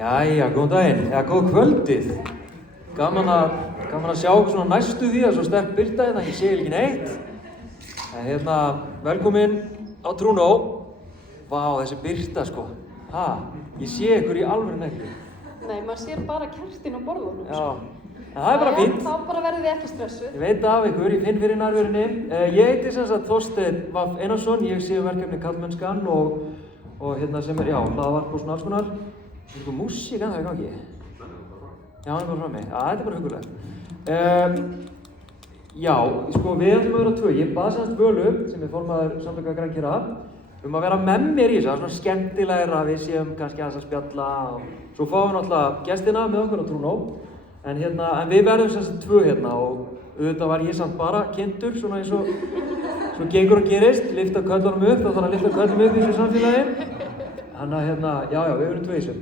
Jæja, góðan daginn, eða góða kvöldið. Gaman að sjá svona næstu því að svo sterk birta hérna, ég sé ekki neitt. En velkomin á Trúnó. Vá, þessi birta sko. Ég sé ykkur í alvöru ekki. Nei, maður sér bara kertin á borðunum. Já, en það bara fínt. Þá bara verðum við ekki stressuð. Ég veit af ykkur, ég finn fyrir nærverunni. Ég heiti sem sagt Þorsteinn V. Einarsson, ég sé verkefni Karlmennskan og sem hlaðvarp og svona alls konar. Það er eitthvað músík ennþá í gangi. Já, hann er bara frammi. Þetta er bara hugulegt. Já, sko, við ætlum að vera tvö. Ég bað semst Völu, sem er formaður Samtök grænkera, að vera með mér í þessu. Það er svona skemmtilegra, við séum kannski aðeins að spjalla. Svo fáum við náttúrulega gestina með okkur á Trúnó. En við verðum semst tvö hérna og auðvitað var ég samt bara kynntur, svona eins og svo gengur og gerist, lyfta köllunum upp, þá þarf að lyfta köllunum upp í þessu samfélagi. Þannig að já, við verðum tvö í þessu.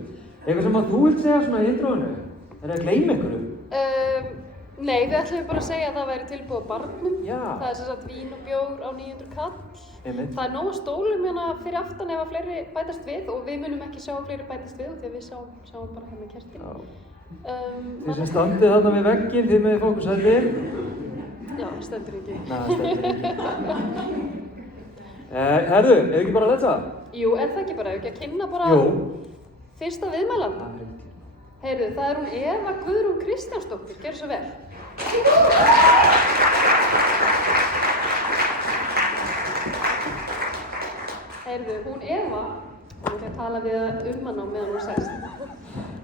Eitthvað sem að þú vilt segja svona í intróinu? Er það að gleyma einhverju? Nei, við ætlum bara að segja að það væri tilbúið á barnum. Já. Það er sem sagt vín og bjór á 900 kall. Einmitt. Það er nóg stólum hérna fyrir aftan ef að fleiri bætast við og við munum ekki sjá að fleiri bætast við því að við sjáum bara hérna kertin. Þið sem standið þarna við vegginn, þið með fókusættir. Já, stendur ekki. Nei, stendur ekki. Herðu, ef ekki bara leta? Jú, það ekki bara, ef ekki að kynna bara fyrsta viðmælanda. Heyrðu, það er hún Eva Guðrún Kristjánsdóttir, gjörðu svo vel. Heyrðu, hún Eva, og ég ætla að tala við hana á meðan hún sest.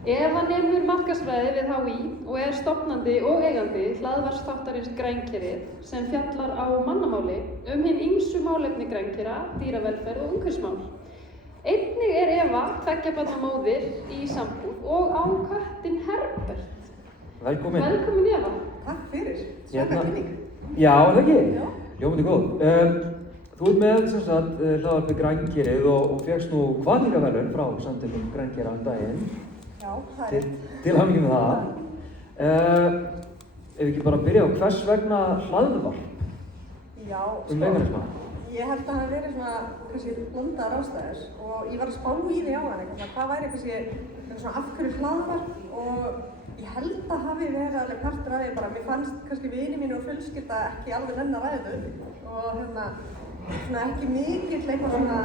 Eva nemur markaðsfræði við HÍ og er stofnandi og eigandi hlaðvarpsþáttarins Grænkerið sem fjallar á mannamáli hin ýmsu málefni grænkera, dýravelferð og umhverfismál. Einnig er Eva 2 barna móðir í sambúð og á köttinn Herbert. Velkomin. Velkomin Eva. Takk fyrir. Svaka kynning. Já, er það ekki? Já. Ljómandi góð. Þú ert með sem sagt hlaðvarpið Grænkerið og fékkst nú hvatningarverðlaun frá Samtökum grænkera daginn. Já, það er. Til hamingju með það. Ef ekki bara byrja á hvers vegna hlaðvarp? Já, veganisma. Ég held að það hafi verið svona kannski blandaðar ástæður og ég var að spá í því áðan eitthvað. Hvað væri kannski svona af hverju hlaðvarp og ég held að hafi verið alveg partur af því bara mér fannst kannski vini mínu og fjölskylda ekki alveg nenn að ræðu og svona ekki mikill eitthvað svona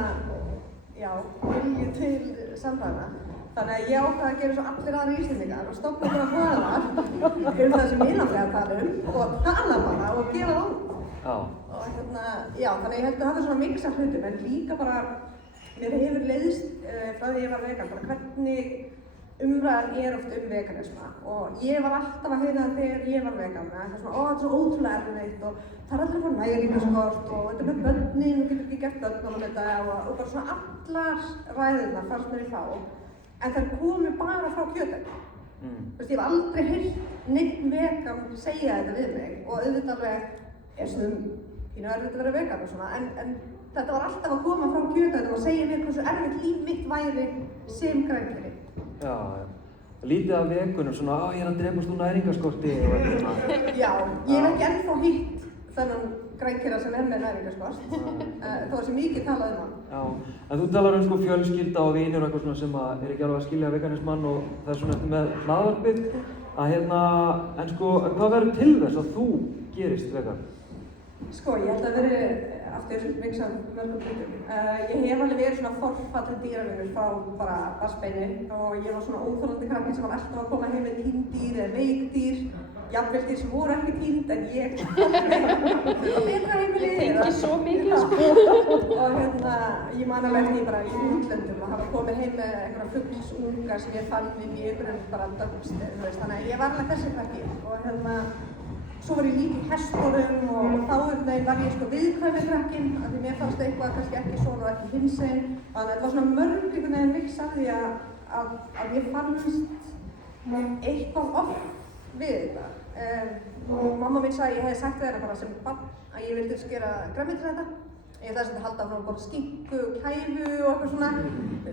vilji til samræðna. Þannig að ég ákvað að gera svo allir aðrir Íslendingar og stofna bara hlaðvarp það sem ég náttúrulega að tala og tala bara og gefa það út. Og þannig að ég held að það er svona mix af hlutum en líka bara mér hefur leiðst frá því ég var vegan bara hvernig umræðan oft veganisma og ég var alltaf að heyra það þegar ég var vegan það er svona, þetta er svo ótrúlega erfitt og það er aldrei bara næringarskort og þetta með börnin og getur ekki gert börnum og þetta og bara svona allar ræðurnar fannst mér í þá en þær komu bara frá kjötæti. Þú veist, ég hef aldrei heyrt neitt vegan segja þetta við mig og auðvitað alveg erfitt að vera vegan og svona, en þetta var alltaf að koma frá kjötætum og segja mér hversu erfitt líf mitt væri sem grænkeri. Já. Lítið af vegunum svona, ég er að drepast úr næringarskorti og eitthvað. Já, ég hef ekki ennþá hitt þennan grænkera sem með næringarskort, þó að sem mikið talað hann. Já, en þú talar sko fjölskylda og vinir og eitthvað svona sem er ekki alveg að skilja veganismann og það er svona með hlaðvarpið en sko, hvað verður til þess að þú gerist vegan? Sko, ég held að veri aftur mix af mörgum hlutum. Ég hef alveg verið svona forfallin dýravinur frá bara barnsbeini og ég var svona óþolandi krakki sem var alltaf að koma heim með týnd eða veikdýr. Jafnvel þeir sem voru ekki týnd en ég á betra heimili. Ég tengi svo mikið sko. Og ég man alveg eftir bara í útlöndum að hafa komið heim með einhverja fuglsunga sem ég fann inn í einhverjum bara dögst, þannig að ég var alveg þessi krakki og svo var ég líka í hestunum og þá var ég sko viðkvæmi krakkinn af því mér fannst eitthvað kannski ekki svona og ekki hinsegin. Þannig að þetta var svona mörg einhvern veginn mix af því að ég fannst eitthvað off við þetta. Og mamma mín sagði að ég hefði sagt þeirra bara sem barn að ég vildi skera grænmetisæta. Ég þess að halda áfram að borða skinku og kæfu og eitthvað svona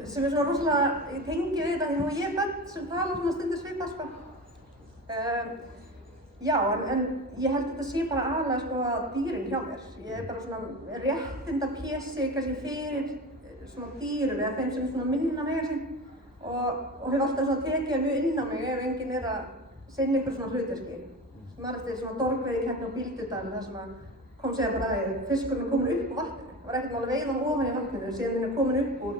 sem er svona rosalega, ég tengi við þetta því nú ég er börn sem tala svona stundu svipað sko. Já, en ég held að þetta sé bara aðalega sko að dýrin hjá mér. Ég er bara svona réttinda pési kannski fyrir svona dýrum eða þeim sem svona minna vega sig og hef alltaf svona tekið mjög inn á mig ef enginn að sinna ykkur svona hlutverki. Sem eftir svona dorgveiðikeppni á Bíldudal þar sem kom segja bara að fiskurinn komin upp úr vatninu. Það var ekkert mál að veiða hann ofan í vatninu síðan hann komin upp úr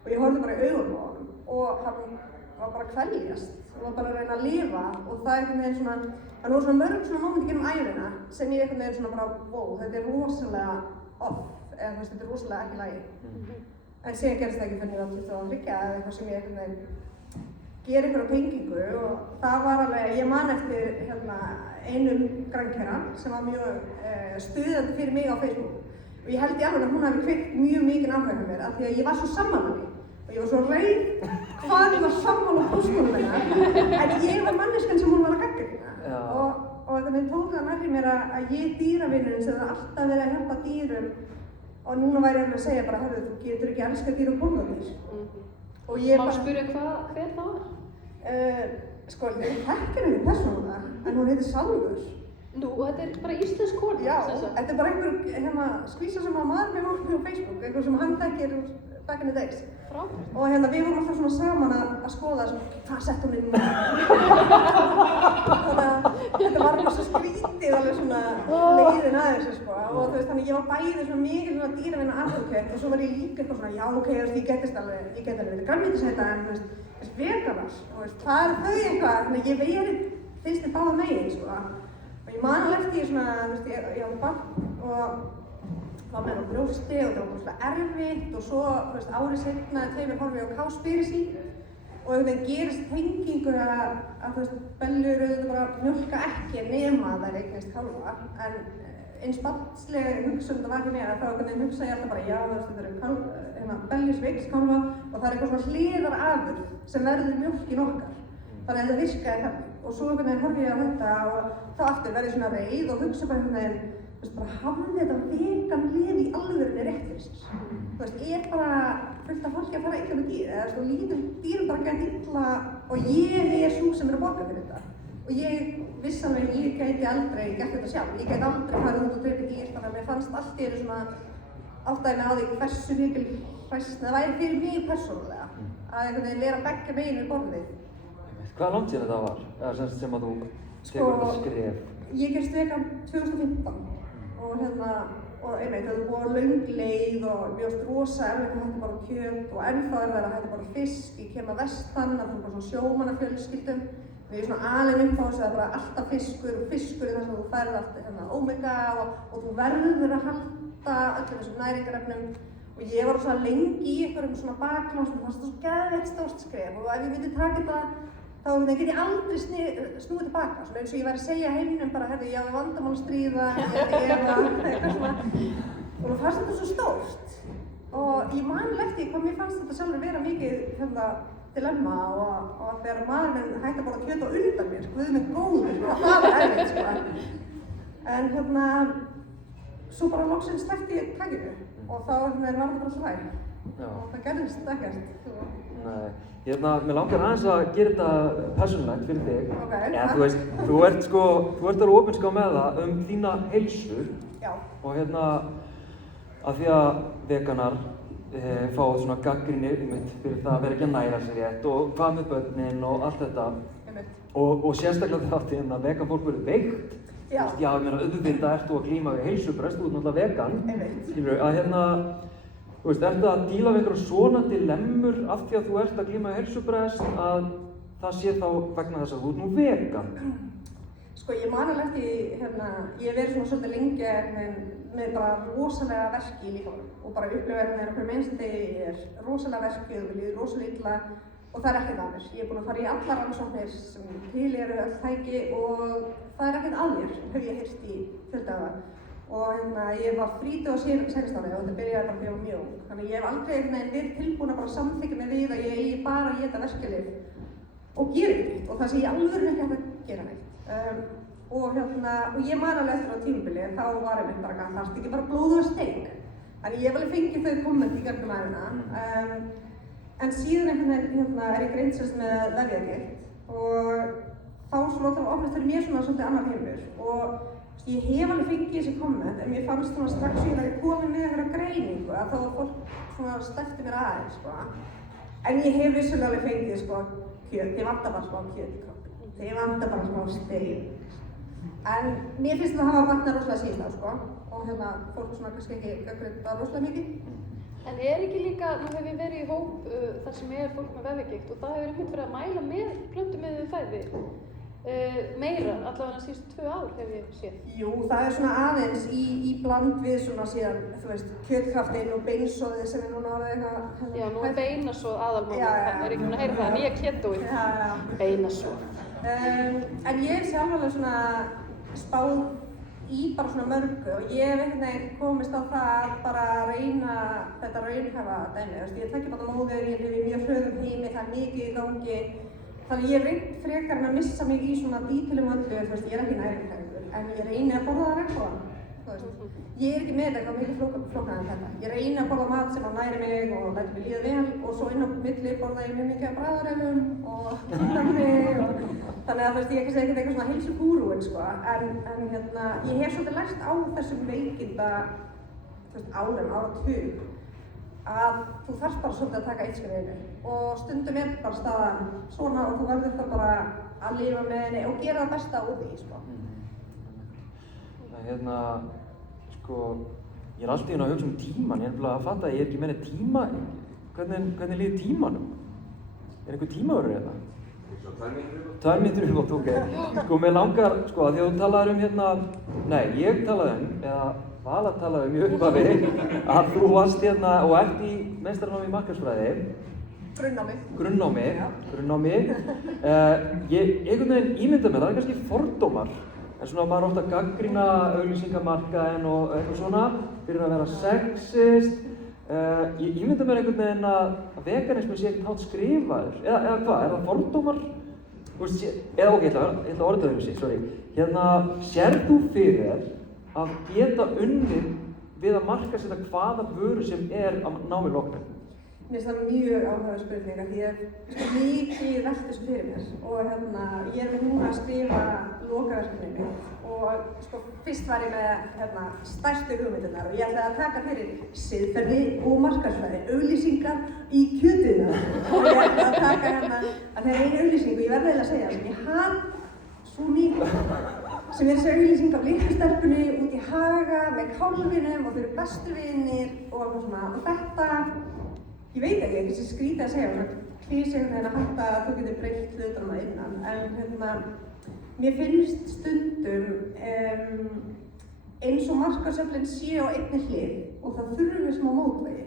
og ég horfði bara í augunum á honum og hann var bara að kveljast. Hann var bara að reyna að lifa og það einhvern veginn svona, það voru svona mörg svona mómenti gegnum ævina sem ég einhvern veginn svona bara, wow, þetta rosalega off, eða þú veist, þetta rosalega ekki lagi. En síðan gerist það ekki fyrir ég var 23 eða eitthvað sem ég einhvern veginn gera einhverja tengingu og það var alveg, ég man eftir einum grænkera sem var mjög stuðandi fyrir mig á Facebook og ég held í alveg að hún hafi kveikt mjög mikinn áhuga hjá mér af því að ég var svo sammála henni og ég var svo reið hvað ég var sammála póstunum hennar en ég var manneskjan sem hún var að gagnrýna og þetta tók það nærri mér að ég dýravinnurinn sem það alltaf verið að hjálpa dýrum og núna væri ég að segja bara, herru, þú getur ekki elska dýr og borða dýr. Og ég bara... Má spyrja hver það var? Sko, ég þekkir henni persónulega, en hún heitir Salvur. Nú, þetta bara íslensk kona? Já, þetta bara einhver skvísa sem maður með á Facebook, einhver sem hann þekkir back in the days. Frábært. Og við vorum alltaf svona saman að skoða hvað sett hún inn í Þannig að þetta var bara svo skrítið alveg svona leiðin að þessu sko. Og þú veist, þannig ég var bæði svona mikið svona dýravinna advocate og svo var ég líka eitthvað svona, já ok, ég getist alveg, ég get alveg grænmetisæta en þú veist, þessi veganar, þú veist, hvað þau eitthvað, þannig að ég verið finnst þið báða megin sko. Og ég man alveg eftir svona, þú veist, ég var barn og var með á brjósti og það var svona erfitt og svo, þú veist, árið seinna tveimur horfi á káspyrisí og einhvern veginn gerist tengingur að þú veist, bellur auðvitað bara mjólka ekki nema að þær eignist kálfa en eins barnslega hugsun þetta var ekki mér að þá einhvern veginn hugsa ég alltaf bara já, þú veist, þetta eru bellis veiks kálfa og það er eitthvað svona hliðarafurð sem verður mjólkin okkar þannig að þetta virkaði þannig og svo einhvern veginn horfi ég á þetta og þá aftur verði ég svona reið og hugsa bara einhvern veginn þú veist, bara hafði þetta vegan lið í alvörunni rétt fyrir sér. Þú veist, bara fullt af fólki að fara illa með dýr, eða þú lítur dýrum bara gæti illa og ég sú sem að borga fyrir þetta. Og ég vissi alveg að ég gæti aldrei gert þetta sjálf. Ég gæti aldrei farið út og dreipið dýr, þannig að mér fannst allt í einu svona áttæðinni á því hversu mikil hræsni það væri fyrir mig persónulega að einhvern veginn vera beggja megin við borðið. Hvað langt síðan þetta var? Eða sem að þú tekur þetta skref? Ég gerst vegan 2015. Og einmitt, það voru löng leið og mér finnst rosa erfitt að hætta bara kjöt og ennþá er það að hætta bara fisk. Ég kem að vestan, það er bara svona sjómannafjölskyldum. Við erum svona alin upp á þessu, það er bara alltaf fiskur og fiskur er þess að þú færð allt omega og þú verður að halda öllum þessum næringarefnum. Og ég var svona lengi í einhverjum svona baklánsum, það fannst það svo geðveikt stórt skref og ef ég myndi taka þetta þá get ég aldrei snúið tilbaka, svona eins og ég væri að segja heiminum bara, herri, ég á við vandamál að stríða, eða eitthvað svona. Og mér fannst þetta svo stórt. Og ég man eftir hvað mér fannst þetta sjálfur vera mikið dilemma og þegar maðurinn hætti að borða kjöt á undan mér, guð minn góður, það var erfitt, sko. En svo bara loksins sleppti ég takinu og þá var það bara svo hæg. Og það gerðist ekkert. Nei. Mér langar aðeins að gera þetta persónulegt fyrir þig. Okay. Ja, þú veist, þú ert alveg opinská með það þína heilsu. Já. Og af því að veganar fá svona gagnrýni fyrir það að vera ekki að næra sér rétt og hvað með börnin og allt þetta. Og sérstaklega þátti að vegan fólk verður veikt. Já. Þú veist, ég meina auðvitað ert þú að glíma við heilsubrest, þú ert náttúrulega vegan. Skilurðu, að þú veist, ertu að díla við einhverjum svona dilemmur af því að þú ert að glíma við heilsubrest að það sé þá vegna þess að þú ert nú vegan? Sko, ég man alveg eftir, ég hef verið svona svolítið lengi með bara rosalega verki í líkamanum og bara upplifa hverjum einstu degi ég er rosalega verkið og mér líður rosalega illa og það er ekkert að mér. Ég er búin að fara í allar rannsóknir sem til eru öll tæki og það er ekkert að mér, hef ég heyrt í fjöldaga. Og ég var 30 á seinasta ári og þetta byrjaði bara þegar ég var mjög ung. Þannig ég hef aldrei verið tilbúin að bara samþykkja mig við að ég eigi bara að éta verkjalyf og gera ekki neitt og það sé ég alveg ekki að gera neitt. Og ég man alveg eftir á tímabili, þá var einmitt bara að þarfst ekki bara blóðuga steik. Þannig ég hef alveg fengið þau komment í gegnum ævina. En síðan einhvern er ég greind með vefjagigt og þá svona opnast fyrir mér svona svolítið annar heimur. Og ég hef alveg fengið þessi komment en mér fannst svona strax ég væri komin með einhverja greiningu að þá var svona stefti mér aðeins, sko. En ég hef vissulega alveg fengið, sko, kjöt. Ég vantar bara smá kjöt. Ég vantar bara smá steik. En mér finnst það að hafa batnað rosalega síðan þá, sko. Og fólk svona kannski ekki gagnrýnt það rosalega mikið. En ekki líka, nú hef ég verið í hóp þar sem fólk með vefjagigt og það hefur einmitt verið að mæla með plöntumiðuðu fæði meira, allavega síðustu 2 ár hef ég séð. Jú, það svona aðeins í bland við svona síðan, þú veist, kjötkraftinn og beinsóðið sem núna orðið eitthvað. Já, nú beinasóð aðalmálið, það ekki búin að heyra það, nýja ketóið, beinasóð. En ég hef sjálf alveg svona spáð í bara svona mörgu og ég hef einhvern veginn komist á það að bara reyna þetta raunhæfa dæmi. Ég tekja bara móður, ég lifi í mjög hröðum heimi, það mikið í gangi. Þannig ég reynd frekar en að missa mig í svona dítilum öllu, ég ekki næringarhæfur, en ég reyni að borða það regnboðan. Ég ekki með þetta mikið flóknar en þetta. Ég reyni að borða mat sem næri mig og lætur mig líða vel og svo inn á milli borða ég mjög mikið af bragðarefnum og kynarni og þannig að ég ekki segja eitthvað svona heilsugúrúinn, sko, en ég hef svolítið lært á þessum veikinda áratug að þú þarft bara svolítið að taka eitt skref einu og stundum bara staðan svona og þú verður það bara að lifa með henni og gera það besta úr því, sko. Sko, ég alltaf að hugsa tíman, ég að fatta að ég ekki með tíma, hvernig líður tímanum? Einhver tímaverður þetta? 2 mínútur viðbót, ok. Sko, mér langar, sko, að því að þú talaðir ég talaði eða Vala talaði í upphafi að þú varst og ert í meistaranámi í markaðsfræði. Grunnnámi. Ég einhvern veginn ímynda mér, það kannski fordómar. En svona maður ofta gagnrýna auglýsingamarkaðinn og eitthvað svona fyrir að vera sexist. Ég ímynda mér einhvern veginn að veganismi sé ekkert hátt skrifaður. Eða hvað, það fordómar? Eða ok, ég ætla að orða það sorry. Sérð þú fyrir að geta unnið við að markaðssetja hvaða vöru sem að námi loknum? Mér finnst það mjög áhugaverð spurning að ég mikið velti þessu fyrir mér og ég með núna að skrifa lokaverkefnið mitt og fyrst var ég með stærstu hugmyndirnar og ég ætlaði að taka fyrir siðferði og markaðsfræði, auglýsingar í kjötinu og ég ætlaði að taka að þegar einu auglýsingu, ég verði að segja sem ég svo mikið sem þessi auglýsing af litlu stelpunni út í Haga með kálfinum og þau eru bestu vinir og þetta, ég veit ekki, þessi skrítið að segja, klísið að halda að þú getur breytt hlutunum að innan, en mér finnst stundum eins og markaðsöflin sé á einni hlið og það þurfi smá mótvegi.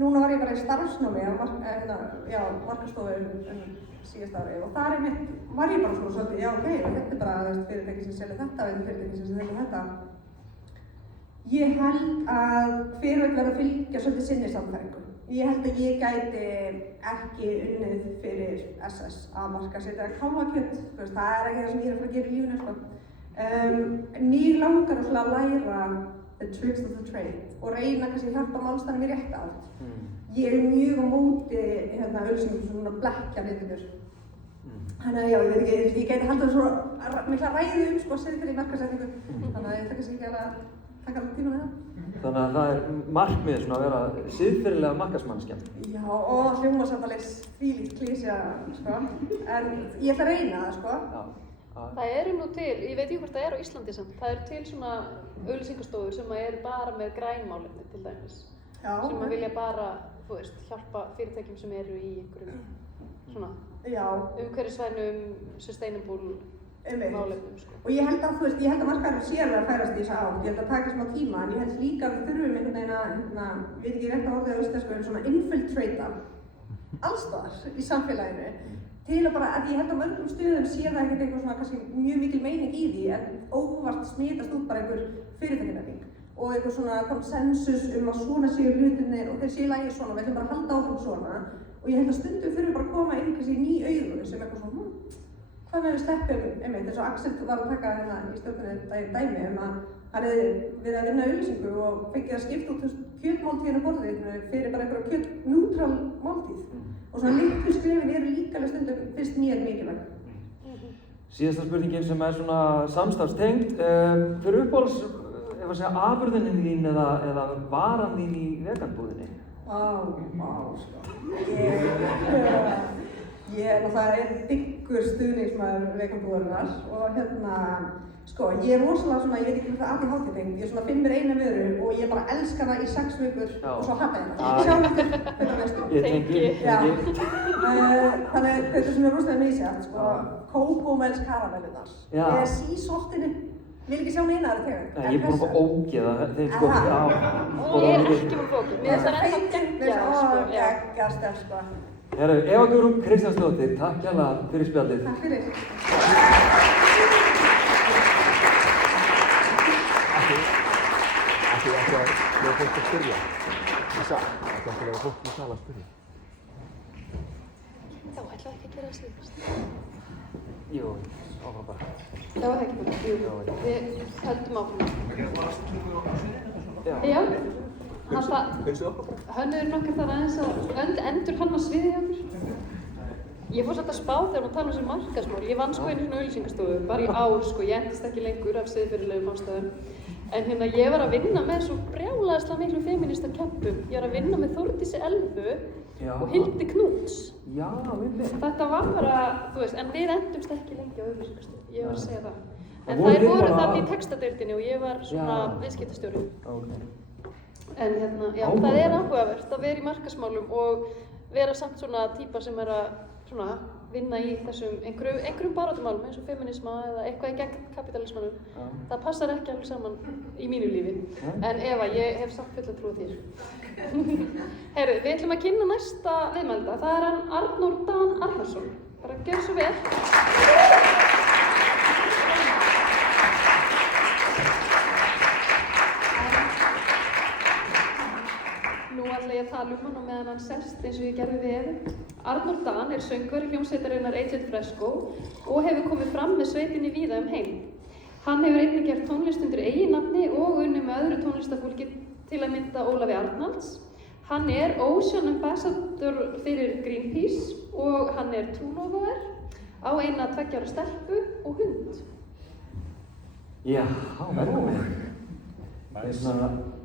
Núna var ég bara í starfsnámi á markaðsstofu síðast ári og þar var ég bara svona svolítið, já ok, þetta bara fyrirtæki sem selja þetta og fyrirtæki sem selja þetta. Ég held að hver og einn verður að fylgja svolítið sinni sannfæringu. Ég held að ég gæti ekki unnið fyrir SS að markaðssetja kálfakjöt, það ekki það sem ég að fara að gera í lífinu, sko. Mér langar að læra the tricks of the trade og reyna kannski hjálpa málstæðanum í rétta átt. Ég mjög á móti auglýsingum svona blekkja neytendur. Þannig að já, ég gæti haldið svo mikla ræðu sko siðferði í markaðssetningu. Þannig að ég ætla kannski ekki að taka alveg tíma með það. Þannig að það markmiðið svona að vera siðferðilega markaðsmannskja. Já, og hljóma samt alveg þvílíkt klísja, sko. En ég ætla að reyna það, sko. Já. Það eru nú til, ég veit ekki hvort það er á Íslandi samt, það eru til svona auglýsingastofur sem eru bara með grænmálefni til dæmis. Já. Sem vilja bara, þú veist, hjálpa fyrirtækjum sem eru í einhverjum svona umhverfisvænum, sustainable málefnum, sko. Og ég held að, þú veist, ég held að markaðurinn sé alveg að færast í þessa átt, ég held að taka smá tíma, en ég held líka að við þurfum einhvern veginn að, ég veit ekki rétt að orðið á íslensku, en svona infiltrata allstaðar í samfélaginu til að bara, að ég held að mörgum stöðum sé það ekkert eitthvað svona kannski mjög mikil meining í því, en óvart smitast út bara einhver fyrirtækjanefning og einhver svona konsensus að svona séu hlutirnir og þeir séu lægir svona, við ætlum bara að halda áfram svona og ég held að stundum þurfum bara að koma inn kannski ný augu sem eitthvað svona, hvað með við sleppum, einmitt, eins og Axel var að taka í stjórninni dæmi að hann hefði verið að vinna auglýsingu og fengið að skipta út kjötmáltíðinu borðinu fyrir bara einhverja kjötnútrál máltíð. Og svona litlu skrefin eru líka alveg stundum fyrst mér mikilvæg. Síðasta spurningin sem svona samstarfstengd, fyrir uppáhalds, ef hvað segja, afurðinin þín eða varan þín í veganbúðinni? Sko. Ég náttúrulega dyggur stuðningsmaður veganbúðarinnar og sko, ég rosalega svona, ég veit ekki hvað allir hátíðtengd, ég svona finn mér eina vöru og ég bara elska hana í 6 vikur og svo hata ég hana. Sjáum eftir þetta næstu. Ég tengi. Þannig þetta sem rosalega misjafnt, sko, kókómels karamellunar. Ég sísoltinu, vil ekki sjá neina aðra tegund. Nei, ég er búin að ógeða þeim, sko. Ég er ekki búin að ógeða, mér finnst það ennþá geggjað, sko. Herru, Eva Guðrún Kristjánsdóttir, takk hérlega fyrir spjallið. Takk fyrir. Ekki að lega fólk að spyrja. Ekki að lega fólk í sal að spyrja. Já, ætlaði ekki að gera það síðast. Jú, áfram bara. Já, það ekki bara. Jú, við höldum áfram. Já. Hönnuðurinn okkar þarf aðeins að endur hanna sviðið hjá mér. Ég fór satt að spá þegar hún tala um þessi markaðsmál. Ég vann sko einu svona auglýsingastofu, bara í ár sko, ég endist ekki lengur af siðferðilegum ástæðum. En ég var að vinna með svo brjálæðislega miklu feminista kempum. Ég var að vinna með Þórdísi Elfu og Hildi Knúts. Já, við. Þetta var bara, þú veist, en við endumst ekki lengi á auglýsingastofu, ég var að segja það. En þær voru þarna í textadeildinni og ég var svona viðskiptastjóri. En já, það er áhugavert að vera í markaðsmálum og vera samt svona típa sem að svona vinna í þessum einhverjum baráttumálum eins og feminisma eða eitthvað í gegn kapitalismanum. Það passar ekki alveg saman í mínu lífi. En Eva, ég hef samt fulla trú á þér. Heyrðu, við ætlum að kynna næsta viðmælanda. Það er hann Arnór Dan Arnarsson. Bara gjör svo vel. Nú ætla ég að tala um hann og meðan hann sest eins og ég gerði við Evu. Arnór Dan er söngvari hljómsveitarinnar Agent Fresco og hefur komið fram með sveitinni víða heim. Hann hefur einnig gert tónlist undir eigin nafni og unnið með öðru tónlistafólki til að mynda Ólafi Arnalds. Hann er Ocean Ambassador fyrir Greenpeace og hann er Trúnó á eina 2 ára stelpu og hund. Já, velkomin.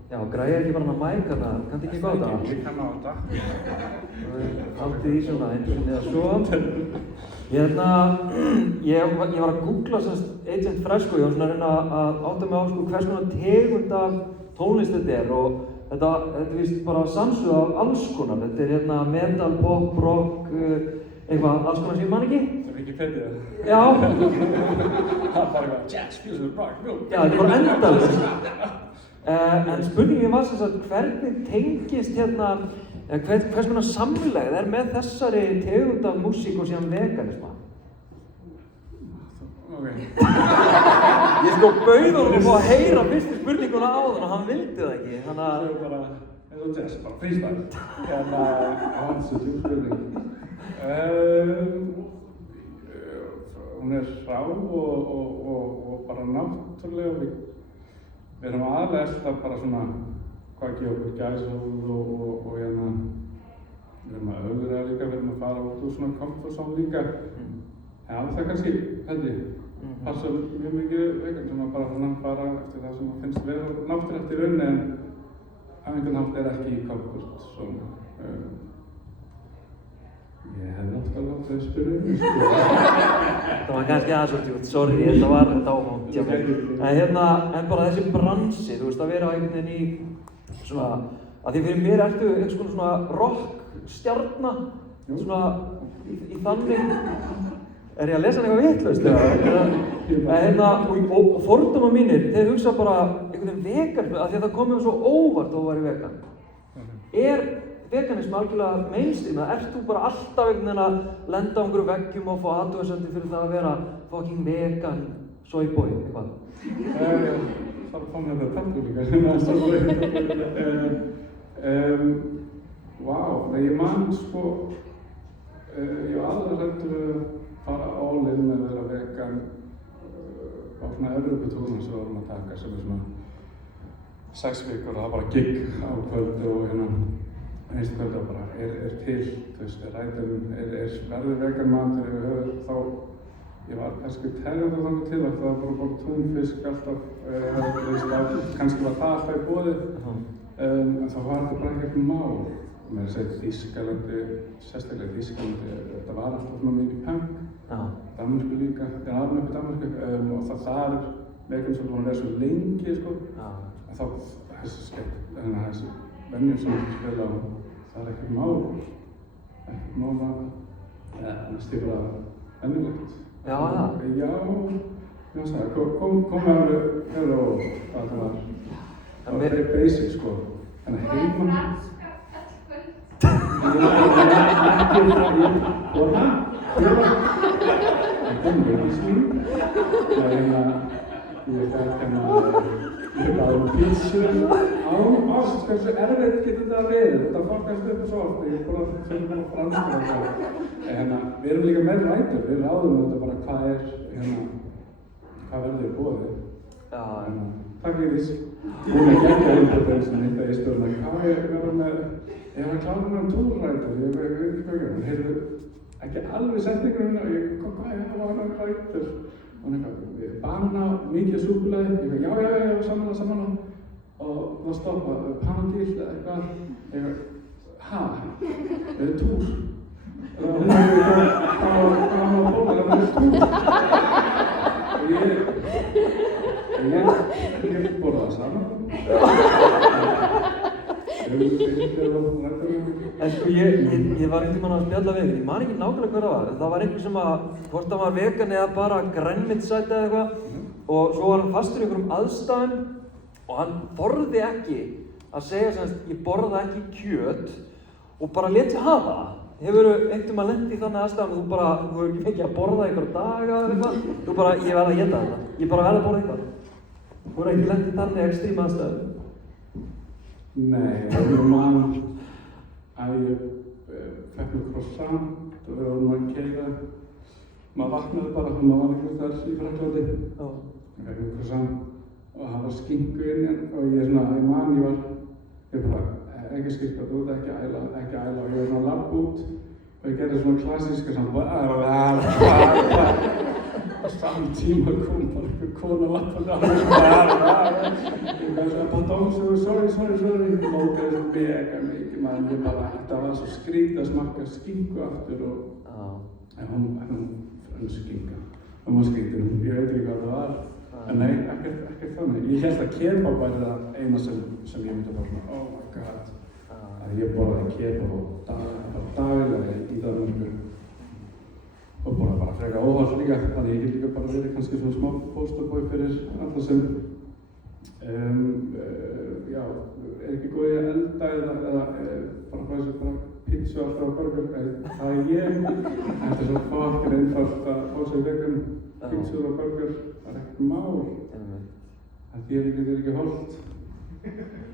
Já, græði ekki bara hann að mæka það, kanntu ekki góða það? Ég kann á þetta. Haldið í svona eins og eða svo. Ég var að googla Agent Fresco, ég var svona að reyna að átta mig á hvers konar tegund af tónlist þetta er og þetta er víst bara samsuð af alls konar. Þetta er metal, pop, rock, eitthvað alls konar sem ég man ekki. Það er Wikipedia. Já. Það er bara eitthvað jazz, fusion, rock, roll. Já, þetta er bara endalaust. En spurningin var sem sagt hvernig tengist hvers konar samlegð er með þessari tegund af músík og síðan veganisma? Ok. Ég sko bauð honum að heyra fyrstu spurninguna áðan og hann vildi það ekki, þannig að... Það er bara eins og jazz, bara freestyle. Hans og spurning. Hún er rá og bara náttúrulega. Við erum aðalega eftir bara svona hvað gefa okkur gæsahúð og við erum að öðra líka, við erum að fara út úr svona comfort zone líka. Já, það kannski, held ég, passa mjög mikið vegan, svona bara svona fara eftir það sem finnst vera náttúrulegt í rauninni en á einhvern hátt er ekki í comfort zone. Ég hef náttúrulega átt að spyrja Það var kannski aðsvöldjútt, sorry, þetta var ámátt. En bara þessi bransi, þú veist, að vera einhvern veginn í svona, að því fyrir mér ertu einhvers konar svona rockstjarna, svona í þannig, er ég að lesa eitthvað vitlaust eða? Og fordómar mínir, þeir hugsa bara einhvern veginn vegan, af því að það komið svo óvart að þú væri vegan. Er veganism algjörlega mainstream, eða ert þú bara alltaf einhvern veginn að lenda á einhverju veggjum og fá athugasemdir fyrir það að vera fucking vegan soyboy, eitthvað? Það er fann þetta tattu líka. Vá, þegar ég man sko, ég var aðra hræddur að fara all in með að vera vegan á svona Evróputúrnum sem við vorum að taka sem er svona 6 vikur og það bara gigg á kvöldu og einstu kvöldu og bara er til, þú veist, verður vegan matur yfir höfuð þá ég var kannski tegandi þannig til að það var bara túnfisk alltaf, kannski var það alltaf í boði, en þá var þetta bara ekkert mál. Og með þess að Þýskalandi, sérstaklega Þýskalandi, þetta var alltaf svona mikið punk, Danmörku líka, alveg upp í Danmörku, og það leikum sem búin að vera svo lengi, sko, að þá þessi venjur sem við spila á, það ekkert mál að, næst ég bara venjulegt. Já, það? Já, ég veist það, kom alveg hefur og hvað það var. Það var very basic, sko. En að heima... Ég bæði pítsu á ást, hversu erfitt getur þetta verið? Þetta fólkast upp svo oft, ég bara fyrir bara franskar og það. Við erum líka með rætur, við ráðum þetta bara hvað verður í boði. Takk fyrir því. Hún geggja einhvern veginn sem hitta í stjórna. Ég var að klára með túrrætur, ég veit ekki hvað ekki. Hún heyrðu ekki alveg setningunum og ég hvað var hann rætur? Hún eitthvað, banana, mikið súkkulaði, ég eitthvað, já, samanlega. Og það stoppa, panadíl eða eitthvað, túr. Og hún eitthvað, hvað var bóla, það var túr. Og ég borða það saman. En sko ég var einhvern veginn að spjalla við, ég man ekki nákvæmlega hver það var. Það var einhver sem hvort hann var vegan eða bara grænmetisæta eða eitthvað, og svo var hann fastur í einhverjum aðstæðum og hann þorði ekki að segja sem ég borða ekki kjöt og bara lét sig hafa það. Hefurðu einhvern veginn lent í þannig aðstæðum og þú hefur ekki fengið að borða einhverja daga eða eitthvað? Þú bara, ég verð að éta þetta, ég bara verð að borða eitthvað. Þú hefur ekki lent í þannig ekstrím aðstæðum? Nei, ég man að ég fekk mér croissant og við vorum að keyra. Maður vaknaði bara, maður var einhvers þar í Frakklandi. Ég fekk mér croissant og það var skinku inni og ég var bara, ekki skilka, þú ert ekki að æla og ég var svona að labba út og ég gerði svona klassíska á saman tíma kom bara einhver kona lappandi á mig ég gæti að pardon, sorry mókaði svo mega mikið maður ég bara, þetta var svo skrítið að smakka skinku aftur og en hún skinka hún var skrítið, ég veit ekki hvað það var en nei, ekkert þannig ég held að kebab væri það eina sem ég myndi bara svona, oh my god að ég borðaði kebab daglega í Danmörku og bara frekar óvart líka, þannig ég get líka bara verið kannski svona smá posterboy fyrir alla sem er ekki góð í að elda eða bara fæði sér pizza alltaf á burger, það ég þetta er svona fokkin einfalt að fá sér vegan pizza og burger, það ekkert mál það þér ekki holdt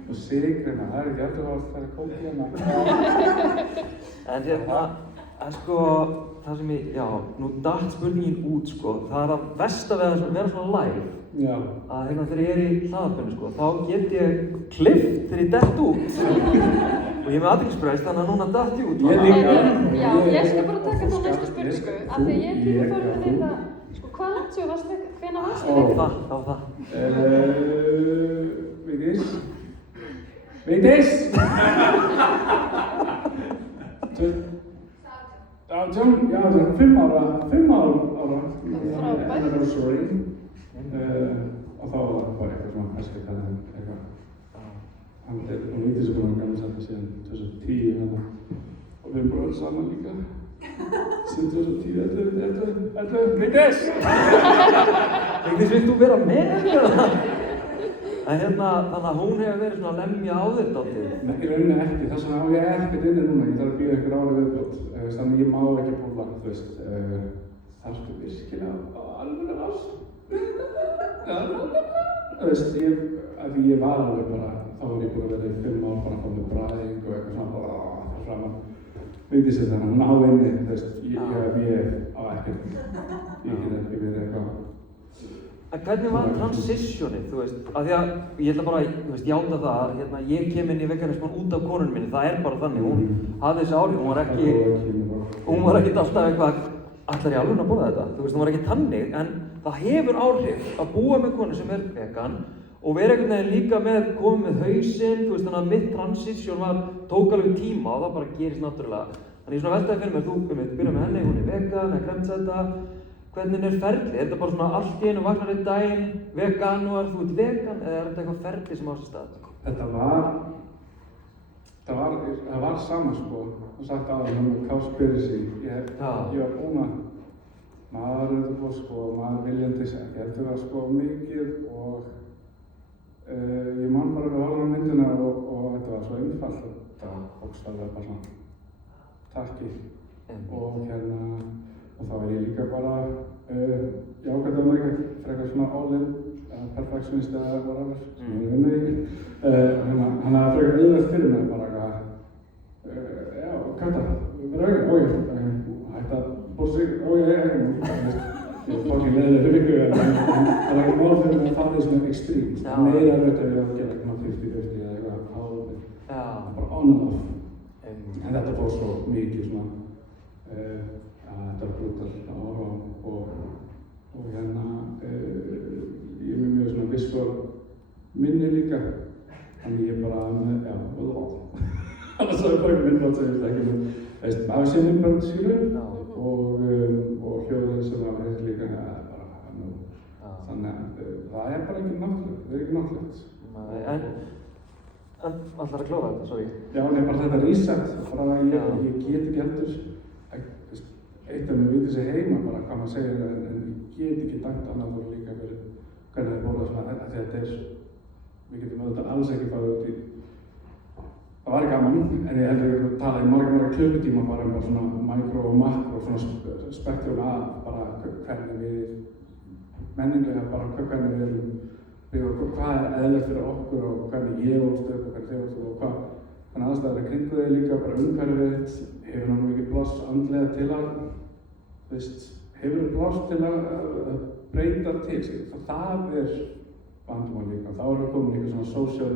og sigrina, það ekki alltaf holdt, það kókíana En sko, það sem nú datt spurningin út sko, það að versta við að vera svona live að þegar ég í hlaðvarpinu sko, þá get ég klippt þegar ég dett út og ég með athyglisbrest, þannig að núna datt ég út Já, ég skal bara taka þá næstu spurningu af því ég fyrir að vita sko, hvað landsjó varst þig, hvenær varst þig vegan? Það Vigdís! Já, það er 5 ára anniversary og þá var það bara eitthvað svona æskukalinn eitthvað hann lítið svo búinn að gamla sætta síðan 2010 og við erum bara verið saman líka síðan 2010, Vigdís! Vigdís, vilt þú vera með mér? En þannig að hún hefur verið svona að lemja á þetta aldrei? Nei, í rauninni ekki, þess vegna á ég ekkert inni núna, ég þarf að bíða ykkur ári viðbjót, þannig ég má ekki púla, þú veist, þarftu virkilega alveg ást, þú veist, af því ég var alveg bara, þá var ég búin að vera í 5 ár bara að fá með bræðing og eitthvað svona bara það framan, Vigdís þannig, hún á inni, þú veist, ég á ekkert, ég get ekki verið eitthvað. En hvernig var transitionið, þú veist, af því að ég ætla bara að játa það að ég kem inn í veganisman út af konunni minni, það er bara þannig, hún hafði þessi áhrif, hún var ekkert alltaf eitthvað ætlar ég alveg að borða þetta? Þú veist, það var ekki þannig, en það hefur áhrif að búa með konu sem vegan og vera einhvern veginn líka með, komið með hausinn, þú veist, þannig að mitt transition tók alveg tíma og það bara gerist náttúrulega. Þannig ég svona veltaði fyrir mér, þú byrja með henni, hún vegan, grænmetisæta, hvernig ferlið? Er þetta bara svona allt í einu vaknar einn daginn, vegan og þú ert vegan, eða er þetta eitthvað ferlið sem á sér stað? Það var saman sko, og sagt að það með káspyrisi. Ég var búinn að maður auðvitað sko, maður viljandi ekki heldur að sko mikið og ég man bara að horfa á myndina og þetta var svo einfalt að það bókstaflega bara svona takki og þá ég líka bara jákvæmt að maður frekar svona all-in perfectionist eða whatever sem ég vinna í hann að frekar auðvitað fyrir mig bara kvæta, hægt að bóra sig, ég fór ekki leiðið fyrir ykkur en það var ekki mál fyrir mig að það er svona extreme meira raut að ég að gera eitthvað 50-50 eða eitthvað áður bara on and off en þetta fór svo mikið svona þetta var brutal og hérna ég er mjög svona visual minni líka þannig ég bara annars var ég bara ekki myndband sem ég ekki með af sér myndband skilur og hljóðið sem það var líka bara þannig að það er bara ekki náttúrulegt, það er ekki náttúrulegt. En ætlar að klára þetta, sorry? Já, nei, bara þetta reset, bara ég get ekki heldur eitt af mér viti sig heima bara hvað maður segir en ég get ekki dæmt annað og líka fyrir hvernig það bóla svona þetta við getum auðvitað alls ekki bara út í það var gaman, en ég heldur ekki að tala í marga klukkutíma bara um svona mikro og makro svona spektrum að bara hvernig við menninlega bara hvernig við erum hvað er eðlilegt fyrir okkur og hvernig ég ólst upp og hvernig þið ólst upp og hvað þannig aðstæður er kringum þig líka bara umhverfið hefur hann mikið pláss andlega til að hefur pláss til að breyta til sig það er vandamál líka þá er komin líka svona social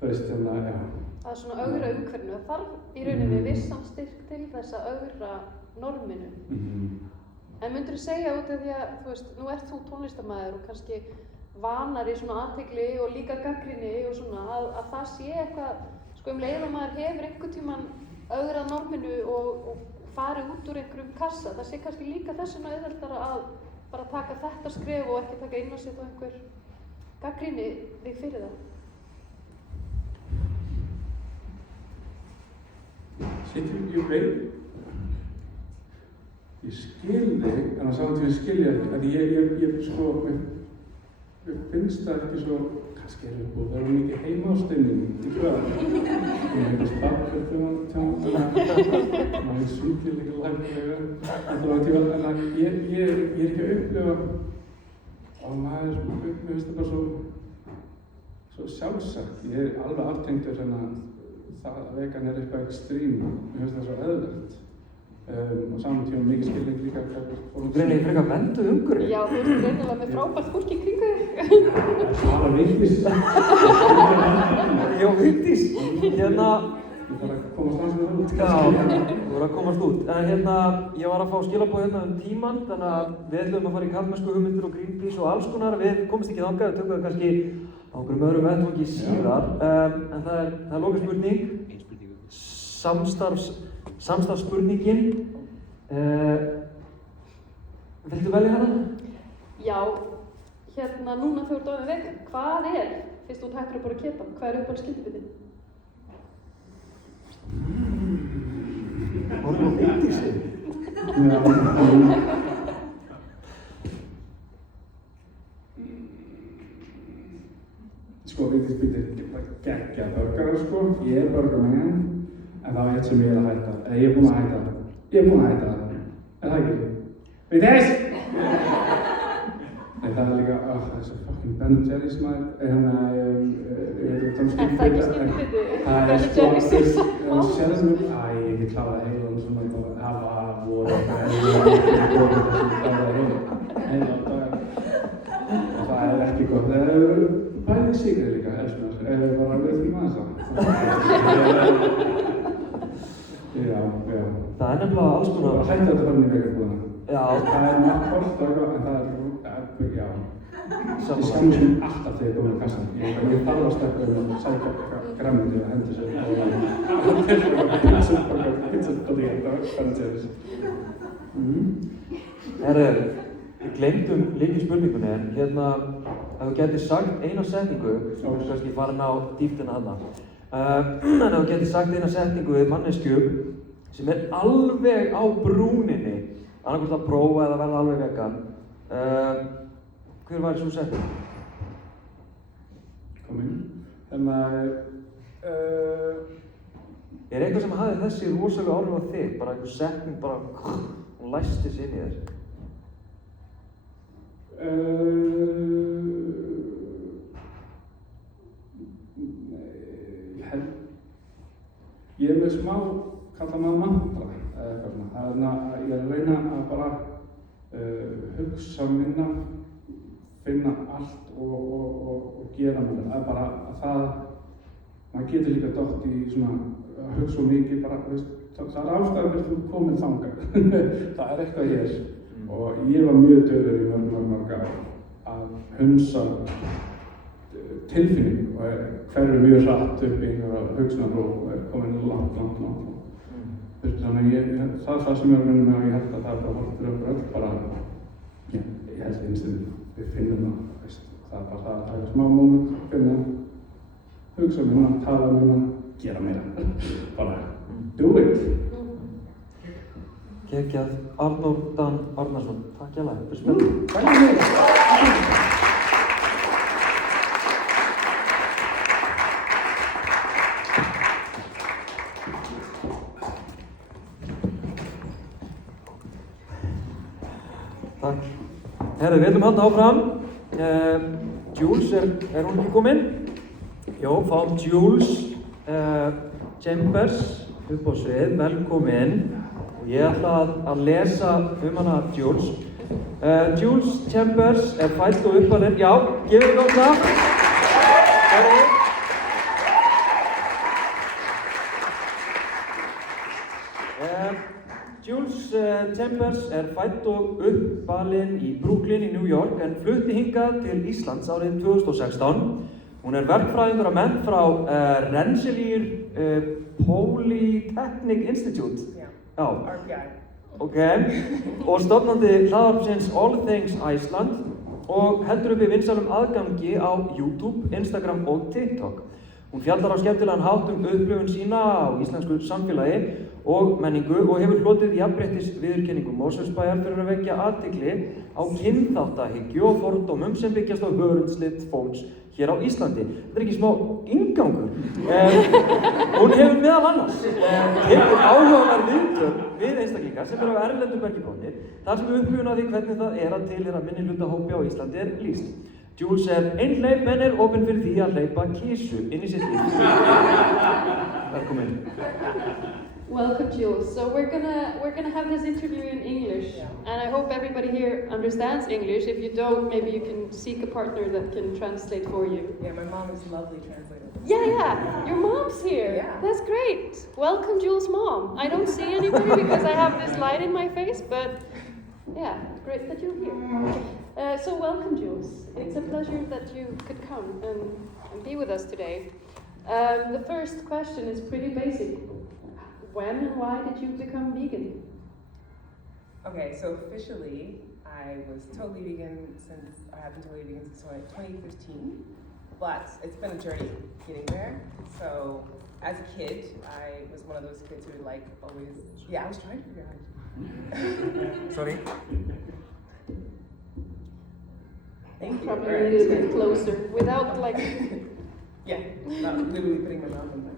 það er svona ögra umhverfinu það þarf í rauninni vissan styrk til þess að ögra norminu en myndirðu segja út af því að þú veist, nú ert þú tónlistarmaður og kannski vanar í svona athygli og líka gagnrýni og svona að það sé eitthvað sko leið að maður hefur einhvern tímann ögrað norminu og farið út úr einhverjum kassa það sé kannski líka þess vegna auðveldara að bara taka þetta skref og ekki taka inn á sig og einhver gagnrýni þig fyrir það ég veit ég skil þig en á saman tíma skil ég ekki ég sko mér finnst það ekki svo kannski er það búið að vera mikið heima á steininu í hvað ég hefði spakkur maður er svíkir líka læfnilega en ég er ekki að upplifa og maður finnst það bara svo sjálfsagt ég er alveg aftengtur það að vegan er eitthvað ekstrím mér finnst það svo eðlilegt og saman tíma mikið skilning líka Greinlega frekar venduð umhverfi Já, þú ert greinilega með frábært fólk í kringu þig Það var Vigdís Já, Vigdís Hérna Ég þarf að komast aðeins með það Já, þú voru að komast út en hérna, ég var að fá skilaboð hérna tímann þannig að við ætlum að fara í karlmennsku hugmyndir og Greenpeace og alls konar við komumst ekki þangað, við tökum það kannski á einhverjum öðrum vettvangi síðar en það er lokaspurning samstarfsspurningin viltu velja hana? Já, hérna núna þegar þú ert orðin vegan hvað er, fyrst þú hættir að borða ketan hvað er uppáhalds skyndibitinn? Orðin og Vigdísi Sko, Vigdís býtir geggja börgara sko, ég er burgerman en það var eitt sem ég er að hætta, eða ég er búinn að hætta það, er það ekki? Vigdís! Nei, það er líka, þessi fucking Ben & Jerry's maður, En það er ekki skyndibiti, það er sko, ég get klárað heilan svona, það voru það er ekki gott, það er bæðið sigrið líka, elskunar, eða bara við þurfum aðeins Já. Það er nefnilega alls konar Hætti þetta farin í veganbúðina? Já. Það margt hvort og eitthvað, en það já. Ég skammast mín alltaf þegar ég kom með kassan. Ég þarf að stökka og sækja grænmeti og hendi sér og pizzabóti og hvernig sér þessi. Herru, við gleymdum lykilspurningunni, en hérna, ef þú getur sagt eina setningu, svo erum við kannski farin á dýptina þarna, en ef þú getur sagt eina setningu við manneskju sem alveg á brúninni, annarkvæmt að prófa eða verða alveg vegan, hver var þessu setning? Kom inn. Þannig að Er eitthvað sem hafði þessi rosalega áhrif á þig? Bara einhver setning, bara hún læsti sig inn í þér? Ég er með smá, kalla maður mantra eða eitthvað svona. Það er að ég er að reyna að bara hugsa minna, finna allt og gera minna. Það er bara að maður getur líka dótt í svona að hugsa svo mikið bara, veist, það er ástæðan fyrir þú komin þangað. Það er eitthvað hér. Og ég var mjög duglegur í mörg ár að hunsa tilfinning og hverju mjög hratt upp í einhverja hugsunarróf og komin langt. Þannig að það er það sem ég er að vinna með og ég held að það er bara hálft fyrir okkur öll bara, ég held einstaklega við finnum það, veist, það er bara það að taka smá moment, finna, hugsa minna, tala minna, gera meira, bara do it! Geggjað, Arnór Dan Arnarsson, takk hjá fyrir spjallið. Takk fyrir. Takk. Herri, við ætlum að halda áfram. Jules, er hún ekki komin? Jó, fáum Jules Chambers upp á svið, velkomin. Og ég ætla að lesa hana Jules. Jules Chambers er fædd og uppalinn. Já, gefið þið góð klapp. Jules Chambers er fædd og uppalinn í Brooklyn í New York en flutti hingað til Íslands árið 2016. Hún er verkfræðingur að mennt frá Rensselaer Polytechnic Institute. Já. RPI. Ok. Og stofnandi hlaðvarpsins All Things Iceland og heldur uppi vinsælum aðgangi á YouTube, Instagram og TikTok. Hún fjallar á skemmtilegan hátt upplifun sína á íslensku samfélagi og menningu og hefur hlotið jafnréttisviðurkenningu Mosfellsbæjar fyrir að vekja athygli á kynþáttahyggju og fordómum sem byggjast á hörundslit fólks hér á Íslandi. Þetta er ekki smá inngangur. Hún hefur meðal annars tekur áhugaverð viðtöl við einstaklingar sem eru á erlendum bergi komnir þar sem upplifun af því hvernig það er að tilheyra minnihlutahópi á Íslandi er lýst. Jules er einhleyp en er opinn fyrir því að hleypa kisu inn í sitt líf. Velkomin. Welcome, Jules. So we're gonna have this interview in English, and I hope everybody here understands English. If you don't, maybe you can seek a partner that can translate for you. Yeah, my mom is a lovely translator. Yeah, your mom's here. Yeah. That's great. Welcome, Jules' mom. I don't see anybody because I have this light in my face, but yeah, great that you're here. So welcome, Jules. It's a pleasure that you could come and be with us today. The first question is pretty basic. When and why did you become vegan? Okay, so officially, I was totally vegan since, I have been totally vegan since 2015, but it's been a journey getting there. So as a kid, I was one of those kids who would like always, I was trying to figure out. Sorry. Thank you. Probably a little bit closer, without like... Yeah, not literally putting my mouth on that.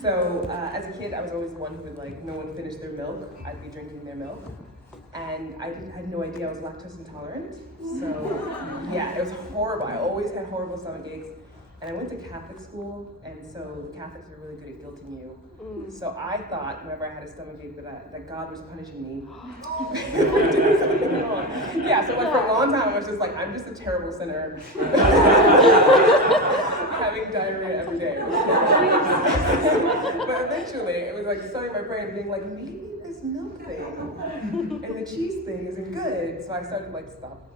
So as a kid, I was always the one who would like, no one finished their milk, I'd be drinking their milk. And I had no idea I was lactose intolerant. So yeah, it was horrible. I always had horrible stomach aches. And I went to Catholic school, and so Catholics are really good at guilting you. So I thought whenever I had a stomach ache that God was punishing me. Yeah, so like for a long time I was just like, I'm just a terrible sinner. Having diarrhea every day. But Actually, it was like starting my brain being like, maybe this milk thing and the cheese thing isn't good. So I started like stop,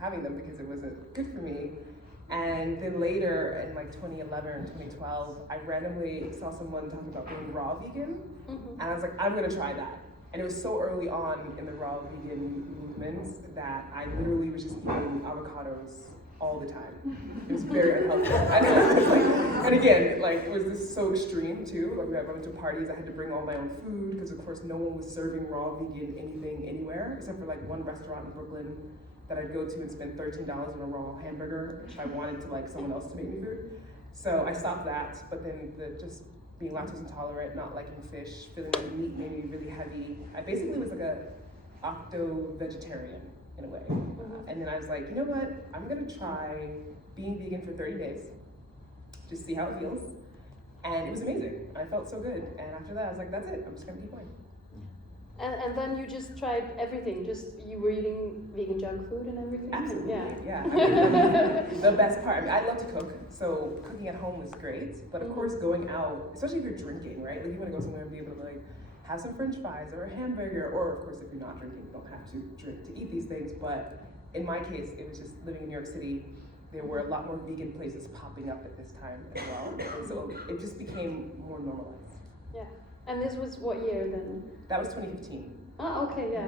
having them because it wasn't good for me. And then later in like 2011 and 2012, I randomly saw someone talking about being raw vegan. And I was like, I'm gonna try that. And it was so early on in the raw vegan movement that I literally was just eating avocados all the time. It was very unhealthy. And again, like it was just so extreme too. Like I went to parties, I had to bring all my own food because of course no one was serving raw vegan anything anywhere except for like one restaurant in Brooklyn that I'd go to and spend $13 on a raw hamburger if I wanted to like someone else to make me food. So I stopped that, but then just being lactose intolerant, not liking fish, feeling like meat made me really heavy. I basically was like a octo-vegetarian in a way. And then I was like, you know what? I'm gonna try being vegan for 30 days, just see how it feels. And it was amazing. I felt so good. And after that, I was like, that's it. I'm just gonna keep going. And then you just tried everything. You were eating vegan junk food and everything? Absolutely, yeah. I mean, the best part, I love to cook, so cooking at home was great. But of course, going out, especially if you're drinking, right? Like you want to go somewhere and be able to like have some French fries or a hamburger, or of course, if you're not drinking, you don't have to drink to eat these things. But in my case, it was just living in New York City. There were a lot more vegan places popping up at this time as well, and so it just became more normalized. Yeah. And this was what year then? That was 2015. Oh, okay, yeah.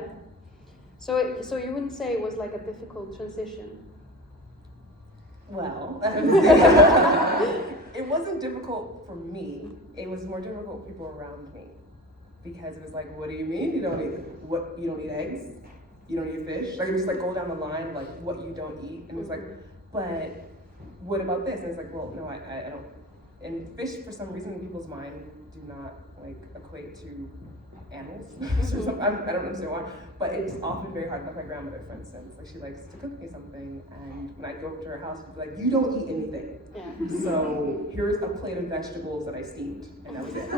So you wouldn't say it was like a difficult transition? Well, it wasn't difficult for me. It was more difficult for people around me, because it was like, what do you mean you don't eat eggs? You don't eat fish? Like it was like go down the line like what you don't eat, and it's like, but what about this? And it's like, well, no, I don't. And fish, for some reason, in people's mind, do not like equate to animals. I don't understand why, but it's often very hard. Like my grandmother, for instance, like she likes to cook me something, and when I go over to her house, she'd be like, "You don't eat anything." Yeah. So here's a plate of vegetables that I steamed, and that was it.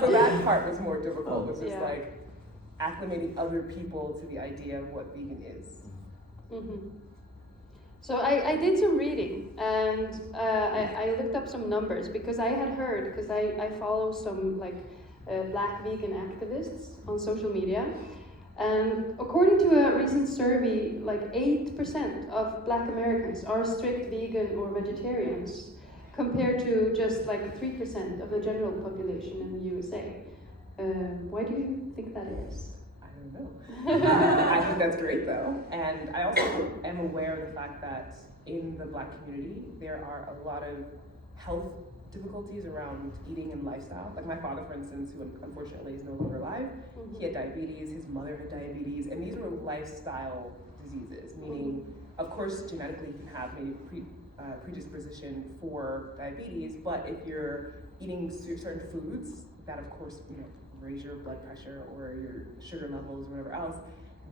So that part was more difficult. It was just like acclimating other people to the idea of what vegan is. So I did some reading, and I looked up some numbers because I had heard, because I follow some like black vegan activists on social media, and according to a recent survey, like 8% of black Americans are strict vegan or vegetarians, compared to just like 3% of the general population in the USA. Why do you think that is? I don't know. I think that's great though, and I also am aware of the fact that in the black community there are a lot of health difficulties around eating and lifestyle. Like my father, for instance, who unfortunately is no longer alive, he had diabetes, his mother had diabetes, and these were lifestyle diseases, meaning, of course, genetically you can have maybe predisposition for diabetes, but if you're eating certain foods that, of course, raise your blood pressure or your sugar levels or whatever else,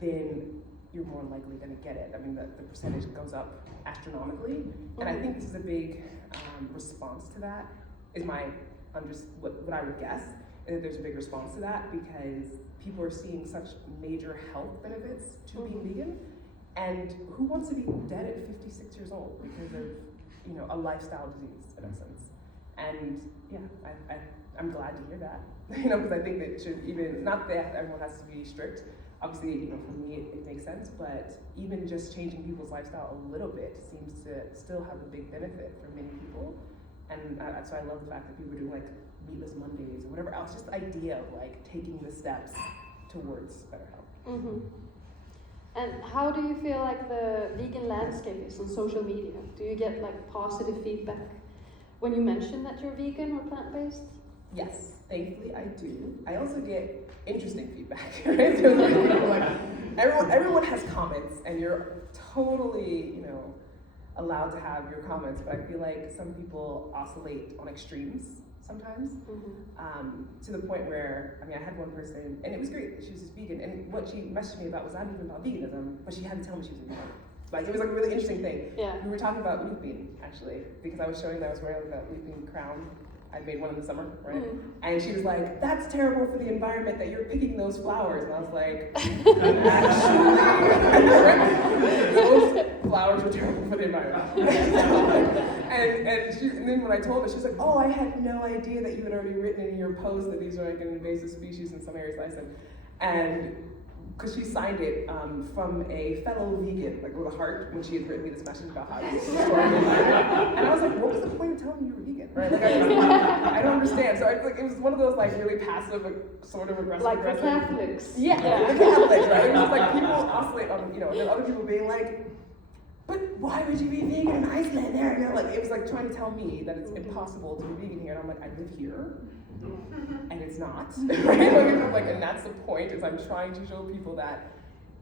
then you're more likely going to get it. I mean, the percentage goes up astronomically, and I think this is a big response to that. Is what I would guess, is that there's a big response to that because people are seeing such major health benefits to being vegan, and who wants to be dead at 56 years old because of a lifestyle disease in essence? And yeah, I'm glad to hear that. Because I think that it should even, not that everyone has to be strict, obviously, for me it makes sense, but even just changing people's lifestyle a little bit seems to still have a big benefit for many people. And so I love the fact that people are doing like meatless Mondays or whatever else, just the idea of like taking the steps towards better health. And how do you feel like the vegan landscape is on social media? Do you get like positive feedback when you mention that you're vegan or plant-based? Yes, thankfully I do. I also get interesting feedback, right? So like everyone has comments, and you're totally, allowed to have your comments. But I feel like some people oscillate on extremes sometimes, to the point where, I had one person, and it was great. She was just vegan, and what she messaged me about was not even about veganism, but she had to tell me she was vegan. Like, it was like a really interesting thing. Yeah. We were talking about looping, actually, because I was showing that I was wearing that looping crown. I made one in the summer, right? And she was like, that's terrible for the environment that you're picking those flowers. And I was like, actually, those flowers were terrible for the environment. and then when I told her, she was like, oh, I had no idea that you had already written in your post that these are like an invasive species in some areas of Iceland. And because she signed it from a fellow vegan, like with a heart, when she had written me this message about how this is destroying the environment. And I was like, what was the point of telling me you were vegan, right? Like, I don't understand. So it was one of those like really passive, sort of aggressive. Like the Catholics. Yeah, the Catholics, right? It was like people oscillate on, and then other people being like, but why would you be vegan in Iceland? There, like it was like trying to tell me that it's impossible to be vegan here, and I'm like, I live here. And it's not, right? And that's the point, is I'm trying to show people that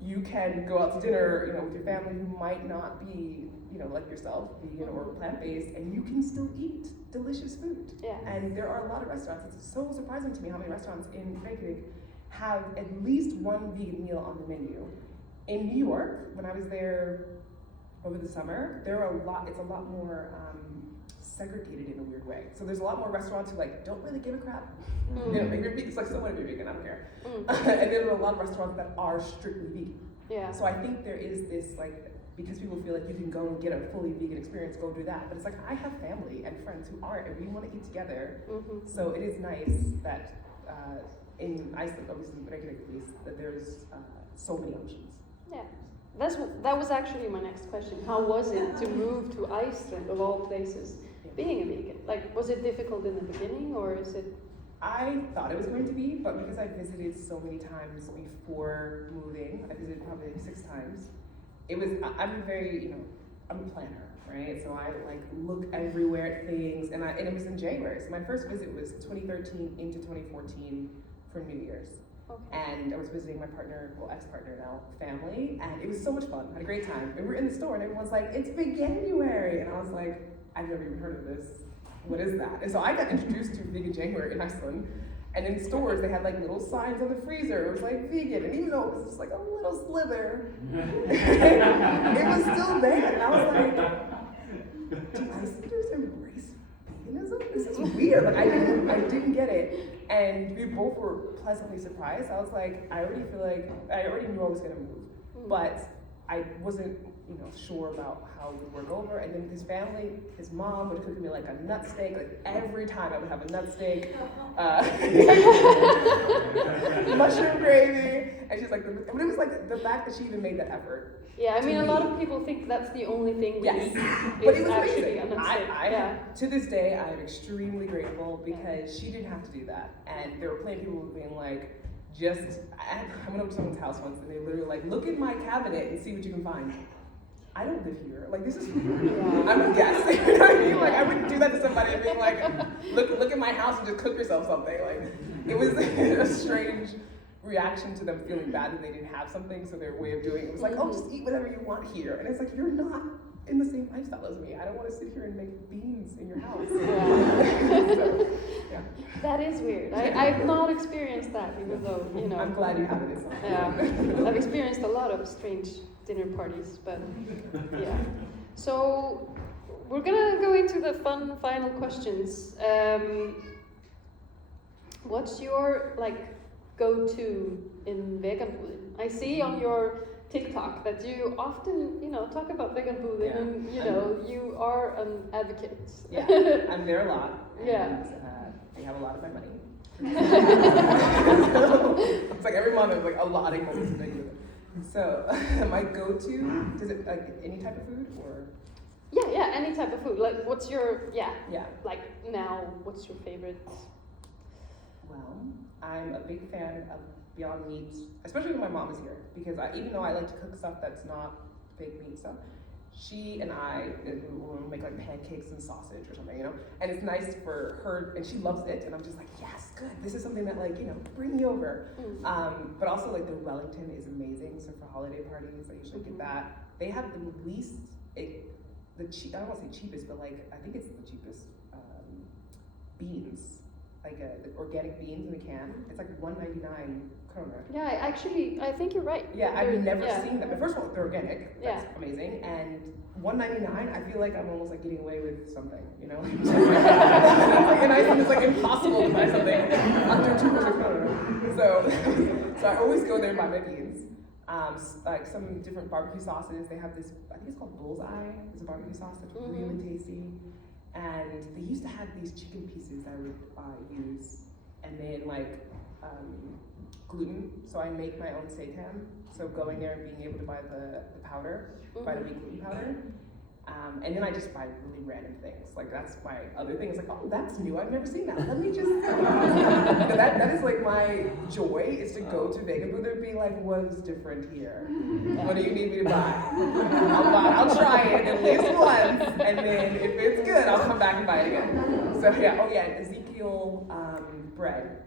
you can go out to dinner, with your family who might not be, like yourself, vegan or plant-based, and you can still eat delicious food. Yeah. And there are a lot of restaurants. It's so surprising to me how many restaurants in Reykjavik have at least one vegan meal on the menu. In New York, when I was there over the summer, it's a lot more segregated in a weird way. So there's a lot more restaurants who don't really give a crap. It's like someone if you're vegan, I don't care. And there are a lot of restaurants that are strictly vegan. Yeah. So I think there is this because people feel like you can go and get a fully vegan experience, go do that. But it's like, I have family and friends who aren't, and we want to eat together. So it is nice that in Iceland, obviously in Reykjavik at least, that there's so many options. Yeah. That was actually my next question. How was it to move to Iceland, of all places, being a vegan? Was it difficult in the beginning, or is it? I thought it was going to be, but because I visited so many times before moving, I visited probably 6 times. I'm very, I'm a planner, right? So I look everywhere at things, and it was in January. So my first visit was 2013 into 2014 for New Year's. Okay. And I was visiting my partner, ex-partner now, family, and it was so much fun. I had a great time. And we were in the store, and everyone's like, it's Veganuary! And I was like, I've never even heard of this. What is that? And so I got introduced to Vegan January in Iceland, and in stores they had little signs on the freezer. It was vegan, and even though it was just a little slither, it was still there. And I was like, do Icelanders embrace veganism? This is weird. I didn't get it. And we both were pleasantly surprised. I was like, I already knew I was gonna move, but I wasn't, sure about how it would work over. And then his family, his mom would cook me a nut steak. Every time I would have a nut steak, mushroom gravy, and she's like, but it was the fact that she even made that effort. Yeah, I mean, a lot of people think that's the only thing we eat. But it was actually amazing. a nut steak. To this day, I am extremely grateful because she didn't have to do that. And there were plenty of people being I went over to someone's house once and they literally look in my cabinet and see what you can find. I don't live here. This is weird. I'm a guest. You know what I mean? I wouldn't do that to somebody and being look at my house and just cook yourself something. It was a strange reaction to them feeling bad that they didn't have something, so their way of doing it was oh, just eat whatever you want here. And it's you're not in the same lifestyle as me. I don't want to sit here and make beans in your house. So, yeah. That is weird. I've not experienced that, even though, I'm glad you haven't. Yeah, I've experienced a lot of strange dinner parties, but yeah. So we're gonna go into the fun final questions. What's your go-to in veganbúðin? I see on your TikTok that you often, talk about veganbúðin, and you are an advocate. Yeah, I'm there a lot. And, they have a lot of my money. It's every month I'm allotting money to veganism. So my go-to, does it any type of food or? Yeah, any type of food. What's your now? What's your favorite? Well, I'm a big fan of Beyond Meat, especially when my mom is here, because even though I like to cook stuff that's not fake meat stuff, she and I will make pancakes and sausage or something, and it's nice for her, and she loves it, and I'm just yes, good, this is something that bring me over. But also the Wellington is amazing, so for holiday parties, I usually get that. They have the least, I don't want to say cheapest, but I think it's the cheapest beans the organic beans in a can. It's like 199 kroner. Yeah, actually, I think you're right. Yeah, I've never seen them. But first of all, they're organic. That's Yeah. amazing. And 199, I feel like I'm almost like getting away with something, you know? And I think it's like impossible to buy something under 200 kroner. So I always go there and buy my beans. Like some different barbecue sauces. They have this, I think it's called Bullseye. It's a barbecue sauce that's really tasty. And they used to have these chicken pieces that I would use, and then like gluten. So I make my own seitan. So going there and being able to buy the powder, buy the wheat gluten powder. And then I just buy really random things. Like that's my other thing. It's like, oh, that's new. I've never seen that. Let me just. that is like my joy is to go to Veganbooth and be like, what is different here? What do you need me to buy? I'll try it at least once, and then if it's good, I'll come back and buy it again. So yeah, and Ezekiel bread.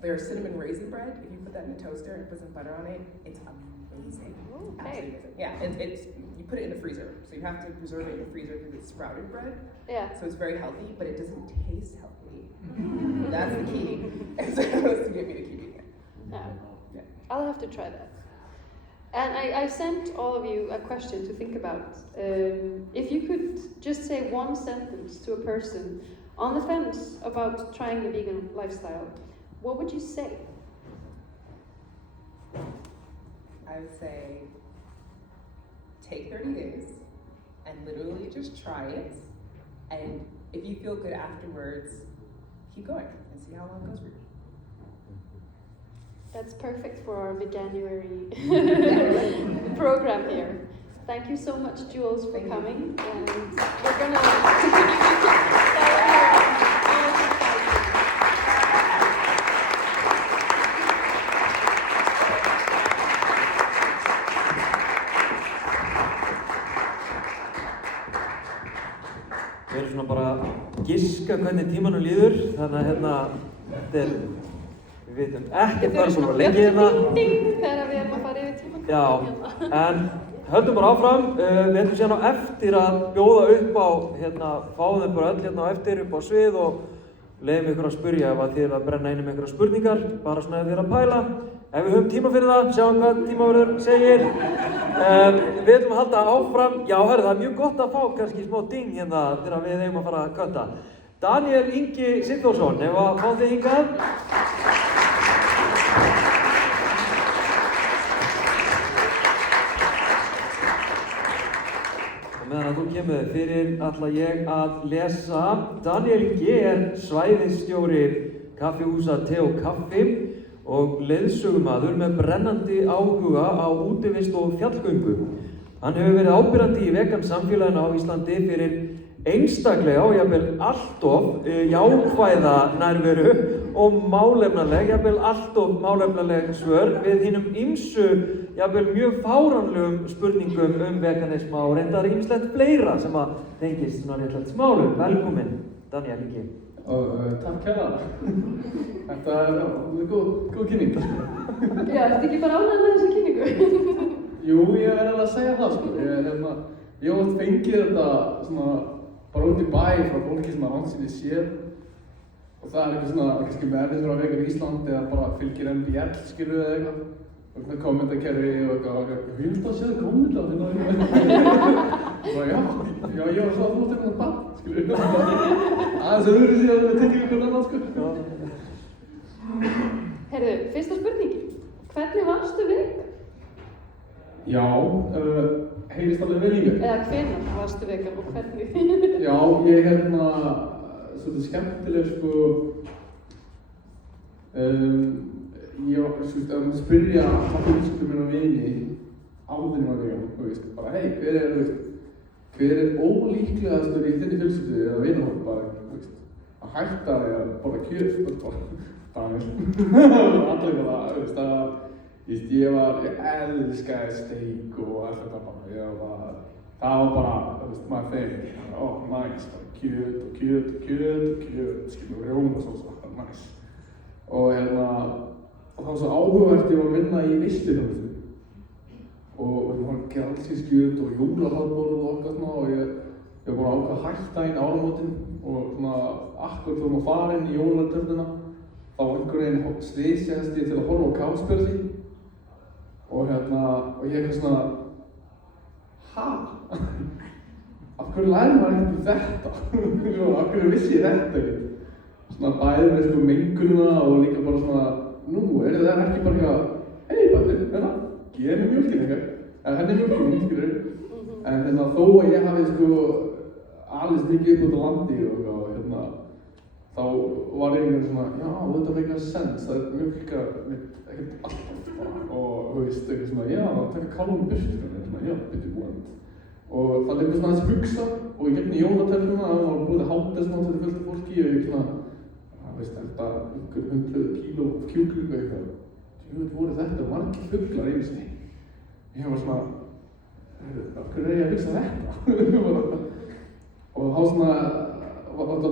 There's cinnamon raisin bread. If you put that in a toaster and put some butter on it, it's amazing. Okay. Absolutely amazing. Yeah, it's you put it in the freezer, so you have to preserve it in the freezer because it's sprouted bread. Yeah. So it's very healthy, but it doesn't taste healthy. That's the key. And so it was to get me to keep eating it. Yeah. I'll have to try that. And I sent all of you a question to think about. If you could just say one sentence to a person on the fence about trying the vegan lifestyle, what would you say? I would say, take 30 days and literally just try it. And if you feel good afterwards, keep going and see how long it goes for you. That's perfect for our Veganuary program here. Thank you so much, Jules, for coming. And we're going to continue. Við erum svona bara að giska hvernig tímanum líður, þannig að þetta er, við vitum ekkert hvað er búin að vera lengi hérna. Þegar við erum að fara yfir tímanum. Já, en höldum bara áfram. Við ætlum síðan á eftir að bjóða upp á, fáum þeim bara öll hérna á eftir upp á svið og leiðum ykkur að spyrja ef þið eru að brenna inn einhverjar spurningar, bara svona ef þið eru að pæla. Ef við höfum tíma fyrir það, sjáum hvað tímaverður segir. Við ætlum að halda áfram. Já, það er mjög gott að fá kannski smá ding hérna þegar við eigum að fara að kötta. Daníel Ingi Sigþórsson, ef að fá þig hingað. Og meðan að þú kemur fyrir ætla ég að lesa. Daníel Ingi er svæðisstjóri kaffihúsa Te Kaffi og leiðsögumaður með brennandi áhuga á útivist og fjallgöngu. Hann hefur verið ábyrgandi í vegan samfélaginu á Íslandi fyrir einstaklega og jafnvel allt jákvæða nærveru og málefnaleg, jafnvel allt málefnaleg svör við hinum ýmsu, jafnvel mjög fáránlegum spurningum veganisma og reyndar ýmislegt fleira sem að tengist svona réttlætismálum. Velkomin, Daníel Ingi. Takk kærlega. Þetta er góð kynning. Já, ertu ekki bara ánægð með þessa kynningu? Jú, ég alveg að segja það, sko. Ég hef oft fengið þetta svona bara út í bæ frá fólki sem rannsýnir sér. Og það er eitthvað svona, kannski með erfitt frá vegan í Íslandi eða bara fylgir MBL, skilur eða eitthvað. Og svona kommentakerfi og eitthvað, ég vil það séð kommenta þarna. Og já, ég var svo að þú átt eitthvað bann, skilur. Aðeins að öðru síðan við tekjum einhvern annan, sko. Heyrðu, fyrsta spurningin. Hvernig varstu vegan? Já, heyrist alveg vel í mér. Eða hvenær varstu vegan og hvernig? Já, ég svolítið skemmtileg, sko. Ég var, ef maður spyrja alla fjölskyldu mína og vini áður en maður vegan, þú veist, bara hei, hver er ólíklegastur í þinni fjölskyldu eða vinahóp bara, þú veist, að hætta að borða kjöt, bara, allir bara, þú veist, ég elskaði steik og allt þetta bara, það var bara, þú veist, maður þeim, nice, bara kjöt og kjöt, skilur, rjómasós, nice. Og það var svo áhugavert ég var að vinna í veisluþjónustu og við varum að gera alls í skjöt og jólahaldborð og okkar svona og ég var búinn að ákveða að hætta einn áramótin og svona akkur þegar maður farinn í jólatöfnuna þá var einhvern veginn slysjast ég til að horfa á Káspjörði og ég eitthvað svona af hverju lærir maður ekkert þetta? Af hverju vissi ég þetta ekkert? Svona bæði með sko mengununa og líka bara svona nú, það ekki bara eitthvað hei bættir, geð mér mjólkin eitthvað en henni mjólkin, skilur en þó að ég hafi sko alveg mikið upp út á landi og þá var ég einhvern svona já, þetta make sense, það mjólka ekkert alltaf og þú veist, eitthvað svona já, taka kálum burt svona já, byrju búinn og það lefði svona aðeins hugsa og ég gegnum jólatöfluna og það var búið að hátasnátt þetta fullt af fólki og ég svona veist, þetta einhver 100 kíló kjúkling eitthvað voru þetta margir fuglar einu sinni ég var svona af hverju ég að hugsa þetta og þá svona var þetta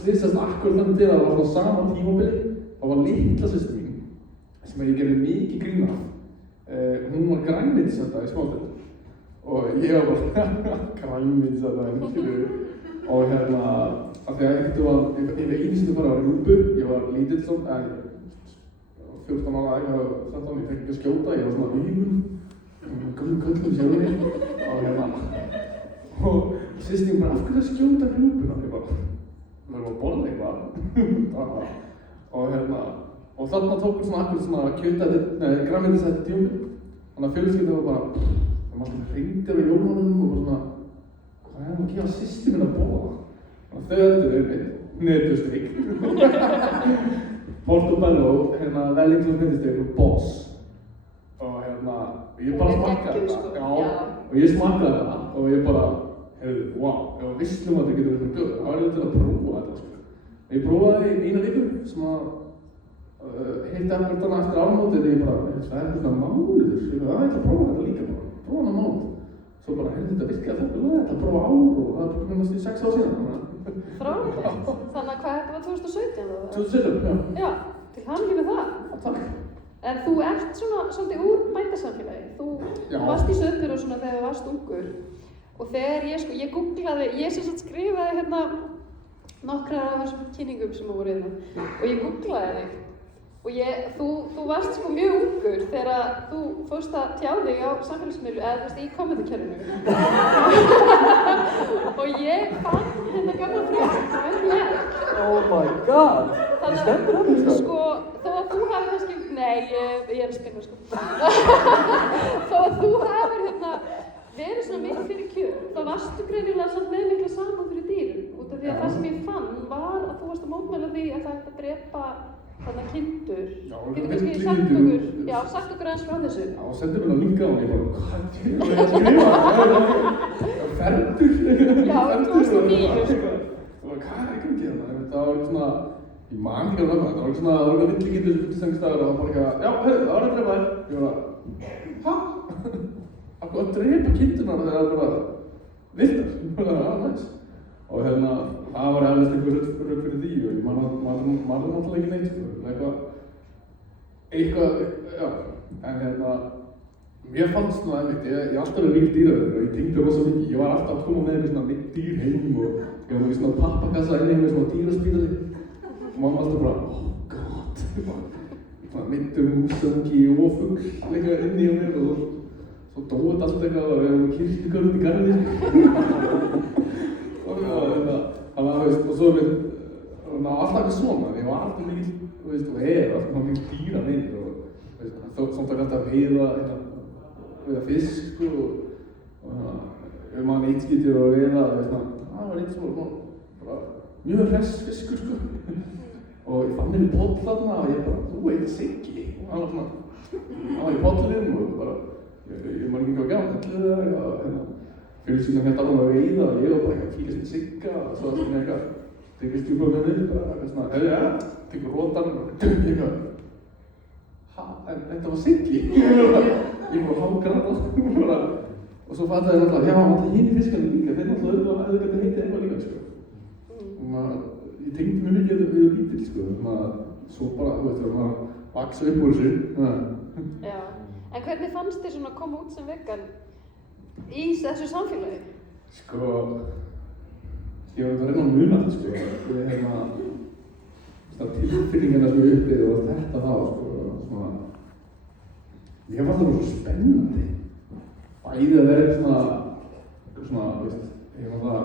slysast akkur þannig til að það var svona sama tímabili þá var litla systir mín sem ég gerði mikið grín af hún var grænmetisæta í Smástöð og ég var bara grænmetisæta og af því að ég var einu sinni bara á rjúpu, ég var lítill svona, 14 ára eitthvað 13, ég fekk ekki að skjóta, ég var svona vígur, gömum köllum sjálfur og systir mín bara, af hverju að skjóta rjúpuna? Ég bara, við erum að borða eitthvað og þarna tók svona akkur svona grænmetisæti tímabili, þannig að fjölskyldan var bara, það var alltaf hreindýr á jólunum og bara svona, hvað að gefa systir mín að borða? Þau öllu netustrykk Portobello, Wellington myndistykk og Boss og ég bara smakkaði þetta og ég smakkaði þetta og ég bara wow, ég var vissum að þetta getur verið góð það var til að prófa þetta ég prófaði eina viku sem að heitti eftir áramótið og ég bara, það er svona mánuður ég ætla að prófa þetta líka prófa hana mánuð svo bara, þetta virkaði þetta ég ætla að prófa ár og það er bara næstu 6 ár síðan Frábært. Þannig að hvað þetta var 2017 þá? 2017, já. Já, til hamingju með það. Takk. En þú ert svona svolítið úr bændasamfélagi. Þú varst í Söður og svona þegar þú varst ungur. Og þegar ég googlaði, ég sem sagt skrifaði nokkrar af þessum kynningum sem voru hérna. Og ég googlaði þig. Og þú varst sko mjög ungur þegar þú fórst að tjá þig á samfélagsmiðlu eða í kommentakerfinu. Og ég fann gamla frétt sem ég. Oh my god! Það stendur hann sko, þó að þú hafir kannski, nei, ég er að spinna sko. Þó að þú hafir verið svona mitt fyrir kjör, þá varstu greinilega samt með mikla saman fyrir dýrum. Út af því að það sem ég fann var að þú varst að mótmæla því að það ætti að drepa þarna kindur. Getur kannski sagt okkur aðeins frá þessu? Já, sendur mér að linka á hann, ég bara, hvað er það að skrifa? Ferdur? Já, 2009. Hvað er ekki að gera það? Það var svona, ég man ekki að það var svona villikindur sem fyrst staðar og það var bara eitthvað, já, það var að drepa þær. Ég bara, hæ? Akkur að drepa kindurnar þegar það bara viltar? Það var næst. Og það var eflaust einhver rödd fyrir því og maður náttúrulega ekki neitt sko, eitthvað, já, en mér fannst nú einmitt, ég alltaf verið mikil dýraverður og ég tengdi rosa mikið, ég var alltaf að koma með eitthvað svona mitt dýr heim og ég var með svona pappakassa inni með svona dýraspítali og maður var alltaf bara, oh god, svona mittur músangi og fugl eitthvað inni á mér og svo dóið allt eitthvað og við varum með kirkjugörn í garði og svo er við alltaf ekki svona, ég var alltaf mikil, og alltaf mikil dýra neynir og samt að alltaf veiða fisk og ef maður neitskýttir og veiða, það var eitt svona mjög hress fiskur sko og ég fann henni poll þarna og ég bara, þú heitir Siggi og hann var í pollinum og bara, ég man ekki hvað gæða hellu fjölskyldan hérna alltaf að veiða og ég var bara eitthvað að kíka sem Sigga og svo svona eitthvað tekið stjúpöfnir, bara eitthvað svona, tekur rótan og eitthvað en þetta var Siggi ég var hágrann og svo fattaði ég náttúrulega, já, alltaf hinn í fiskarnir líka, þeir náttúrulega auðvitað heiti eitthvað líka, sko. Ég tengdi mjög mikið við lítill, sko, svo bara, þú veist, maður vaksa upp úr þessu. Já, en hvernig fannst þér svona að koma út sem vegan í þessu samfélagi? Sko, ég var að reyna að muna þetta, sko. Tilfinningarna sem ég upplifði og þetta þá, sko, svona, ég fannst það svo spennandi. Bæði að vera svona, veist, ég var það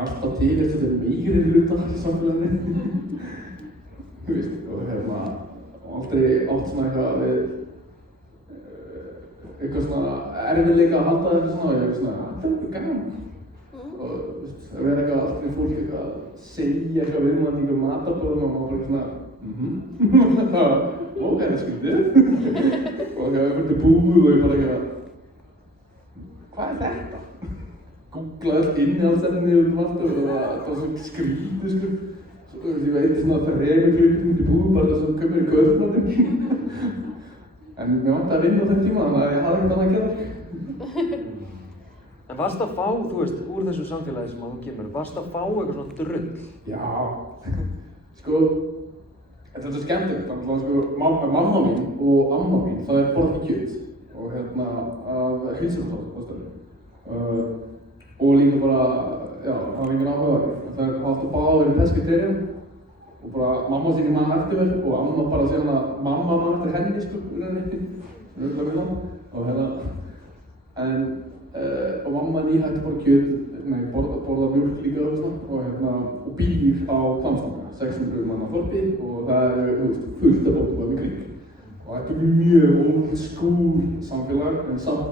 alltaf til eftir þetta meiri hlutar í samfélaginu. Þú veist, og aldrei átt svona eitthvað svona erfiðleika að halda þetta svona, ég var svona, þetta er gaman. Og að vera eitthvað alltaf í fólk eitthvað að segja eitthvað viðmælendur um matarboðum og maður bara svona ó, það er skrítið og þegar ég fyrst búið og ég bara eitthvað hvað er þetta? Googlaði öll innihaldsefni og allt og það var svo skrítið sko ég veit svona 3 klukkutími búið bara þess að köpa í kaupmatinn en mér vantaði að vinna á þeim tíma þannig að ég hafði ekkert annað að gera. En varst að fá, þú veist, úr þessu samfélagi sem að þú kemur, varst að fá eitthvað svona drull? Já, sko, þetta er svo skemmtilegt, þannig að sko, mamma mín og amma mín, það er borð ekki kjöt og af heilsufarsástæðum og líka bara, já, það var engin áhugaður. Það er alltaf báða verið pesketerinn og bara mamma sín mann eftir mér og amma bara síðan að mamma mann eftir henni, sko, og mamma nýhætti bara kjöt, borða mjólk líka og býr á Hvammstanga, 600 manna þorpi og það eru fullt af bókum í kring. Og þetta er mjög old school samfélag en samt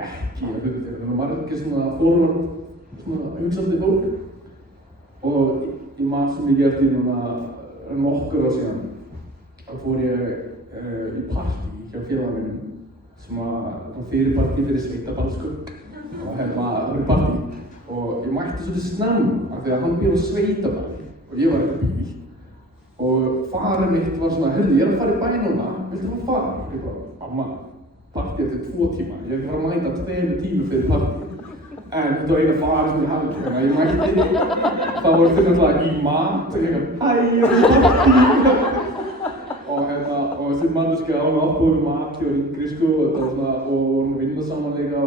ekki að hluti. Það eru margir svona forward, svona hugsandi fólk. Og í maður sem ég gerði núna nokkur ár síðan, þá fór ég í partí hjá félagarnum sem var fyrirpartí fyrir sveitaball, og það var partí og ég mætti svolítið snemma af því að hann býr á sveitaball og ég var ekki á bíl og farinn mitt var svona, heyrðu, ég er að fara í bæ núna, viltu þú fara? Ég bara, amma, partí eftir 2 tíma, ég er ekki að fara að mæta 2 tíma fyrir partí en þetta var eina fara sem ég hafði ekki, þannig að ég mætti það voru fyrir náttúrulega í mat og ég hæ, ég var í partí og þessi manneskja á ábúið mat og yngri sko og vorum að vinna saman líka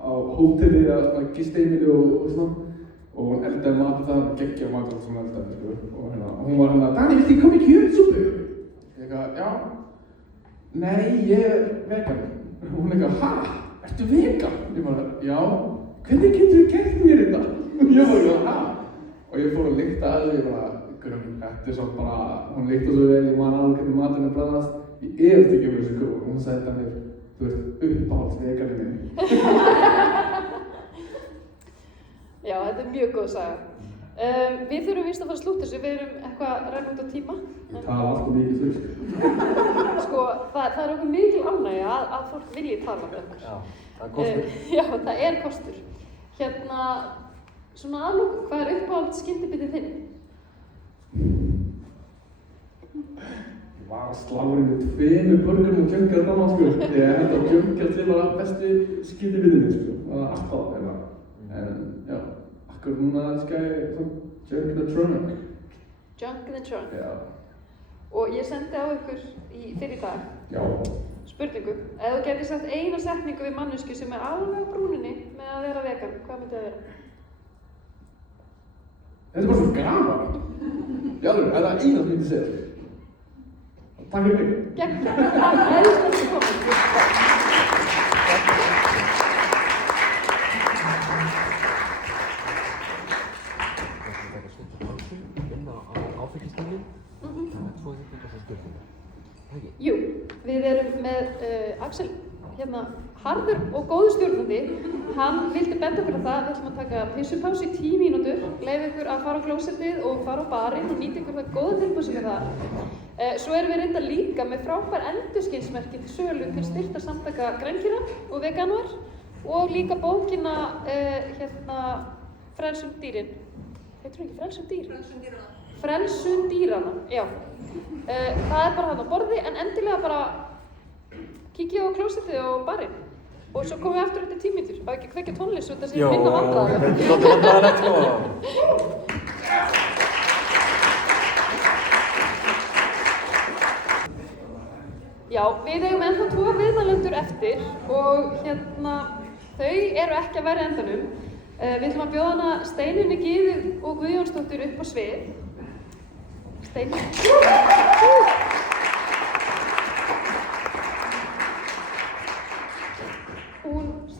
á hóteli eða gisteimili og svona og hún eldaði mat það geggjaði mat sem hún eldaði sko og hún var Daníel, viltu ég koma í kjötsúpu? Ég já, nei, ég er vegan og hún hæ, ertu vegan? Ég bara, já, hvernig getur þú gert mér þetta? Ég bara, hæ? Og ég fór að lykta að þessu, ég bara þetta er svo bara, hún lykta svo vel, ég man alveg hvernig maturinn er blandast. Ég efast ekki þessu og hún sagði Daníel, þú ert uppáhalds veganinn minn. Já, þetta er mjög góð saga. Við þurfum víst að fara að slúta þessu, við erum eitthvað að renna út á tíma. Ég tala alltaf mikið þau. Sko, það er okkur mikil ánægja að fólk vilji tala með okkur. Já, það er kostur. Já, það er kostur. Svona aðlokum, hvað er uppáhalds skyndibitið þinn? Ég var að slá inn 2 burgerum og gjöngjar þannig sko. Ég held að gjöngjar til var besti skyndibitið sko. Það var alltaf þeirra. En já, akkur núna skal ég junk in the trunk. Junk in the trunk? Já. Og ég sendi á ykkur fyrir í dag. Já. Spurningu. Ef þú getur sagt eina setningu við mannesku sem er alveg á brúninni með að vera vegan, hvað myndi það vera? Þetta er bara svo gaman. Já, það er eina sem ég myndi segja. Takk fyrir mig. Geggjað. Takk, eðlislega fyrir komið. Jú, við erum með Axel, hérna, harður og góður stjórnandi. Hann vildi benda okkur á það, við ætlum að taka pissupásu í 10 mínútur, leyfa ykkur að fara á klósettið og fara á barinn og nýta ykkur það góða tilboð sem er það. Svo erum við reynda líka með frábær endurskinsmerki til sölu til styrktar samtaka grænkera og veganuar og líka bókina Frelsum dýrin. Heitir hún ekki Frelsum dýr? Frelsum dýrana, já. Það er bara þarna á borði, en endilega bara kíkja á klósettið og barinn. Og svo komum við aftur eftir 10 mínútur. Á ekki að kveikja tónlist svo þetta sé minna vandræðalegt. Þetta er svolítið vandræðalegt sko. Já, við eigum ennþá 2 viðmælendur eftir og þau eru ekki að vera endanum. Við ætlum að bjóða hana Steinunni Gyðu og Guðjónsdóttur upp á svið. Steinunni.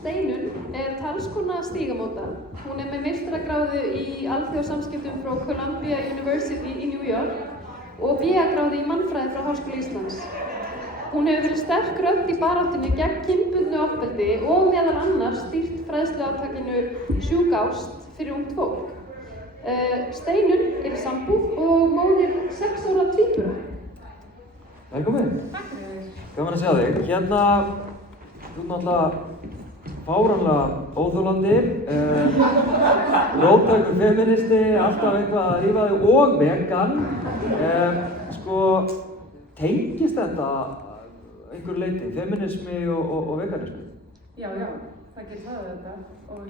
Steinunn talskona stígamóta. Hún með meistaragráðu í alþjóðasamskiptum frá Columbia University í New York og BA-gráðu í mannfræði frá Háskóla Íslands. Hún hefur verið sterk rödd í baráttunni gegn kynbundnu ofbeldi og meðal annars stýrt fræðsluátakinu Sjúk ást fyrir ungt fólk. Steinunn sambúð og móðir 6 ára tvíbura. Velkomin. Takk fyrir. Gaman að sjá þig. Hérna, þú náttúrulega fáránlega óþolandi, róttækur feministi, alltaf eitthvað að rífa þig og vegan. Tengist þetta einhver leyti, feminismi og veganismi? Já, það gerir það auðvitað og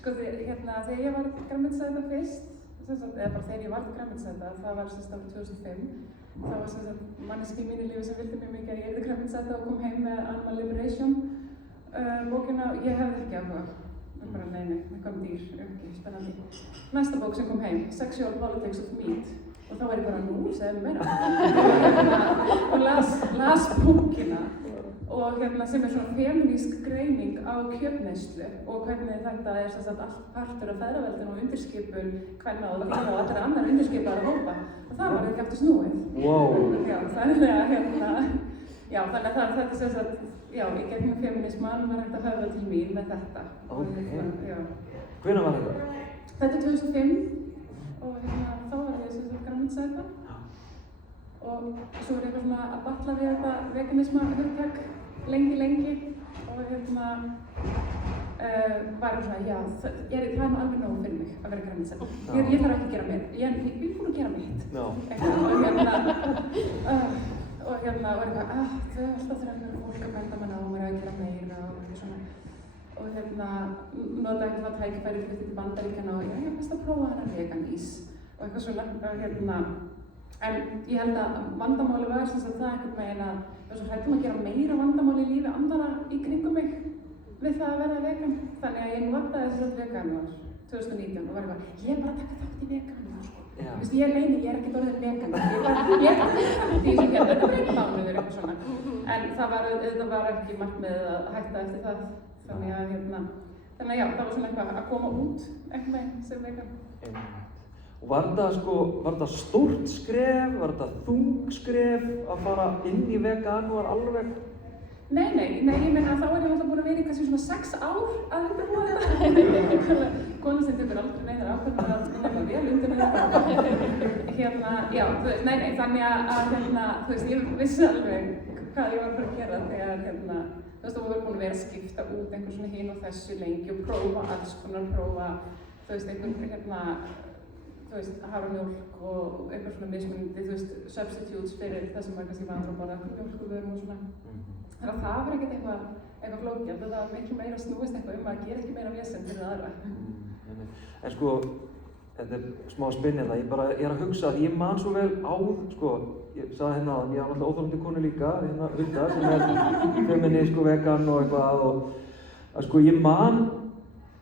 þegar ég var grænmetisæta fyrst, eða bara þegar ég varð grænmetisæta, það var árið 2005, það var manneskja í mínu lífi sem vildi mjög mikið að ég yrði grænmetisæta og kom heim með Animal Liberation bókina. Ég hefði ekki áhuga, bara nei, það kom dýr, ekki spennandi. Næsta bók sem kom heim, Sexual Politics of Meat, og þá var ég bara nú, segðu meira. Og las bókina og sem svona feminísk greining á kjötneyslu og hvernig þetta allt partur af feðraveldinu og undirskipun kvenna og dýra og allra annar undirskipaðra hópa. Og það var ekki aftur snúið. Wow. Þannig að þetta í gegnum feminisman var hægt að höfða til mín með þetta. Hvenær var þetta? Þetta er 2005 og þá var ég grænmetisæta og svo var ég eitthvað að batla við þetta veganisma-hugtak lengi og var það er alveg nóg fyrir mig að vera grænmetisæta. Ég þarf ekki að gera meira, ég er búin að gera mitt. Og var eitthvað, þau alltaf þrefnir fólk að benda mann á mér að gera meira og eitthvað svona. Og notaði eitthvað tækifæri flutti til Bandaríkjanna og ég best að prófa hana veganís og eitthvað svona. En ég held að vandamáli var það einhvern veginn að ég var svo hrædd að gera meira vandamáli í lífi annarra í kringum mig við það að verða vegan. Þannig að ég vantaði veganúar 2019 og var eitthvað, ég er bara að taka þátt í veganúar sko. Ég leyni, ég er ekkert orðin vegan, ég er því sem þetta var einu mánuður eitthvað svona. En það var ekki markmiðið að hætta eftir það. Þannig að það var svona eitthvað að koma út einhvern veginn sem vegan. Og var þetta stórt skref, var þetta þung skref að fara inn í veganúar alveg? Nei, ég meina þá er ég alltaf búin að vera í kannski svona 6 ár að undirbúa þetta. Kona sem tekur aldrei neinar ákvörðunar að nefna vel undirbúa þetta. Þannig að ég vissi alveg hvað ég var að fara að gera þegar þú var búin að vera að skipta út einhver svona hinn og þessu lengi og prófa alls konar, haframjólk og eitthvað svona mismunandi, substitutes fyrir það sem maður kannski vanur að borða, mjólkurvörum og svona. Þannig að það var ekkert eitthvað flókið, það var miklu meira snúist eitthvað að gera ekki meira vesen fyrir aðra. En þetta er smá spinn hérna, ég er að hugsa að ég man svo vel á, ég sagði hérna áðan, ég á náttúrulega óþolandi konu líka, Hulda, sem er feminist og vegan og eitthvað og ég man,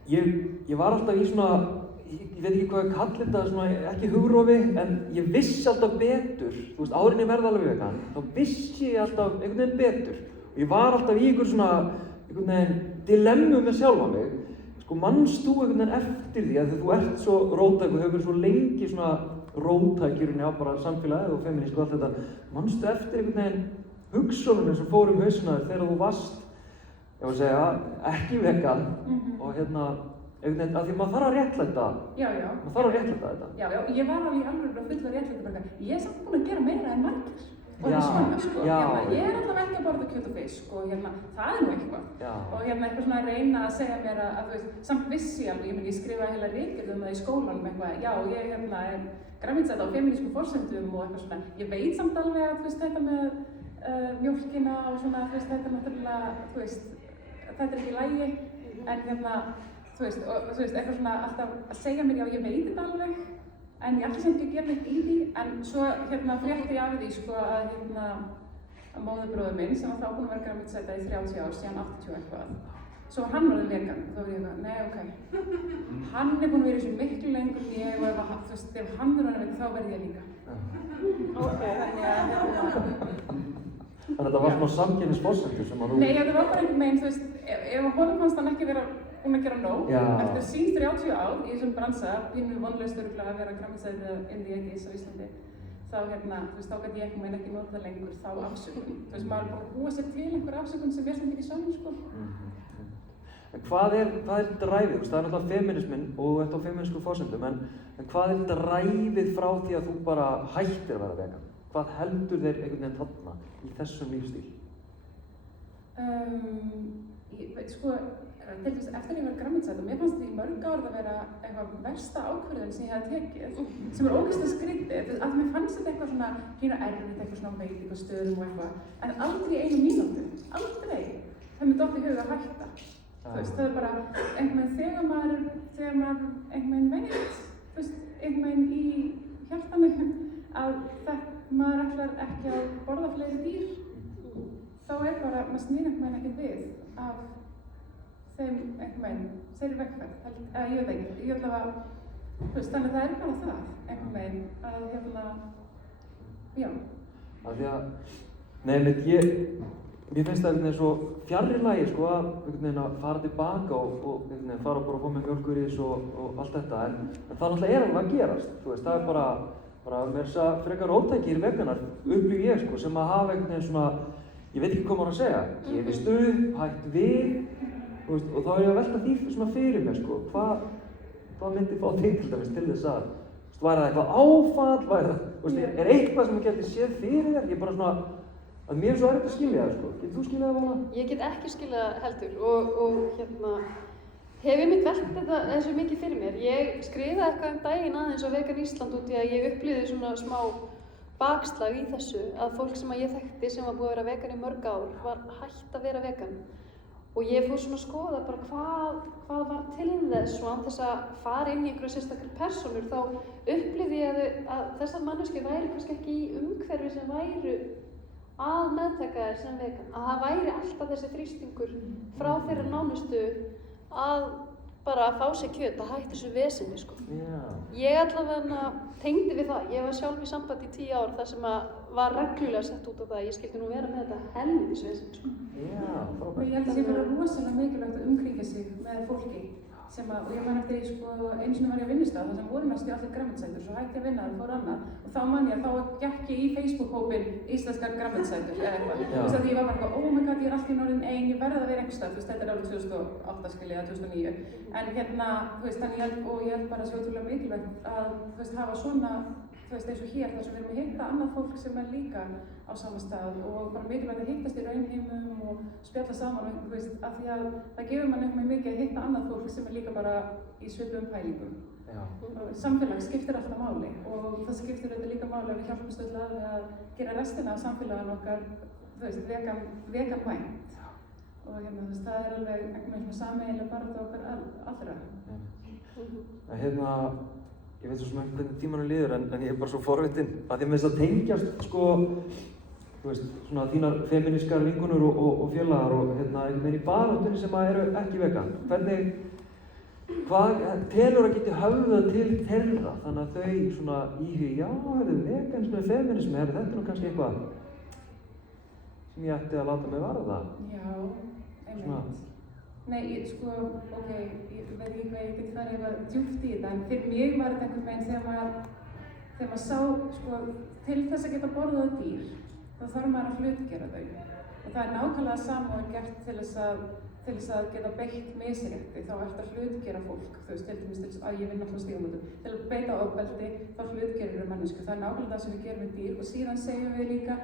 ég var alltaf í svona, ég veit ekki hvað ég kalli þetta, svona ekki hugrófi, en ég vissi alltaf betur, áður en ég verði alveg vegan, þá vissi ég alltaf einhvern veginn betur. Og ég var alltaf í einhvern veginn dilemmu með sjálfa mig. Manst þú einhvern veginn eftir því að þú ert svo róttæk og hefur verið svo lengi svona róttækjurinn á bara samfélagið og feminist og allt þetta. Manstu eftir einhvern veginn hugsunum sem fór hausina þegar þú varst, ég var að segja, ekki vegan og einhvern veginn, af því maður þarf að réttlæta. Maður þarf að réttlæta þetta. Já, ég var alveg alveg full að réttlæta. Ég er samt búin að gera meira en margir. Og það er svona, ég er alltaf ekki að borða kjöt og fisk og það er nú eitthvað. Og eitthvað svona að reyna að segja mér að samt vissi ég alveg, ég skrifaði heila ritgerð það í skólanum eitthvað, ég er grænmetisæta á feminískum forsendum og eitthvað svona. Ég veit samt alveg að þetta með mjólkina og svona, þetta náttúrulega, þetta er ekki í lagi, en eitthvað svona alltaf að segja mér, ég veit þetta alveg. En ég ætla samt ekki að gera neitt í því, en svo frétti ég af því að móðurbróður minn sem var þá búinn að vera grænmetisæta í 30 ár, síðan 80 eitthvað, Svo var hann orðinn vegan og þá var ég eitthvað, nei, ok. Hann búinn að vera í þessu miklu lengur en ég og ef hann orðinn vegan þá verð ég líka. Ok. Þannig að þetta var svona samkynnisforsendur sem að þú... Nei, þetta var bara einhvern veginn, ef honum fannst hann ekki vera búinn að gera nóg, eftir sín 30 ár í þessum bransa, pínu vonlaust örugglega að vera grænmetisætur inn í Egis á Íslandi, þá þá gæti ég einhvern veginn ekki nota lengur þá afsökun. Maður er búinn að búa sér til einhver afsökun sem er samt ekki sönn, sko. En hvað er dræfið? Það er náttúrulega feminisminn og þú ert á feminísku forsendum, en hvað er dræfið frá því að þú bara hættir að vera vegan? Hvað heldur þeir einhvern veginn þarna í þessum lífstíl? Ég veit sko, til þess eftir að ég var grænmetisætur, mér fannst þetta í mörg ár að vera eitthvað versta ákvörðun sem ég hafði tekið, sem er ógeðslega skrítið, að mér fannst þetta eitthvað svona pínu erfitt, eitthvað svona veit, eitthvað stöðum og eitthvað, en aldrei í einu mínútu, aldrei. Það mér dotti í huga að hætta. Það er bara einhvern veginn þegar maður einhvern veginn veit, einhvern veginn í hjartanu að maður ætlar ekki að borða fleiri dýr, þá er bara, maður snýr einhvern veginn ekki við af þeim einhvern veginn, þeirri vegferð, ég veit ekki, ég ætla að, þannig að það er bara það, einhvern veginn, já. Af því að, mér finnst það einhvern veginn svo fjarri lagi, sko, að einhvern veginn að fara tilbaka og einhvern veginn fara bara að fá með mjólkurís og allt þetta, en það náttúrulega er alveg að gerast, það er bara með þess að frekar ótækir veganar, upplýf ég, sko, sem að hafa einhvern veginn svona, ég veit ekki hvað maður að segja, gefist upp, hætt við, og þá er ég að velta því svona fyrir mér, sko, hvað myndi fá þig til dæmis til þess að, væri það eitthvað áfall, er eitthvað sem þú getur séð fyrir þér, ég bara svona, að mér er svo erfitt að skilja það, sko. Getur þú skiljað það, Vala? Ég get ekki skiljað það heldur og hef ég velt þetta þessu mikið fyrir mér. Ég skrifaði eitthvað daginn aðeins á Vegan Ísland út í að ég upplifði svona smá bakslag í þessu að fólk sem ég þekkti sem var búið að vera vegan í mörg ár var hætt að vera vegan. Og ég fór svona að skoða bara hvað var til þess og án þess að fara inn í einhverja sérstakar persónur þá upplifði ég að þessar manneskjur væri kannski ekki í umhverfi sem væru að meðtaka þér sem vegan, að það væri alltaf þessi þrýstingur frá þeirra nánustu að bara fá sér kjöt, að hætta þessu vesinni, sko. Ég allavega tengdi við það, ég var sjálf í sambandi í 10 ár þar sem að var reglulega sett út á það að ég skildi nú vera með þetta helvítis vesinn, sko. Og ég held að það vera rosalega mikilvægt að umkringja sig með fólki og ég man eftir einu sinni var ég á vinnustað þar sem voru næstu allir grænmetisætur, svo hætti ég að vinna og fór annað og þá man ég að þá gekk ég í Facebook-hópinn íslenskar grænmetisætur eða eitthvað. Því ég var bara oh my god, ég er alltaf í norðin ein, ég verði að vera einhvers staðar, þetta er árið 2008 skilja, 2009. En þannig ég held bara svo ótrúlega mikilvægt að hafa svona, eins og hér þar sem við erum að hitta annað fólk sem er líka á sama stað og bara mikilvægt að hittast í raunheimum og spjalla saman af því að það gefur mann eitthvað mikið að hitta annað fólk sem er líka bara í svipuðum pælingum. Samfélag skiptir alltaf máli og það skiptir auðvitað líka máli að við hjálpumst öll að gera restina af samfélaginu okkar vegan vænt og það er alveg einhvern sameiginleg barátta okkar allra. Ég veit svo sem ekki hvernig tímanum líður en ég er bara svo forvitinn að ég með þess að tengjast sko, svona þínar femínískar vinkonur og félagar og einhvern veginn í baráttunni sem eru ekki vegan. Hvað telur að geti höfðað til þeirra þannig að þau svona já, veganismi, feminismi, þetta er nú kannski eitthvað sem ég ætti að láta mig varða. Já, einmitt. Nei, ég veit ekki hvað ég get farið eitthvað djúpt í þetta, en fyrir mig var þetta einhvern veginn þegar maður sá, til þess að geta borðað dýr, þá þarf maður að hlutgera þau. Og það er nákvæmlega sama og gert til þess að geta beitt misrétti, þá ert að hlutgera fólk, til dæmis að ég vinn alltaf stígamótum. Til að beita ofbeldi, þá hlutgerir við mannesku. Það er nákvæmlega það sem við gerum við dýr og síðan segjum við líka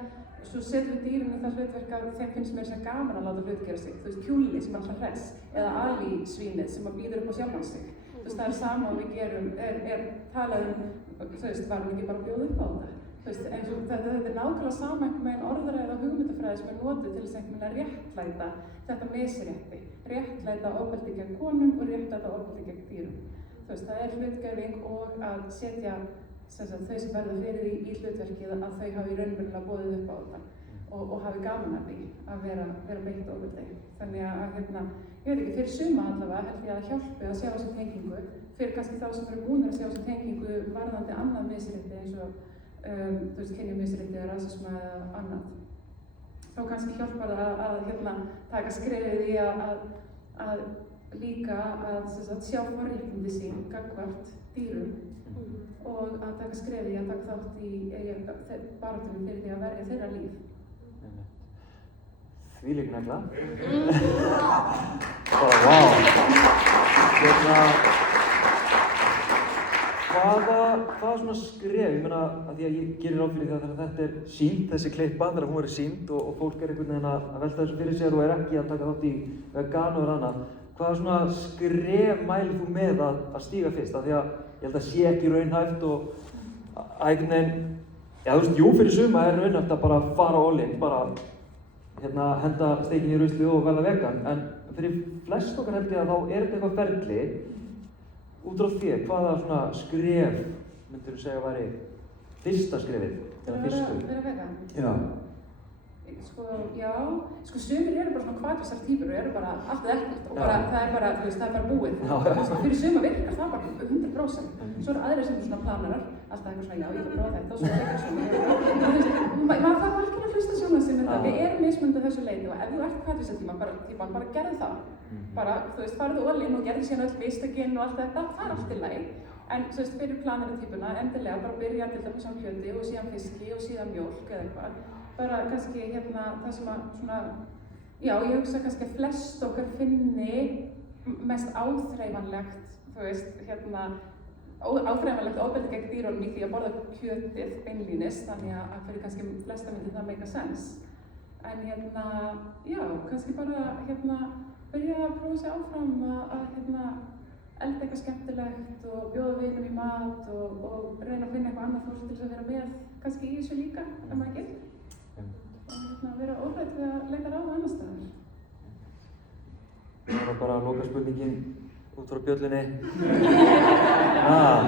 svo setjum við dýrum í það hlutverk að þeim finnst mér sem gaman að láta hlutkera sig. Kjúli sem er alltaf hress, eða alísvínið sem býður upp á sjálfan sig. Það er sama og við gerum, talað varum ekki bara að bjóða upp á þetta. Þetta er nákvæmlega sama einhvern veginn orðræða og hugmyndafræði sem er notið til þess einhvern veginn að réttlæta þetta misrétti. Réttlæta ofbeldi gegn konum og réttlæta ofbeldi gegn dýrum. Það er hlutgerfing og að setja þau sem verða fyrir í hlutverkið að þau hafi raunverulega boðið upp á þetta. og hafi gaman af því að vera beitt ofbeldi. Þannig að ég veit ekki, fyrir suma allavega held ég að hjálpi að sjá þessi tengingu, fyrir kannski þá sem eru búnir að sjá þessi tengingu varðandi annað misrétti eins og kynjamisrétti eða rasisma eða annað. Þá kannski hjálpar það að taka skrefið í að líka að sjá forréttindi sín gagnvart dýrum og að taka skrefið í að taka þátt í baráttunum fyrir því að verja þeirra líf. Þvílík negla. Bara vá. Hvaða svona skref, ég meina að því að ég gerir ráð fyrir það þegar þetta sýnt, þessi klippa, þegar hún sýnt og fólk einhvern veginn að velta þessu fyrir sér og ekki að taka þátt í vegan og annað. Hvaða svona skref mælir þú með að stíga fyrst? Af því að ég held að sé ekki raunhæft og einhvern veginn, jú fyrir suma raunhæft að bara fara all in, bara henda steikinni í ruslið og verða vegan, en fyrir flest okkar held ég að þá þetta eitthvað ferli. Út frá þér, hvaða svona skref myndir þú segja væri fyrsta skrefið? Eða fyrstu? Vera vegan? Já. Sumir eru bara svona hvatvísar týpur og eru bara allt eða ekkert og bara, það er bara búið. Fyrir suma virkar það bara 100%. Svo eru aðrir sem eru svona planarar, alltaf eitthvað svona, já, ég vil prófa þetta og svo eitthvað svona. Maður þarf alveg að hlusta svona sem þetta, við erum mismunandi þessu leiti og ef þú ert hvatvísar týpa, bara gerðu það. Bara, farðu all in og gerðu síðan öll mistökin og allt þetta, það allt í lagi. En fyrir planari týpuna, endilega bara byrja til dæmis á kjöti og síðan fiski og síðan mjólk eða eitthvað. Bara kannski það sem að svona, já, ég hugsa kannski að flest okkar finni mest áþreifanlegt, áþreifanlegt ofbeldi gegn dýrunum í því að borða kjötið beinlínis, þannig að fyrir kannski flesta myndi það make sense. En já, kannski bara byrja að prófa sig áfram að elda eitthvað skemmtilegt og bjóða vinum í mat og reyna að finna eitthvað annað fólk til þess að vera með kannski í þessu líka, ef maður getur. Og vera óhrædd við að leita ráða annars staðar. Það var bara loka spurningin út frá bjöllunni.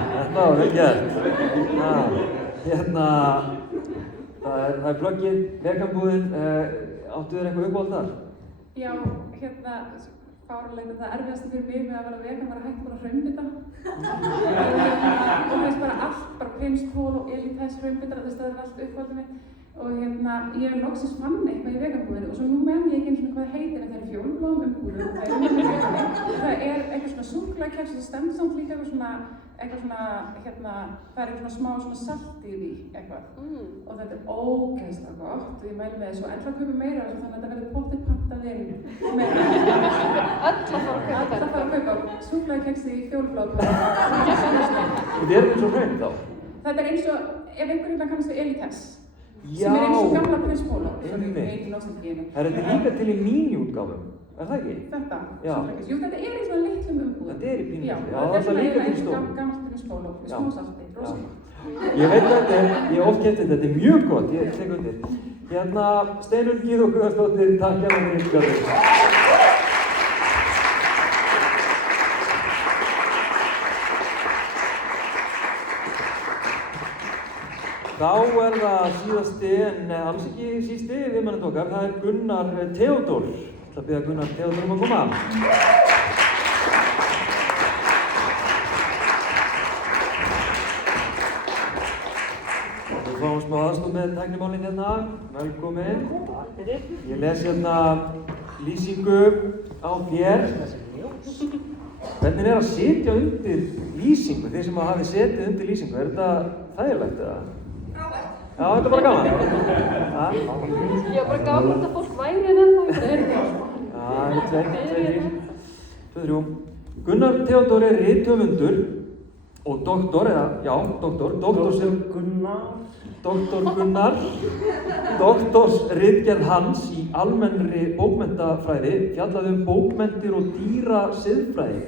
Þetta var vel gert. Það er pluggið, veganbúðin. Áttu þér eitthvað uppáhald þar? Já, fáránlegt að það erfiðasta fyrir mig með að vera vegan var að hætta bara hraunbita. Og bara allt, bara prinsból og elítæs hraunbitar, það er allt uppáhaldið mitt. Og ég loksins fann eitthvað í veganbúðinni og svo nú ég ekki eins og hvað það heitir en það er fjólblóm umbúðum. Það er eitthvað svona súkkulaðikeks og það stendur samt líka eitthvað svona, það er eitthvað smá svona salt í því eitthvað. Og þetta er ógeðslega gott og ég mæli með þessu og ætla að kaupa meira þannig að þetta verður pottið pantað inn meira. Alla fara að kaupa súkkulaðikeks í fjólblóm. Þetta er eins og hraun þá? Þetta er eins og, ef einhverjum kannast við elítæs. Já! Sem er eins og gamla prinsbóla. Er þetta líka til í míniútgáfum? Er það ekki? Þetta? Já. Jú, þetta er í svona litlum umbúðum. Þetta er í pínu. Já, það er líka til stór. Gamalt prinsbóla, með smósalti, rosalega. Ég veit hvað þetta er, ég hef oft keypt þetta er mjög gott, ég tek undir. Steinunn Guðrún Kristjánsdóttir, takk hjá mér fyrir spjallið. Þá er það síðasti en alls ekki sísti viðmælendur okkar, það er Gunnar Theodór. Ég ætla að biðja Gunnar Theodór að koma. Við fáum smá aðstoð með tæknimálinn hérna. Velkomin. Ég les lýsingu á þér. Hvernig er að sitja undir lýsingu? Þeir sem hafi setið undir lýsingu, er þetta þægilegt eða? Já, þetta er bara gaman. Ég var bara gaman að fólk væri þetta. Það er 2, 3. Gunnar Theodór er rithöfundur og doktor, doktorsritgerð hans í almennri bókmenntafræði fjallaði bókmenntir og dýrasiðfræði.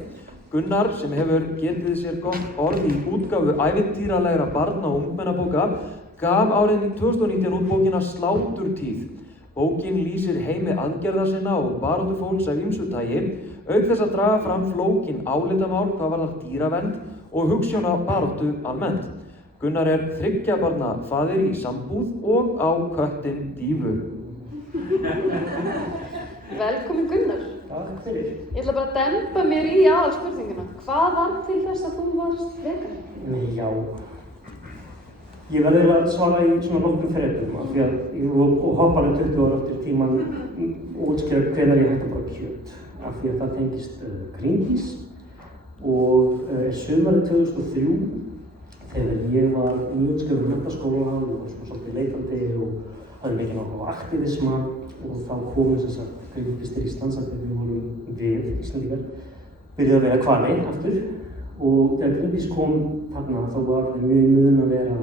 Gunnar, sem hefur getið sér gott orð í útgáfu ævintýralegra barna- og ungmennabóka, gaf árið 2019 út bókina Sláturtíð. Bókin lýsir heimi aðgerða sinna og baráttu fólks af ýmsu tagi, auk þess að draga fram flókin álitamál hvað varðar dýravernd og hugsjóna baráttu almennt. Gunnar er 3 barna faðir í sambúð og á köttinn Dífu. Velkomin Gunnar. Takk fyrir. Ég ætla bara að demba mér í aðalspurninguna. Hvað var til þess að þú varst vegan? Já, ég verði eiginlega að svara í svona nokkrum ferðum af því að ég hoppa alveg 20 ára eftir tíman og útskýra hvenær ég hætti að borða kjöt af því að það tengist Greenpeace og sumarið 2003 þegar ég var nýútskrifaður úr menntaskóla og var svona svolítið leitandi og hafði mikið áhuga á aktivisma og þá komu þess að Greenpeace til Íslands að við vorum við Íslandingar byrjuðu að vera hvali aftur og þegar Greenpeace kom þarna þá var það mjög mun að vera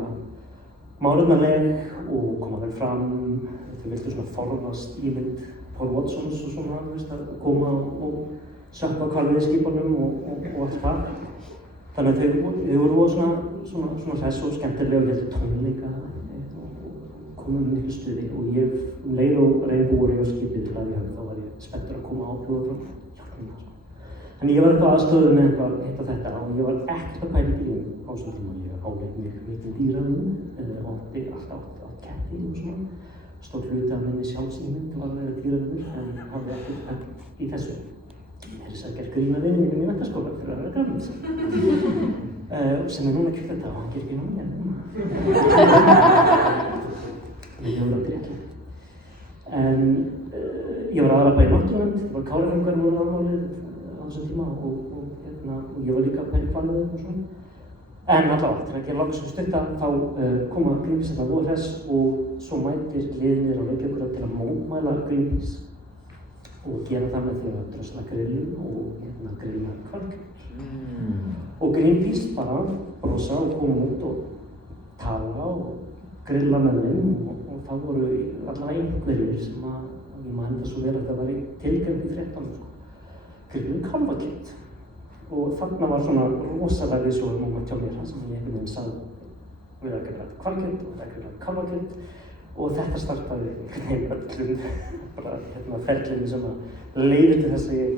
málefnaleg og koma vel fram, þau viltu svona forðast ímynd Paul Watsons og svona, þú veist, að koma og sökka á hvalveiðiskipunum og allt það. Þannig að þau voru svona hress og skemmtilega og heldur tónleika og komum miklu stuði og ég leið og reynbúur ég á skipið til að þá var ég spenntur að koma á bjóða frá hjálpuna. Þannig ég var eitthvað aðstöðu með eitthvað hitt og þetta og ég var ekkert að pæla í bílum á svona tíma. Ég áleik mig mikið dýraðum og átti alltaf átt ketti og svona. Stór hluti af minni sjálfsímynd var að vera dýraður en hafði ekkert í þessu. Ég er þess að gera grín að vinni mínum í menntaskóla fyrir að vera grafnins. Sem núna ekki þetta og hann ger ekki námi ég var aldrei ekki. En ég var aðalega bara í náttúruvernd, það var Kárahnjúkar voru aðmálið á þessum tíma og ég var líka að pæla í hvalveiðum og svona. En allavega, þegar ég loks stutta þá koma Greenpeace þetta voru hress og svo mætir liðinir á Reykjavíkur til að mótmæla Greenpeace og gera það með því að drösla grillin og grilla hvalkjöt. Og Greenpeace bara brosa og koma út og tala og grilla með þeim og það voru allavega einhverjir sem að ég man þetta svo vel að það væri tilgjönd í fréttanum sko. Grillum kálfakjöt. Og þarna var svona rosalega visual moment hjá mér sem ég einhvern veginn sagði við að gera hvalkjöt og það gera kálfakjöt og þetta startaði öllum bara ferlinu sem að leiði til þess að ég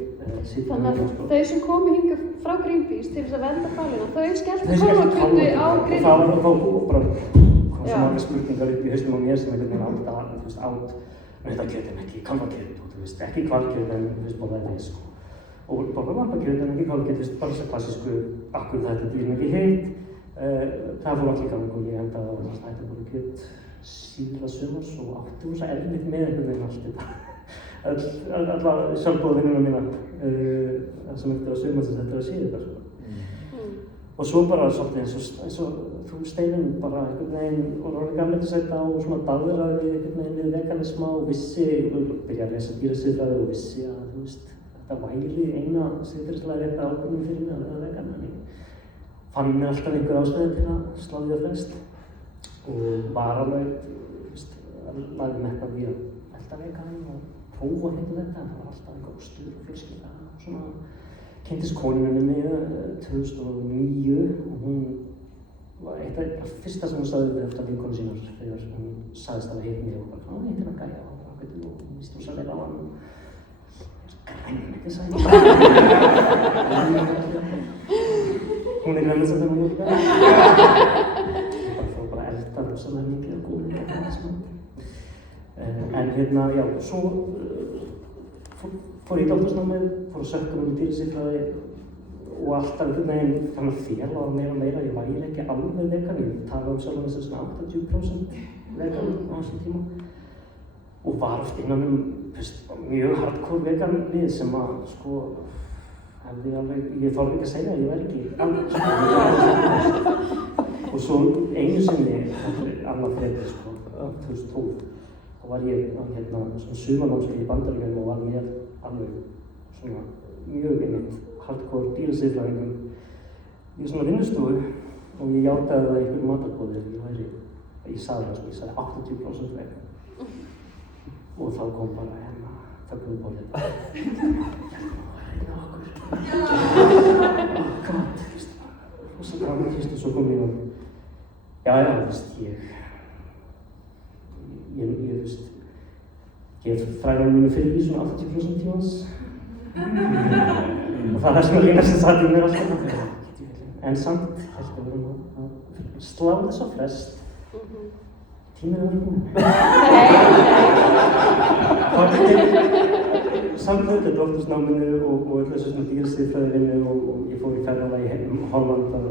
sýtti Þannig að þau sem komu hingað frá Greenpeace til þess að vernda hvalina, þau skelltu kálfakjöti á grillinu. Og það var þá bara kom svo margar spurningar upp í haustum á mér sem einhvern veginn átt nautakjöt en ekki kálfakjöt og þú veist ekki hvalkjöt en þú veist borðaði fisk og borða lambakjöt en ekki kálfakjöt, bara þess að klassísku akkur þetta dýrin ekki heitt. Það fór allir í gang og ég endaði að hætta að borða kjöt síðla sumars og átti svo erfitt með einhvern veginn allt þetta. Alla sjálfboðavinnuna mína sem eftir að sumars þetta að sé þetta sko. Og svo bara svolítið eins og þú Steinunn bara einhvern veginn og ráði gamleitisæta og svona daðraði einhvern veginn við veganisma og vissi, byrjaði að lesa dýrasiðfræði og vissi að þú veist þetta væri eina siðferðislega rétta ákvörðun fyrir mig að vera vegan en ég fann mér alltaf einhver ástæði til að slá því á flest og var alveg, lagði metnað í að elda vegan og prófa hérna þetta en það var alltaf einhver stuð og fjölskylda og svona kynntist konunni mig 2009 og hún var eitt af það fyrsta sem hún sagði við eftir vinkonu sínar þegar hún sagðist að það heit mig og bara heitir hann Gæja og hún víst hún sannlega á hann grænmeti sagði hún grænmeti þegar hún líka það fór bara að elda rosalega mikið og góð en hérna, já, svo fór ég í doktorsnámið, fór að sökka í dýrasiðfræði og alltaf einhvern veginn fann að fela meira og meira, ég væri ekki alveg vegan, ég talaði sjálf þess að 80% vegan á þessum tíma og var oft innan mjög hardcore vegan lið sem að sko hefði alveg, ég þorði ekki að segja að ég væri ekki alveg og svo einu sinni, annað fyrir sko, 2012 þá var ég hérna svona sumarnámskeið í Bandaríkjunum og var með alveg svona mjög einmitt hardcore dýrasiðfræðingum í svona vinnustofu og ég játaði það í einhverjum matarboði ég sagði það sko, ég sagði 80% vegan og þá kom bara hérna þöggunarborðið og svo kom ég fyrst og svo kom ég og já, veist, ég fræðaði mínu fyrir í svona 80% tímans og það svona lína sem satt í mér alltaf en samt held að vera að slá þess á flest tíminn er verið. Nei. Samtök doktorsnáminu og öll þessu svona dýrasiðfræðivinnu og ég fór í ferðalagi heim Holland að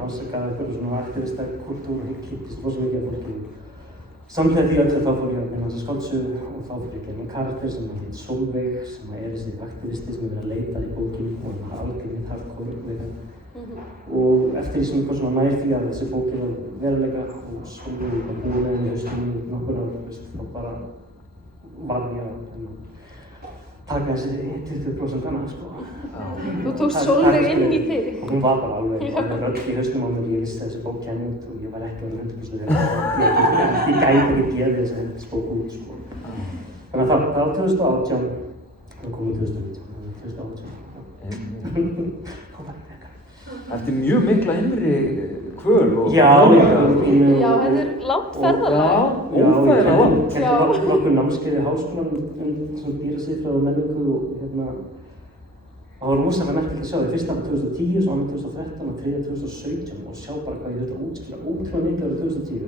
rannsaka eitthvað svona aktivista kultúr og kynntist rosa mikið af fólki. Samtlega því öllu þá fór ég að nefna þessa skáldsögu og þá fór ég að gera karakter sem heit Solveig sem er þessi aktivisti sem verið að leita í bókinni og hann var algjörlega hardcore við það. Og eftir því sem ég kom svona nær því að þessi bókin var veruleika og Solveig var búin með henni haustum í nokkur ár, þá bara var ég að taka þessi 20% annað, sko. Þú tókst Solveig inn í þig? Hún var bara alveg rödd í haustum á mér, ég vissi þessi bók kæmi út og ég var ekki að 100% ég gæti ekki gefið þessi bók út, sko. Þannig að það var 2018, það kom í 2018. Eftir mjög mikla innri kvöl og... Já, þetta er langt ferðalag. Já, óþægilega langt. Já. Ég var nokkur námskeið í háskólanum svona dýrasiðfræði og menningu og það var rosalega merkilegt að sjá því. Fyrst árið 2010, svo árið 2013 og þriðja 2017 og sjá bara hvað ég þurfti að útskýra ótrúlega mikið árið 2010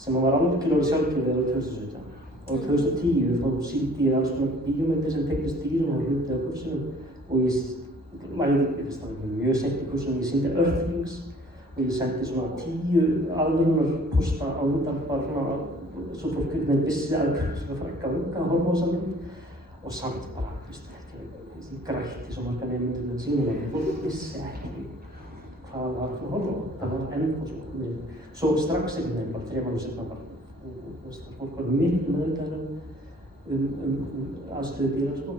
sem var algjörlega sjálfgefið árið 2017. Árið 2010 þá sýndi ég alls konar bíómyndir sem teknist dýrum og hluti á kursunum og ég var mjög seint í kursunum, ég sýndi Earthlings og ég sendi svona 10 aðvörunarposta á undan bara svona svo fólk vissi að það fara að ganga að horfa á þessa mynd og samt bara, ég grætti svo marga nemendur með sýnilega, fólk vissi ekki hvað var að horfa á, það var ennþá svo svo strax einhvern veginn, bara 3 mánuðir seinna bara, fólk var miklu meðvitaðra aðstöðu dýra, sko.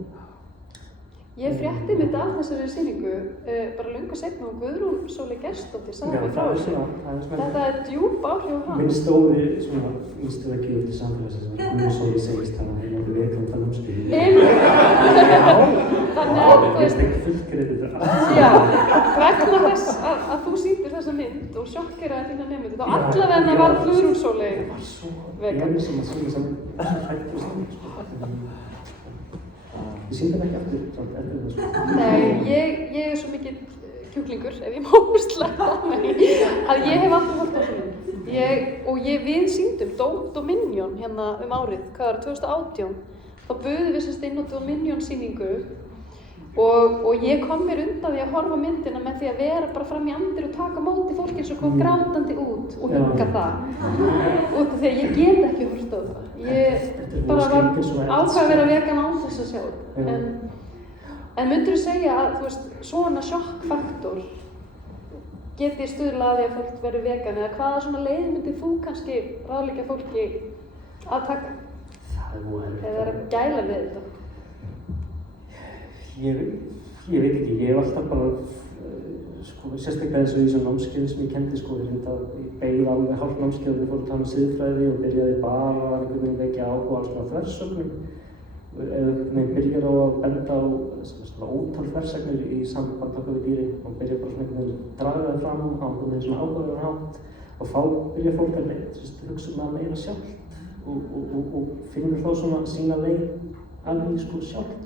Ég frétti mitt af þessari sýningu bara löngu seinna og Guðrún Eggertsson sagði mér frá þessu. Þetta er djúp áhrif á hann. Minn stóri svona ístöðaki út í samfélagsins sem Gunnar segist hann að heila við veiklandan námskeið. Þannig að þú veist ekki fullgreifið það. Já, vegna þess að þú sýndir þessa mynd og sjokkeraði þína nemendur þá allavega var Guðrún vegan. Ég er sem að sýna saman hættu saman, sko. Ég sýndi það ekki aftur, samt eftir það, sko. Nei, ég er svo mikill kjúklingur, ef ég má sletta á mig, að ég hef aldrei horft á svona. Við sýndum Dominion hérna árið, hvað var 2018, þá buðum við semst inn á Dominion sýningu og ég kom mér undan því að horfa á myndina með því að vera bara fram í andir og taka móti fólki eins og kom grátandi út og hugga það. Út af því að ég get ekki horft á það. Ég bara var ákvað að vera vegan án þess að sjá það. En myndirðu segja að, þú veist, svona sjokkfaktor geti stuðlað að því að fólk verður vegan eða hvaða svona leið myndir þú kannski ráðleggja fólki að taka? Eða er að gæla við þetta? Ég veit ekki, ég hef alltaf bara, sko, sérstaklega eins og í þessum námskeiðum sem ég kenndi, sko, ég beigði alveg hálf námskeið og við fórum að tala um siðfræði og byrjaði bara að einhvern veginn vekja áhuga alls konar þversögnum. Ég byrjar á að benda á ótal þversagnir í samband okkar við dýri og byrja bara svona einhvern veginn að draga það fram á einhvern veginn svona áhugaverðan hátt og þá byrjar fólk að hugsa það meira sjálft og finnur þá svona sína leið alveg, sko, sjálft.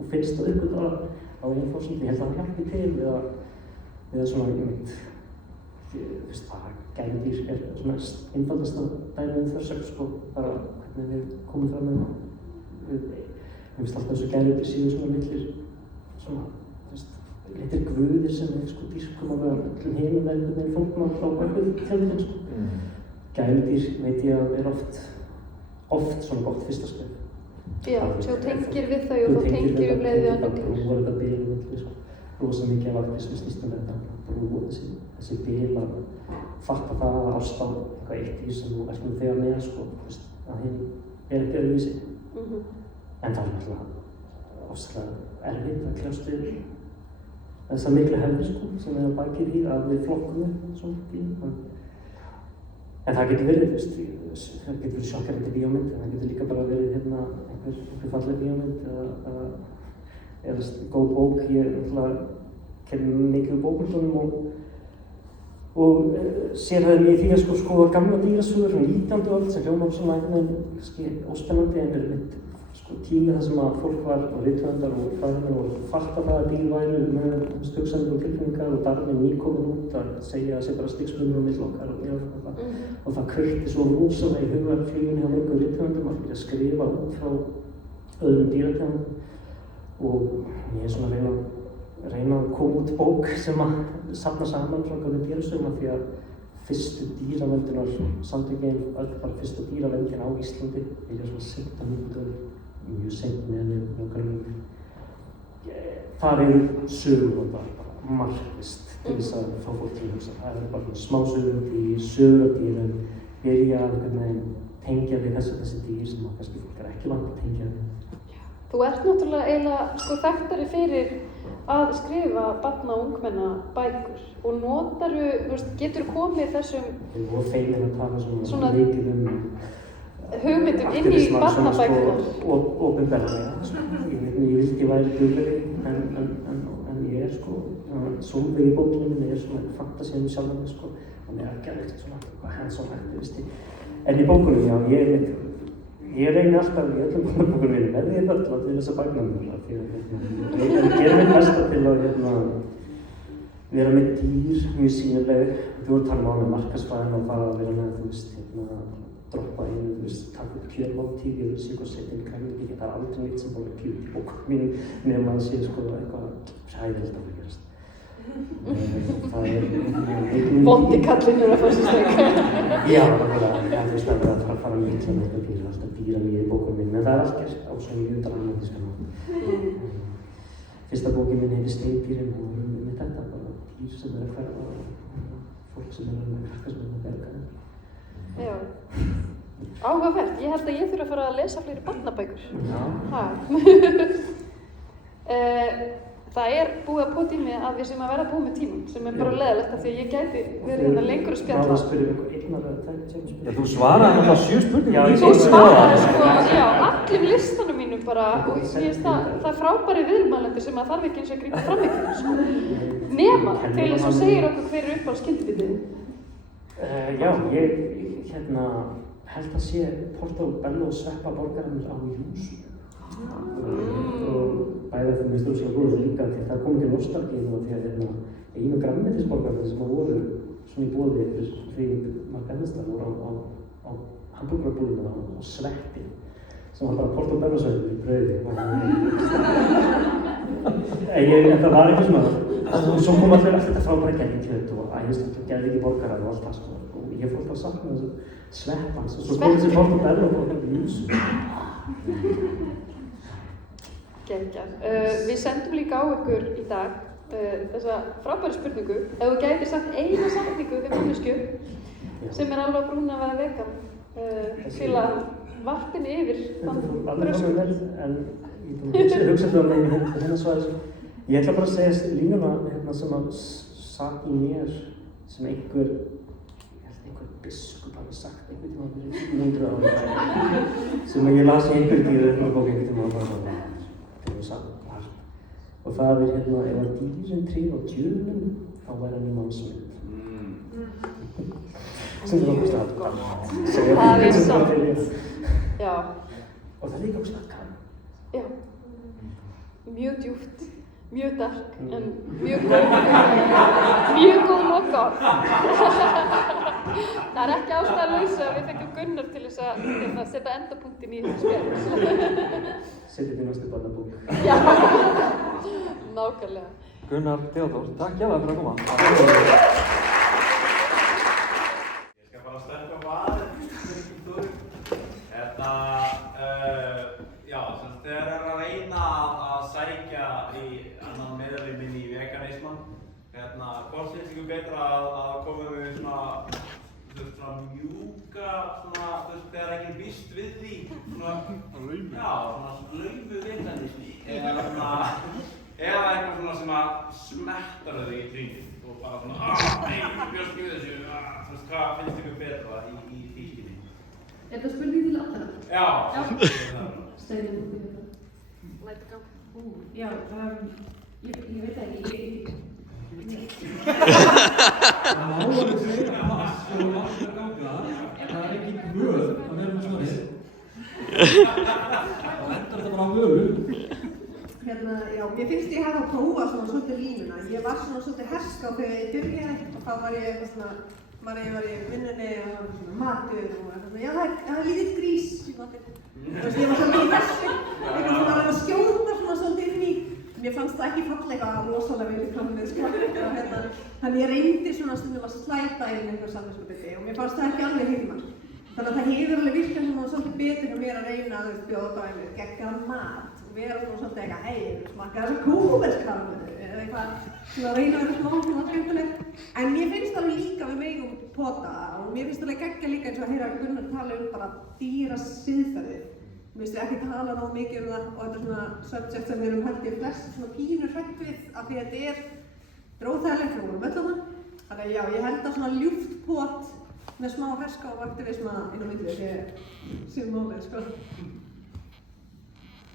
Og finnst það uppgötvað á einn forsöndi. Ég held að hann hjálpi til við að svona, ég veit, bara gæludýr er svona einfaldasta dæmi þversögn, sko, bara hvernig við komum fram með ég finnst alltaf þessu gæludýr séu svona litlir, svona, litlir guðir sem við, sko, dýrkum að vera öllum heimum einhvern veginn fólkmann frá einhvern tjálfinn, sko. Gæludýr veit ég að er oft svona gott fyrsta skref. Já, þú tengir við þau og þú tengir leið við önnur dýr. Brúar þetta bil, sko. Rosa mikið af aktivism snýst þetta brúa þessi bil að fatta það að ást á eitthvað eitt dýr sem þú ert með þegar með, sko, að hinn er ekki öðruvísi. En það er náttúrulega ofsalega erfitt að kljást við þessa miklu hefði, sko, sem er að bakið í að við flokkum við svona dýr. En það getur verið, það getur verið sjokkerandi bíómynd, en það getur líka bara verið hérna einhver falleg bíómynd eða góð bók. Ég kenni mikið úr bókmyndunum og sérhæði mig í því að skoða gamla dýrasögur frá 19. öld sem hljómar svona einhvern veginn óspennandi en er mitt tími þar sem að fólk var og rithöfundar og fræðimenn og fatta það að dýr væru með hugsanir og tilfinningar og Darwin nýkomin út að segja að sé bara stigsmunur á milli okkar og það kveikti svo rosalega í hugarfluginu hjá mörgum rithöfundum að byrja að skrifa út frá öðrum dýrategundum og ég er svona að reyna að koma út bók sem að safna saman frá gömlum dýrasögum því að fyrstu dýraverndina samtökin, bara fyrstu dýraverndina á Íslandi byrja svona seint á 1900 mjög seint með grænkeralífsstíl. Þar sögur bara markvisst til þess að fá fólk til að hugsa. Það bara smásögur af dýr, sögur af dýrum, byrja að tengja við þessi dýr sem kannski fólk ekki vant að tengja við. Þú ert náttúrulega eiginlega þekktari fyrir að skrifa barna og ungmenna bækur og notaru, getur komið þessum Ég voru feimin að tala svona mikið hugmyndum inn í barnabækurnar. Opinberlega. Ég vildi væri duglegri en ég er Sólveig í bókinu minni svona fantasíum sjálf mig og mér ekki alveg svona hands-on hætti. En í bókunum, já, ég reyni alltaf í öllum bókunum minni með því öll til þess að bækna mér því að ég gera mitt besta til að vera með dýr mjög sýnileg. Þú voru að tala um með markaðsfræðina og bara að vera með, droppa inn, taka upp kjörmáltíð, ég vil sé hvað setja inn í grænkeralífsstíl. Það aldrei neitt sem bóla kjút í bókunum mínum nema að sé eitthvað hræðilegt að gerast. Vondi kallinn að fá sér stökk. Já, það verður að fara mikið sem eitthvað dýr, alltaf dýra mjög í bókunum minn, en það er allt gert á svo mjög dramatískan hátt. Fyrsta bókin minn heitir Steyndýrin og með þetta bara dýr sem að hverfa og fólk sem að krakka sem að berga þeim. Já, áhugavert. Ég held að ég þurfi að fara að lesa fleiri barnabækur. Já. Það búið að pota í mig að við sem að verða búið með tímann, sem bara leiðilegt af því að ég gæti verið lengur að spjalla. Má það spyrja eitthvað einnar eða tveir spurningum? Já, þú svaraði náttúrulega 7 spurningum. Þú svaraði allir listanum mínum bara og ég finnst það frábæri viðmælendur sem að þarf ekki eins og að grípa fram ykkur, Nema til þess að segir okkur hver uppáhalds skyndibitið. Já, ég held að sé Portobello sveppa borgararnir á Júsum. Og bæði þeim minnst úrslega góður líka því það kom ekki nostalgíu því að einu grænmetisborgarnir sem voru svona í boði fyrir marga ennastar voru á hamburgerabúðina og svetti sem var bara Portobello sveppi í brauði. En það var ekki svona svo kom allir þetta frábæra gæðikjöt og æðislegt og gæðiki borgarar og allt það og ég fór alltaf að sakna þessu sveppans og svo kom þessi Portobello borgarnir í Júsum. Geggjað. Við sendum líka á ykkur í dag þessa frábæru spurningu. Ef þú gætir sagt eina setningu við manneskju sem er alveg brún að vera vegan til að varpinni yfir þann brösku. En ég hugsa þetta með hérna svæðis. Ég ætla bara að segja línuna sem að satt í mér sem einhver biskup hafi sagt einhvern tíma fyrir 100 ára sem ég las í einhver bók einhvern tíma og það ef að dýrin tryggði á djöfnum þá væri hann í mannsmynd. Sem er okkur stað. Það er satt. Já. Og það er líka okkur stað kann. Já. Mjög djúpt, mjög dark, en mjög góð lokaorð. Það er ekki ástæðulaust að við fengum Gunnar til þess að setja endapunktinn í spjall. Setja því næstu barnabók. Já, nákvæmlega. Gunnar Theodór, takk hjá það fyrir að koma. Ég skal bara sleppa vaðið. Þegar ég er að reyna að sækja í annan meðalveg minn í veganisman, hvort finnst ykkur betra að koma með svona mjúka, þegar ekki er víst við því, svona laumu veganismi, eða eitthvað svona sem að smettar þau í trínin og bara svona nei, bjóst ekki við þessu, hvað finnst ykkur betra í því skilni? Er þetta spurning til allra? Já. Steinum. Læta ganga. Já, ég veit það ekki. Það má alveg segja pass og láta ganga. Það er ekki guð að vera með svarið. vöru. Já, mér finnst ég hafa að prófa svona svolítið línuna. Ég var svona svolítið herská þegar ég byrjaði og þá var ég eitthvað svona, ég var í vinnunni og það var svona matur og svona, já það er lítið grís í matinn. Ég var svolítið í þessu, eitthvað svona að skjóta svona svolítið inn í. Mér fannst það ekki fallega rosalega vel í klámið, sko. Þannig ég reyndi svona stundum að slæta inn einhver samviskubiti og mér fannst það ekki alveg heima. Þannig að það hefur alveg virkað svona svolítið betur hjá mér að reyna að bjóða á einhver geggjaðan mat. Vera svona svolítið eitthvað, hei, smakka þessa kúmelskarmöðu eða eitthvað svona að reyna að vera svona skemmtileg. En mér finnst alveg líka við megum pota og mér finnst alveg geggja líka eins og að heyra Gunnar tala bara dýrasiðferðið. Mér finnst við ekki tala nóg mikið það og þetta er svona subject sem við erum held ég flest svona pínur hrætt við af því að þetta er óþægilegt fyrir vorum öll þarna. Þannig að já, ég held að svona ljúft pot með smá herska og aktivisma inn á milli sé málið, sko.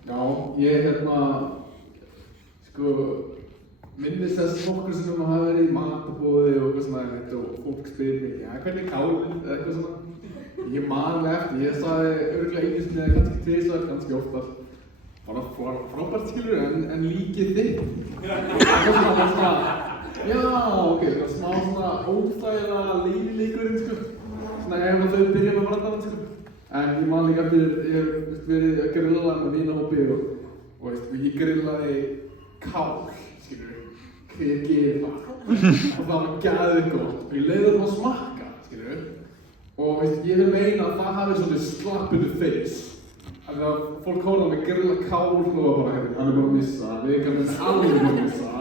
Já, ég sko, minnist þess nokkur sinnum að hafa verið í matabóði og eitthvað svona og fólk spyrir mig, já, hvernig kálið eða eitthvað svona. Ég man alveg eftir, ég sagði örugglega einu sinni eða kannski tvisvar, kannski oftar. Bara frábært skilur en líkið þitt. Eitthvað svona, já, ok, smá svona óþægilega leiðileikurinn, sko. Svona ef þau byrja með brandarann, sko. En ég man líka eftir, ég hef verið að grilla með vinahópi og ég grillaði kál, skilur hver gerir það. Og það var geðveikt gott og ég leiði það að smakka, skilur og ég vil meina að það hafi svolítið slap in the face. Af því að fólk hóla með grilla kál og bara, hann er búinn að missa, við kannum alveg búinn að missa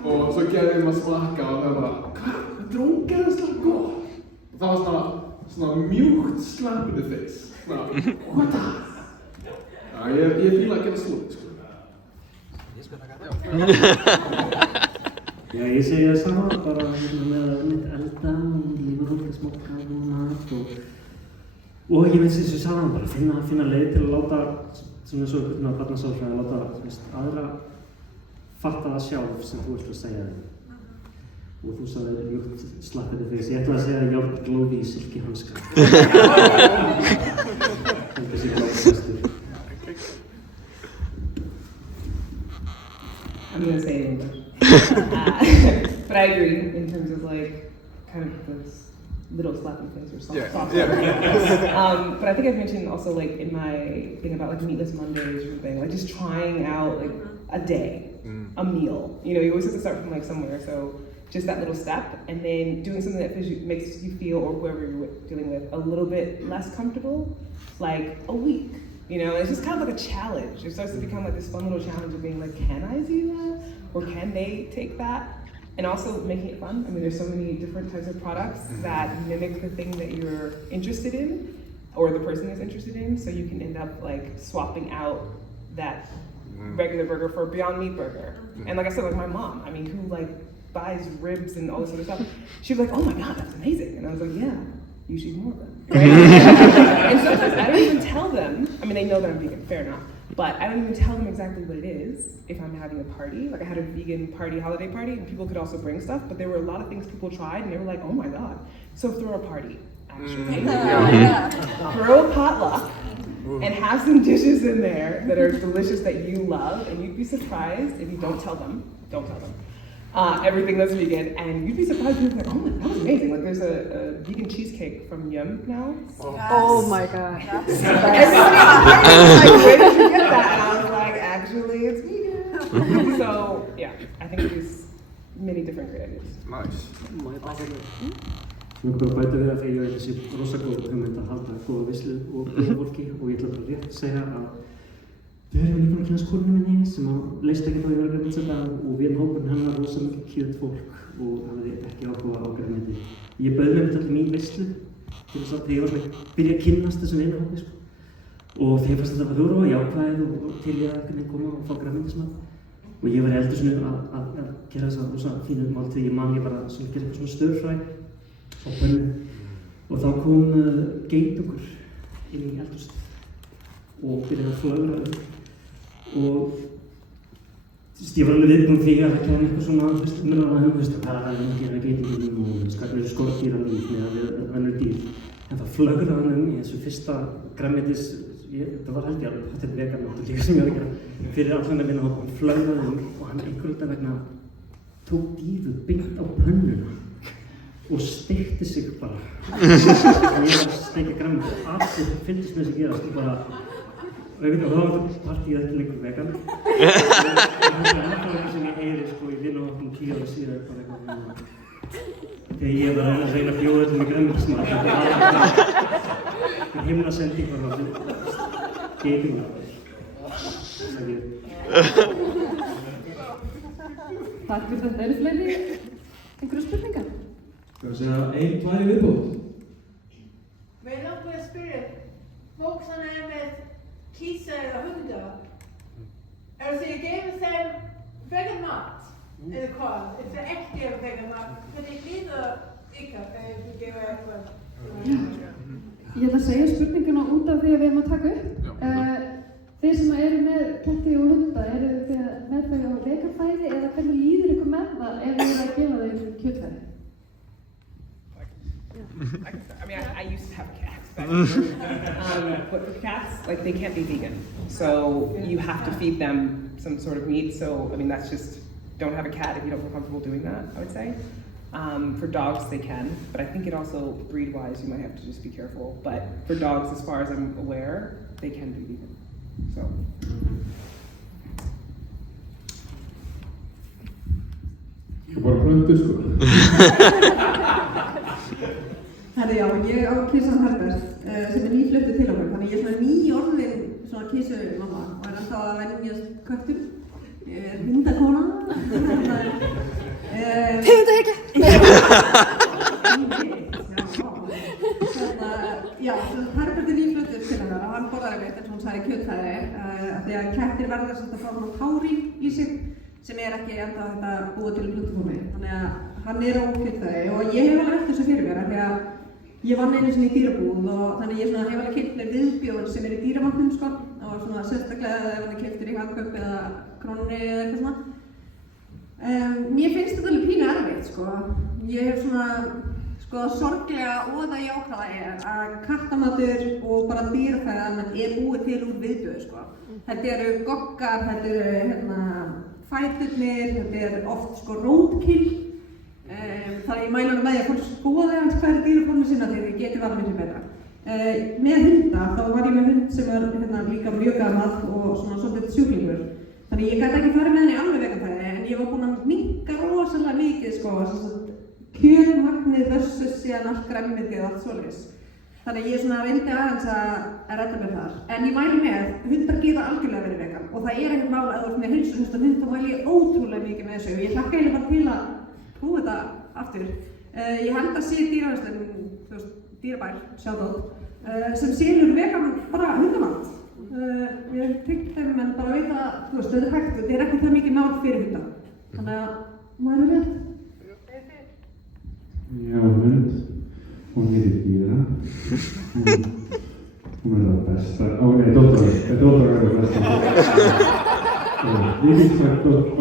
og svo gerði ég maður smakka og það var bara, hvað? Þetta er ógeðslega gott. Og það var svona mjúkt slap in the face. What the? Já, ég fíla að gera svona, sko. Ég skal taka Já, ég segi það sama, bara með að elda og lífa fólk að smokka og mat og ég veist eins og ég sagði hann, bara finna leið til að láta, svona eins og einhvern barnasálfræði, að láta aðra fatta það sjálf sem þú ert að segja þeim. Og þú sagði mjög slappið þig fyrst. Ég ætla að segja járnglóði í silkihanska. Þetta sé gláðsestur. I'm gonna say it in English. But I agree in terms of like kind of those little slap in the face or soft. But I think I've mentioned also like in my thing about like meatless Mondays or something, like just trying out like a day, a meal. You know, you always have to start from like somewhere. So just that little step, and then doing something that makes you feel, or whoever you're dealing with, a little bit less comfortable, like a week. You know, it's just kind of like a challenge. It starts to become like this fun little challenge of being like, can I do that? Or can they take that? And also making it fun. I mean, there's so many different types of products that mimic the thing that you're interested in, or the person is interested in, so you can end up like swapping out that regular burger for a Beyond Meat burger. And like I said, like my mom, I mean, who like buys ribs and all this other stuff, she was like, oh my God, that's amazing. And I was like, yeah, you should eat more of them. Right? And sometimes I don't even tell them, I mean, they know that I'm vegan, fair enough, but I don't even tell them exactly what it is if I'm having a party. Like I had a vegan party, holiday party, and people could also bring stuff, but there were a lot of things people tried and they were like, oh my God. So throw a party, actually. Throw a potluck and have some dishes in there that are delicious that you love, and you'd be surprised if you don't tell them, everything that's vegan, and you'd be surprised, you'd be like, oh my, that was amazing. Like there's a vegan cheesecake from Yum now. Yes. Oh my God. Everybody was like, where did you get that? And I was like, actually, it's vegan. So yeah, I think there's many different creatives. Nice. Má ég bæta við? Mér kom að bæta við að ég veit þessi rosa góð hugmynd að halda góða veislu og bjóða fólki, og ég ætla bara rétt að segja að við erum líka að kynast konunum minni sem leist ekkert á í grænmetisæta, og við hópurinn hennar rosa mikið kjötfólk og hafði ekki áhuga á grænmeti. Ég bauð mér allir mín veislu til þess að þegar ég var að byrja að kynnast þessum vinahópi, sko. Og þegar fannst þetta bara hugra og jákvæð og til ég að koma og fá grænmetismat. Og ég var í eldhúsinu að gera þessa rosa fínu máltíð. Ég man ég bara að gera eitthvað svona stir-fry á pönnu, og þá kom geitungur inn í eldhúsið og byrjaði að flögra og ég var alveg viðbúinn því að það kæmi eitthvað svona umræða hvað er að gera geitungunum og hvernig eru skordýr á líf með önnur dýr. En það flögraði hann í þessu fyrsta grænmetis þetta var held ég alveg þetta veganáttur líka sem ég var að gera fyrir allan að vinna og hann flögðaði og hann einhverjum vegna tók dýfu beint á pönnuna og steikti sig bara og ég var að steikja grænmeti og allir fylltist með þess að gerast og bara og ég veit að það var partíð ekki lengur vegan og það er eitthvað sem ég heyri sko í vinahópnum 10 ára síðan bara eitthvað þegar ég var að reyna að bjóða þetta með grænmetismat þetta var alveg himnasending var það geitinga Takk fyrir þetta. Eru fleiri einhverju spurningar? Skal við segja 1, 2 viðbót? Mig langar að spyrja, fólk sem með kísa eða hunda, þið að gefa þeim vegan mat? Eða hvað? Það ekki gefa vegan mat, hvernig líður ykkar þegar þið gefa eitthvað? Ég ætla að segja spurninguna út af því að við erum að taka upp. Þeir sem eru með ketti og hunda, eru þið með þau á veganfæði eða hvernig líður ykkur með það ef þið eru að gefa þau kjötfæði? I mean, I used to have cats back but for cats, like they can't be vegan. So you have to feed them some sort of meat. So, I mean, that's just, don't have a cat if you don't feel comfortable doing that, I would say. For dogs, they can, but I think it also, breed-wise, you might have to just be careful. But for dogs, as far as I'm aware, they can be vegan, so. Ég bara pröndu, sko. Herri, já, ég á kissan Herbert, sem nýfluttur til okkur, þannig ég svona nýorðin svona kissu-mamma og ennþá að venjast köttum. Ég hundakona. Hundahekla! Já, Herbert nýfluttur til okkar og hann borðaði veitt eins og hún sagði kjötfæði af því að kettir verða þess að fá svona tárín í sig sem ekki enda þetta búið til plöntuformi. Þannig að hann á kjötfæði og ég hef alveg velt þessu fyrir mér af því að ég vann einu sinni í dýrabúð og þannig ég hef alveg keypt mér viðbjóð sem í dýramatnum sko og svona sérstaklega ef hann keyptur í Hagkaup eða Krónunni eða eitthvað svona. Mér finnst þetta alveg pínu erfitt sko. Ég hef svona sko sorglega og það jákvæða að kattamatur og bara dýrafæðan búið til úr viðbjóði sko. Þetta eru goggar, þetta eru fæturnir, þetta oft sko roadkill. Þannig að ég mæla með því að fólk skoði hans hvað dýraformi sinna þegar þið geti varð miklu betra. Með hunda, þá var ég með hund sem var líka mjög gamall og svona svolítið sjúklingur. Þannig ég gæti ekki farið með henni alveg veganfæði en ég var búin að minnka rosalega mikið sko, kjötmagnið versus síðan allt grænmetið og allt svoleiðis. Þannig ég svona reyndi aðeins að redda mér þar. En ég mæli með, hundar geta algjörlega verið vegan og það ekkert mál að þú ert með heilsuhraustan hund, þá mæli ég ótrúlega mikið með þessu og ég hlakka eiginlega bara til að prófa þetta aftur. Ég held að sé dýraverslun, dýrabær, shoutout, sem selur vegan bara hundamat. Ég hef tengt þeim en bara veit að þetta er hægt og þetta er ekki það mikið mál fyrir hunda. Þannig að mæli með. Já, hund. Hún heitir Gyða. Hún það besta. Nei, dóttar er það besta. Vigdís var ok.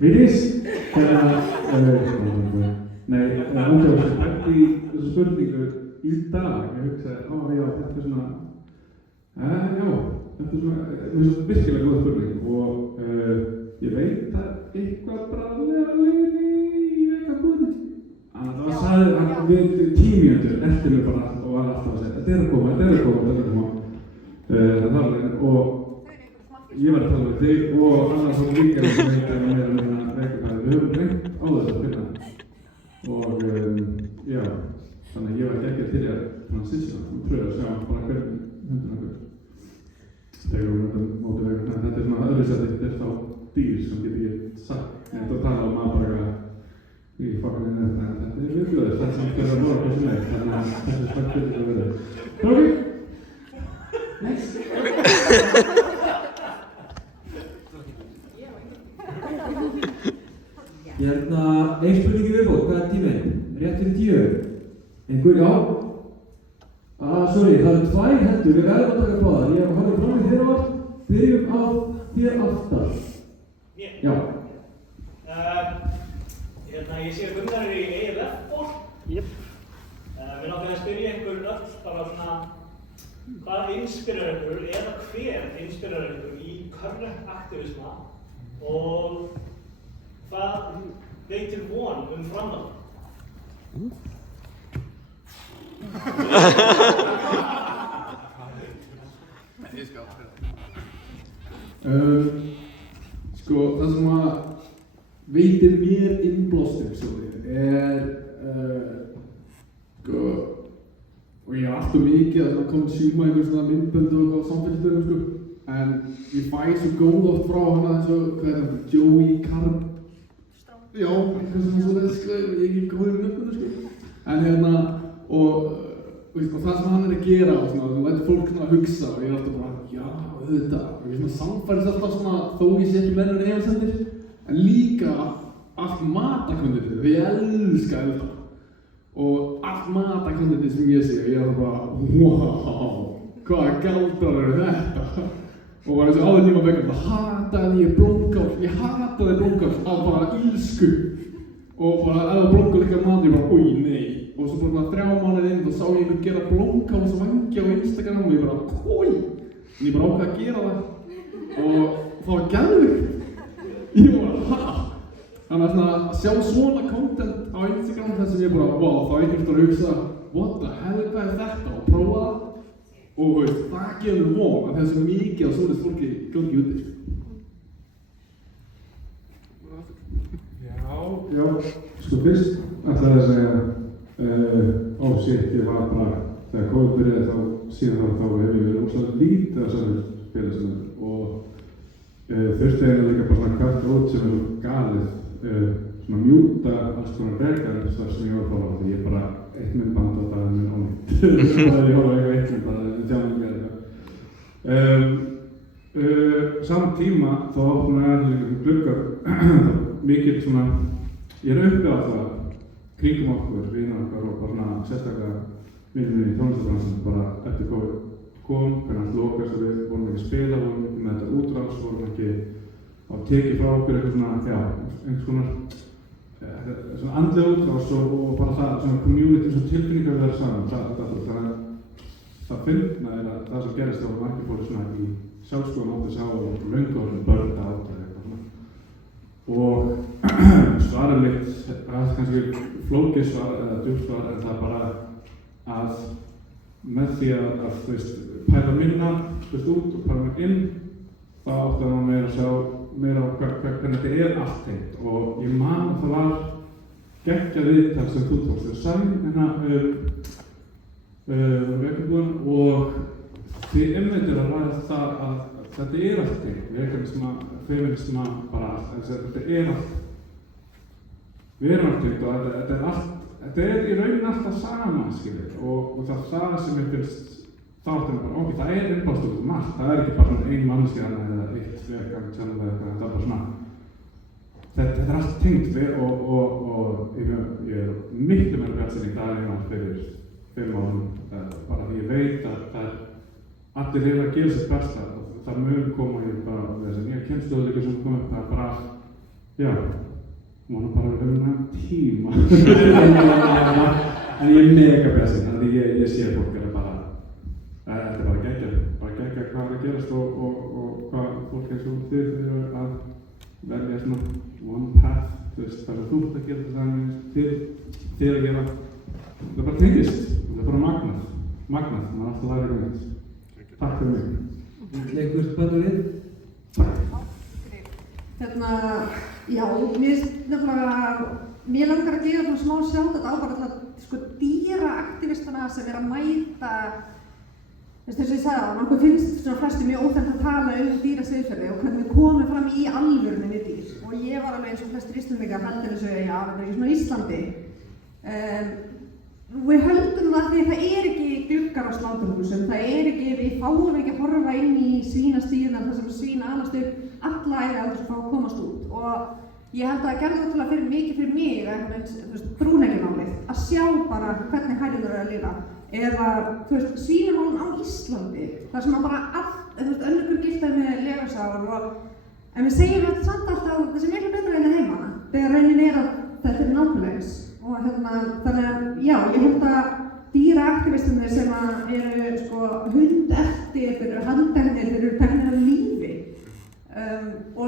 Vigdís? Nei, hún hefur spurt í þessu spurningu í dag. Ég hugsaði, já, þetta er svona, virkilega góð spurning og ég veit að eitthvað bráðlega leiðir í veganbúðinni. Það sagði hann við 10 mínútur eftir mig bara og var alltaf að segja þetta er að koma og ég var að tala við þig og annars var líka að meira veganfæði. Við höfum reynt á þess að finna og já, þannig að ég var ekki til að transitiona og pröfa að sjá bara hvernig hundina hvernig. Þegar við mótum vegan, þetta er svona öðruvísi að þetta er þá dýr sem getur ekki sagt neitt og tala bara í fokkaninu þetta er viðbjóður, þetta sem fyrir að voru hvað sem þannig að þessi spætt fyrir að vera. Tóki? Next. Ein spurningi viðbót, hvað er tíminn? Rétt fyrir 10. Einhver, já? Sorry, það eru 2 hendur, við verðum að taka hvað. Ég hef horfið fram í þér á allt, byrjum á þér aftar. Mér? Já. Ég sé að Gunnar í EFF-ból. Mér langar að spyrja ykkur öll bara svona Hvað inspirar ykkur eða hver inspirar ykkur í current aktivisma og hvað veitir von framhald? Sko, það sem að veitir mér innblástur sko, og ég alltaf mikið að koma að sjúma einhver svona myndböndu og samfélagsmiðlum, sko, en ég fæ svo góð oft frá hana eins og, hvað er það, Joey Já, eitthvað svona, sko, ég er ekki góður í nöfnum, sko, en og það sem hann að gera og svona, það lætur fólk svona að hugsa og ég alltaf bara, já, auðvitað, og ég svona samfærist alltaf svona, þó ég sé ekki mennur efasemdir, en líka allt matakvöndið, ég elska þetta. Og allt matakvöndið sem ég sé, ég er bara, wow, hvaða galdrar eru þetta? Og var eins og áður tíma vegna, hataði ég blómkál, ég hataði blómkál af bara ílsku. Og bara, ef það blómkál ekki að mat, ég bara, oi, nei. Og svo bara 3 mánuði inn, þá sá ég einhvern gera blómkál og vængja á Instagram og ég bara, oi. En ég bara ákvað að gera það. Og það var geðveikt. Ég bara, ha? Þannig að sjá svona content á Instagram þess að ég bara, wow, þá einhvern að hugsa, what the hell, hvað er þetta? Og prófa það. Og veist, það gefur von að þessu mikið af svoleiðis fólki gangi úti. Já, sko fyrst ætlaði að segja, ég var bara, þegar COVID byrjaði þá síðan þá hef ég verið óslega lítið að samfélagsmiðlum og þurfti eiginlega líka bara svona hvert út sem er galið, svona mjúta alls konar regar þar sem ég var að fara á því ég bara eitt myndband á daginn minn ónýtt. Það er ég horfa eitt myndband, það er tjáningar eitthvað. Saman tíma þá opnaði líka gluggar mikið svona, ég er uppið á það kringum okkur, vinar okkar og bara svona sérstaklega vinnum í tónlistarbransanum bara eftir COVID kom, hvernig allt lokast og við vorum ekki að spila, vorum ekki með þetta útrás, vorum ekki að tekið frá okkur eitthvað svona, já, einhvers konar svona andlega útrás og bara það, svona community, svona tilfinningar við verðum saman, það fyndna er að það sem gerist þá var margir fólk svona í sjálfskoðun átti að sá og löngu orðin börn átti eða eitthvað svona. Og svarið mitt, það er kannski flókið svar eða djúpt svar en það er bara að með því að þú veist, pæla minna, þú veist, út og pæla minna inn þá átti að maður meira að sjá meira á hvernig þetta er allt tengt og ég man að það var geggjað viðtal sem þú tókst þér saman hérna vegna og þið einmitt að ræða það að þetta er allt tengt, feminisma bara allt, þetta er allt við erum allt tengt og þetta er í raunin alltaf saman, skiljið, og það sem ég finnst þáttum bara, ok, það er innblást út allt, það er ekki bara svona ein mannski eða eitt vegan channel eða eitthvað, það er bara svona þetta er allt tengt við og ég er miklu meira bjartsýn í dag en ég var fyrir 5 árum, bara því ég veit að það er allir reyna að gera sitt besta og það mun koma í bara þess að nýja kynnstöðuleika sem kom upp, það er bara, já, mánu bara að vera tíma. En ég er mega bjartsýn, þannig ég sé fólk er bara, þetta er bara geggjað hvað er að gerast og hvað fólk eins og þið eru að velja svona one path, þú veist, það er þú að gera þetta þannig, þið að gera, það er bara tengist, það er bara magnað, maður er alltaf læri gangið. Takk fyrir mig. Leikur bæta við? Já, mér langar að gefa svona smá sjálfsagt á bara alltaf sko dýraaktivistana sem er að mæta þess að ég sagði á, okkur finnst svona flestum mjög óþægt að tala dýrasiðferði og hvernig við komum fram í alvörunni við dýr og ég var alveg eins og flestir Íslandingar heldur þessu, já, þetta er ekki svona Íslandi við höldum það því það er ekki gluggar á sláturhúsum, það er ekki, við fáum ekki að horfa inn í svínastíðina þar sem svín alast upp alla ævi aldrei sem fá að komast út og ég held að það gerði ótrúlega mikið fyrir mig brúneggjumálið að sjá bara hvernig hærður eru að lifa eða svínamálun á Íslandi þar sem bara önnur giltaði með legursár en við segjum þetta samt alltaf að það sé miklu betra en heima þegar raunin er að þetta er nákvæmlega eins og þannig að já, ég held að dýraaktivistarnir sem eru sko 100%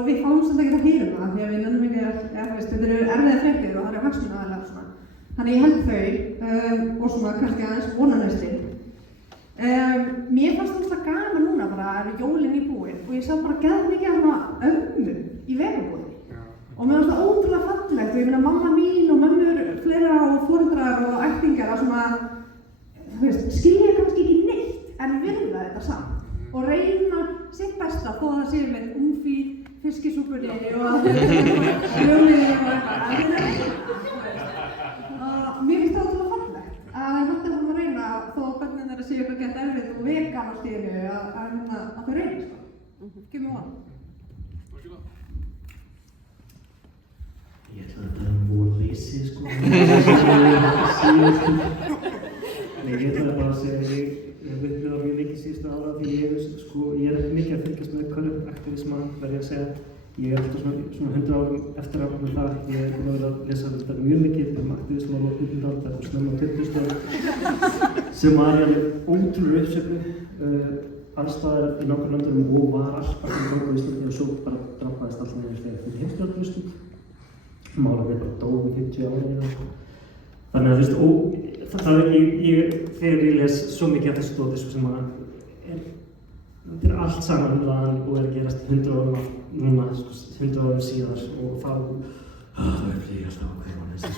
við fáum svolítið ekki að heyra það því að við nennum ekki þetta eru erfiðar fréttir og það eru hagsmunaaðilar og svona. Þannig ég held þau og svona kannski aðeins vonarneisti. Mér fannst það gaman núna bara jólin í búin og ég sá bara geðið mikið af svona ömmum í vegabúðinni. Og mér fannst það ótrúlega fallegt og ég meina mamma mín og mömmur fleira og foreldrar og ættingjar að svona, þú veist, skilja kannski ekki neitt en virða þetta samt og reyna sitt besta þó að það séu með umfýr, fiskisúpunni og hljóðliði og eitthvað. Mér finnst það ótrúlega fallegt að ég hætti að reyna þó að börnin þeirra séu eitthvað gett erfið og vegan á stíðinu að þau reyna sko. Gef mér von. Ég ætla að tala vorleysi sko. Nei, ég ætla bara að segja að ég upplifað mjög mikið síðustu ára því ég ekki mikið að fylgjast með körfuaktivisma, verð ég að segja. Ég alltaf svona 100 árum eftir að með það, ég búin að vera að lesa þetta mjög mikið aktivisma á 19. aldar og snemma á 20. aldar sem var alveg ótrúlega uppsöfnu alls staðar í nágrannalöndunum og var alltaf í Íslandi og svo bara drápaðist alltaf neður þegar fyrir heimsstjórnarústum. Málarnir bara dói 50 ára eða eitthvað. Þannig að þegar ég les svo mikið af þessu dóti sem að þetta allt saman og að gerast 100 árum núna, 100 árum síðar og þá það flýgast á hverjum næstu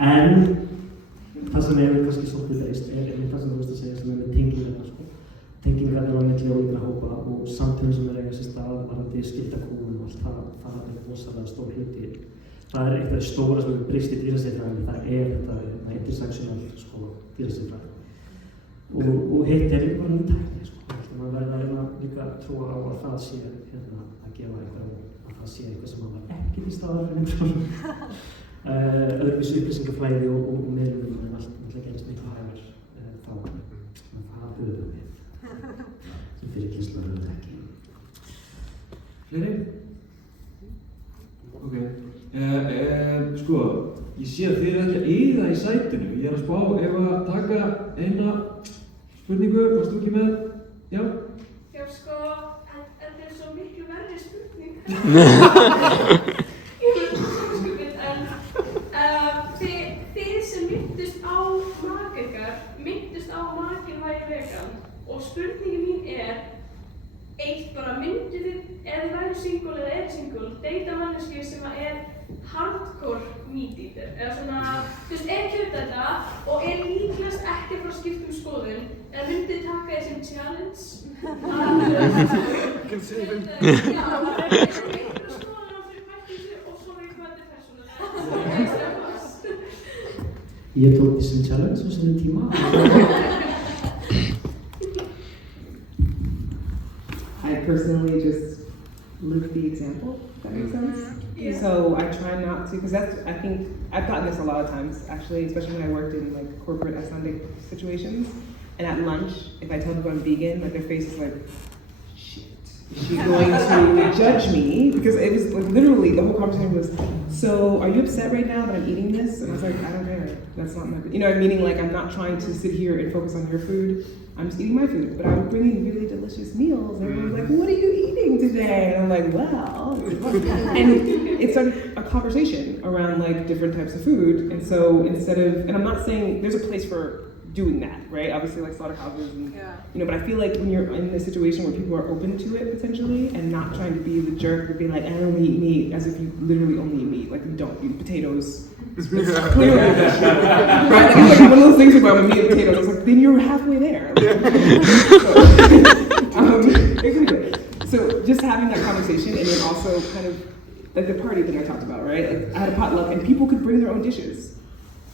En það sem kannski svolítið veist það sem þú veist að segja sem með tengingarna tengingarna á milli ólíkra hópa og samtökum sem eiga sér stað varðandi skiptakúgun og allt það rosalega stór hluti. Það eitt af því stóra sem við breyst í dýrasýrfræðinni, það þetta intersektionál dýrasýrfræði. Og hitt líka bara tækni maður verður að líka trúa á að það sé að gefa eitthvað að það sé eitthvað sem var ekki í staðar fyrir einhverjum öðruvísi upplýsingaflæði og miðlunum en allt gerist miklu hægar þá það höfum við sem fyrir kynslóðar höfum við ekki. Fleiri? Ok. Sko, ég sé að þið ekki að eyða í sætinu. Ég að spá ef að taka eina spurningu, varstu ekki með? Já? Já, sko, en þetta svo miklu verri spurning. Ég veit svo skupið, en þið sem myndust á maka ykkar, myndust á makinn væri vegan og spurningin mín eitt bara myndu þið, ef þið væri single eða single, deyta manneski sem hardcore meat eater, eða svona, þú veist, kjötæta og líklegast ekki að fara að skipta skoðun, eða myndið taka því sem challenge Can save him. Já, einhverja skoðun á fyrir mættinsu og svo eitthvað persónulega. Ég tók því sem challenge á sinni tíma. I personally just live the example, if that makes sense. Yeah. So I try not to, because I think, I've gotten this a lot of times, actually, especially when I worked in like corporate Icelandic situations. And at lunch, if I tell people I'm vegan, like their face is like, shit, is she going to judge me? Because it was like literally, the whole conversation was, so are you upset right now that I'm eating this? And I was like, I don't care, that's not my, you know, meaning like I'm not trying to sit here and focus on your food. I'm just eating my food, but I would bring in really delicious meals. And everyone was like, what are you eating today? And I'm like, well, and it started a conversation around like different types of food. And so instead of, and I'm not saying, there's a place for doing that, right? Obviously like slaughterhouses and, you know, but I feel like when you're in a situation where people are open to it potentially and not trying to be the jerk or be like, I only eat meat, as if you literally only eat meat, like you don't eat potatoes. Right? Like, it's like one of those things where I'm meat and potatoes, it's like, then you're halfway there. So just having that conversation and then also kind of like the party thing I talked about, right? Like I had a potluck and people could bring their own dishes.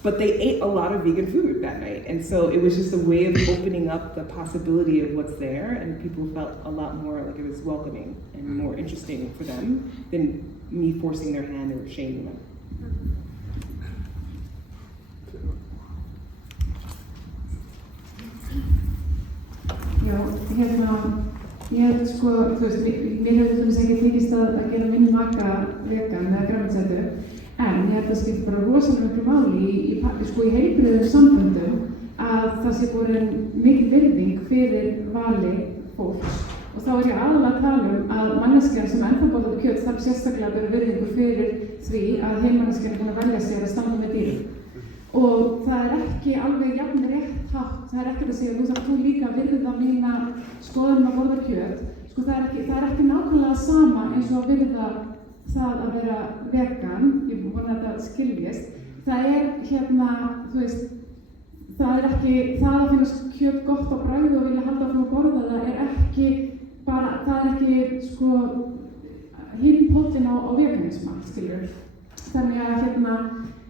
But they ate a lot of vegan food that night. And so it was just a way of opening up the possibility of what's there, and people felt a lot more like it was welcoming and more interesting for them than me forcing their hand or shaming them. Já, ég held sko, þú veist, mér hefur þetta ekki tekist að gera minni maka vegan eða grænmetisætu. En ég held að skipta bara rosalega miklu máli í heilbrigðum samböndum að það sé borin mikil virðing fyrir vali fólks og þá er ég aðalega að tala að manneskjan sem ennþá borðar kjöt þarf sérstaklega að bera virðingu fyrir því að heimanneskjan er búin að velja sér að standa með dýrum. Og það er ekki alveg jafn rétt hátt, það er ekkert að segja, þú þarf þú líka að virða mína skoðun að borða kjöt. Sko það er ekki nákvæmlega sama eins og að virða það að vera vegan, ég vona að þetta skiljist. Það er þú veist, það er ekki, það að finnast kjöt gott á bragði og vilja halda áfram að borða það er ekki bara, það er ekki sko hinn póllinn á veganisma, skiljur. Þannig að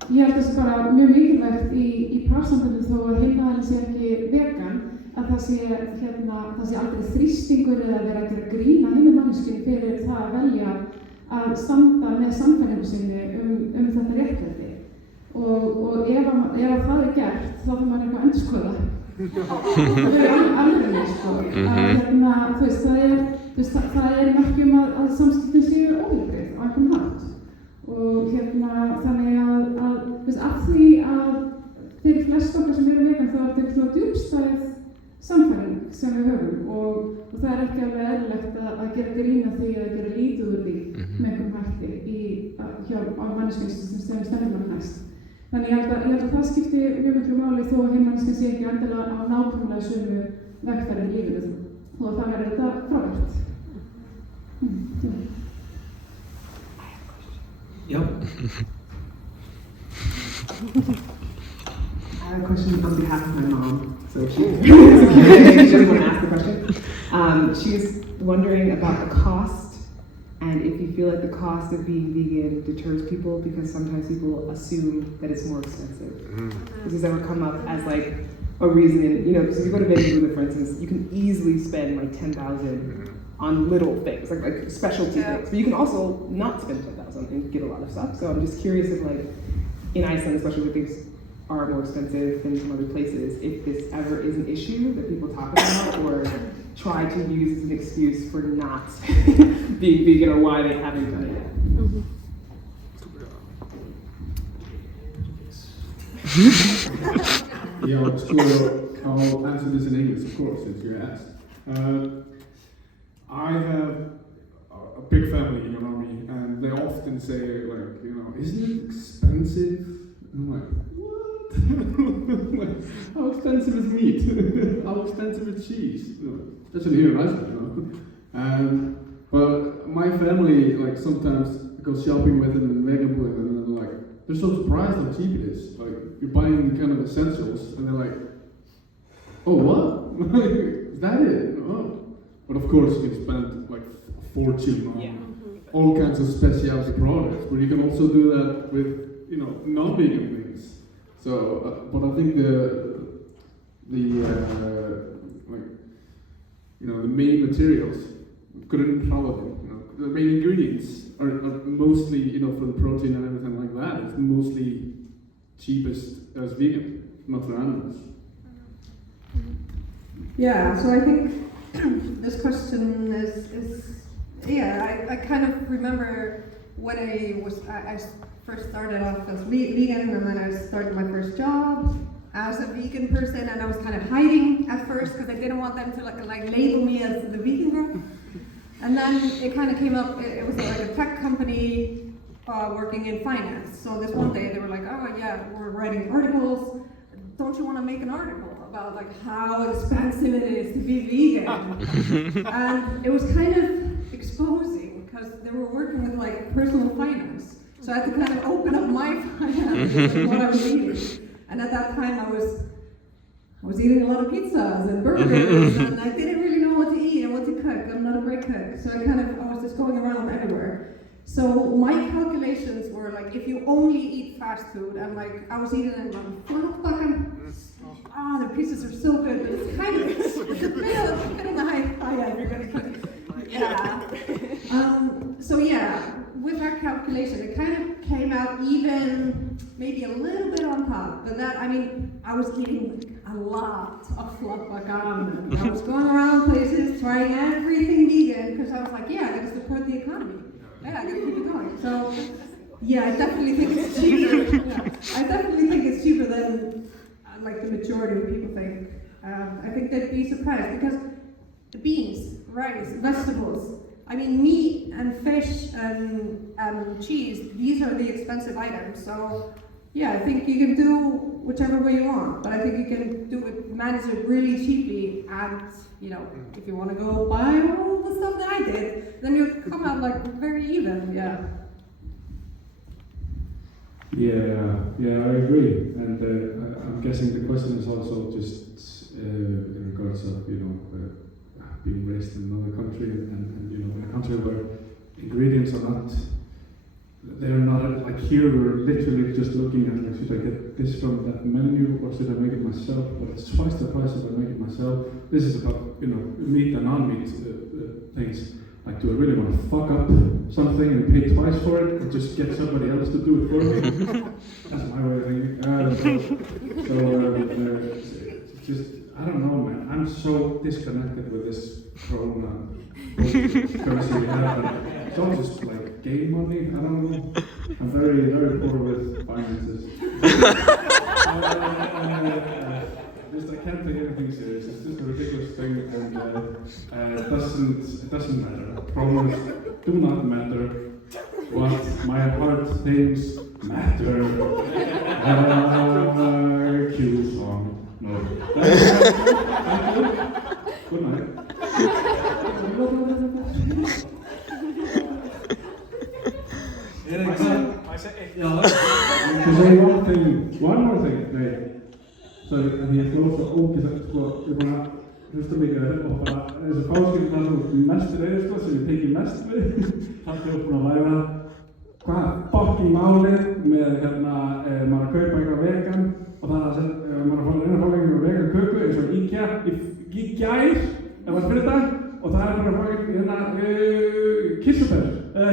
ég held að það sé bara mjög mikilvægt í parsamböndum þó að heimaaðilinn sé ekki vegan, að það sé aldrei þrýstingur eða vera að gera grín að hinni manneskjunni fyrir það að velja að standa með samfélaginu sinni þetta réttlæti. Og ef það er gert, þá þarf maður eitthvað að endurskoða. Það er alveg sko. Þú veist, það er merki að samskiptin séu óheilbrigð á einhvern hátt. Og þannig að því að fyrir flest okkar sem eru vegan þá er þetta djúpstæð sannfæring sem við höfum og það er ekki alveg eðlilegt að gera grín af því eða gera lítið úr því með einhverjum hætti á manneskjum sem stendur mann næst. Þannig ég held að það skipti mjög miklu máli þó að heimanneskjan sé ekki endilega á nákvæmlega sömu vegferð í lífinu og það verður þetta frábært. Já. I have a question on behalf of my mom, so she doesn't want to ask the question. She's wondering about the cost and if you feel like the cost of being vegan deters people because sometimes people assume that it's more expensive. Does this ever come up as like a reason, because if you go to Vegan, for instance, you can easily spend like $10,000 on little things, like specialty things, but you can also not spend $10,000 and get a lot of stuff. So I'm just curious if like, in Iceland, especially where things are more expensive than some other places, if this ever is an issue that people talk about or try to use as an excuse for not being vegan or why they haven't done it yet. Yeah, I'll answer this in English, of course, since you asked. I have a big family in army, and they often say, like, isn't it expensive? And I'm like, what? Like, how expensive is meat? How expensive is cheese? Especially here in Iceland, but my family, like, sometimes goes shopping with them in Veganbúðin, and they're like, they're so surprised how cheap it is. Like, you're buying kind of essentials, and they're like, oh, what? Is that it? Oh. But of course, you can spend like a fortune on all kinds of specialty products, but you can also do that with, non-vegan things. So, but I think the main materials, the main ingredients are mostly, for the protein and everything like that, it's mostly cheapest as vegan, not for animals. Yeah, so I think this question is I kind of remember when I first started off as vegan, and then I started my first job as a vegan person, and I was kind of hiding at first because I didn't want them to like label me as the vegan girl. And then it kind of came up, it was like a tech company working in finance. So this one day they were like, oh yeah, we're writing articles. Don't you want to make an article about like how expensive it is to be vegan? And it was kind of exposing because they were working with like personal finance. So I had to kind of open up my finances and what I was eating. And at that time I was eating a lot of pizzas and burgers and I didn't really know what to eat and what to cook. I'm not a great cook. So I was just going around everywhere. So my calculations were like, if you only eat fast food, and like I was eating in like the pizzas are so good, but it's kind of it's a bit on the high end. You're gonna cook. Yeah. So yeah, with our calculation, it kind of came out even, maybe a little bit on top. But that, I was eating a lot of hlaðvarpið. I was going around places trying everything vegan because I was like, yeah, I gotta support the economy. Yeah, I gotta keep it going. So, yeah, I definitely think it's cheaper. I definitely think it's cheaper than like the majority of people think. I think they'd be surprised because the beans rice, vegetables. I mean, meat and fish and cheese, these are the expensive items. So, yeah, I think you can do whichever way you want, but I think you can do it, manage it really cheaply, and, you know, if you want to go buy all the stuff that I did, then you come out like very even, yeah. Yeah, I agree, and I'm guessing the question is also just in regards of, you know, being raised in another country and you know, in a country where ingredients are not, they're not, like here we're literally just looking at, like, should I get this from that menu or should I make it myself? But it's twice the price if I make it myself. This is about, you know, meat and non-meat things. Like, do I really want to fuck up something and pay twice for it or just get somebody else to do it for me? That's my way of thinking. It's just, I don't know, man. I'm so disconnected with this corona currency we have. It's all just like game money. I don't know. I'm very, very poor with finances. Just I can't take anything serious. It's just a ridiculous thing, and it doesn't matter. Problems do not matter. What my heart thinks matter. Cue song. No. Good night. One more thing, nei. Sorry, en ég ætla ofta ógeðslega, sko, ég er búin að hlusta mikið og bara þessi fáskipti þar sem mest reyður, sko, sem ég teki mest við. Þannig að ég er búin að læra hvað fucking málið með, maður að kaupa eitthvað vegan og það að maður að reyna að fá eitthvað vegan köku eins og IKEA í gær, ef maður spyrir það, og það bara að fá eitthvað kirsuber. Það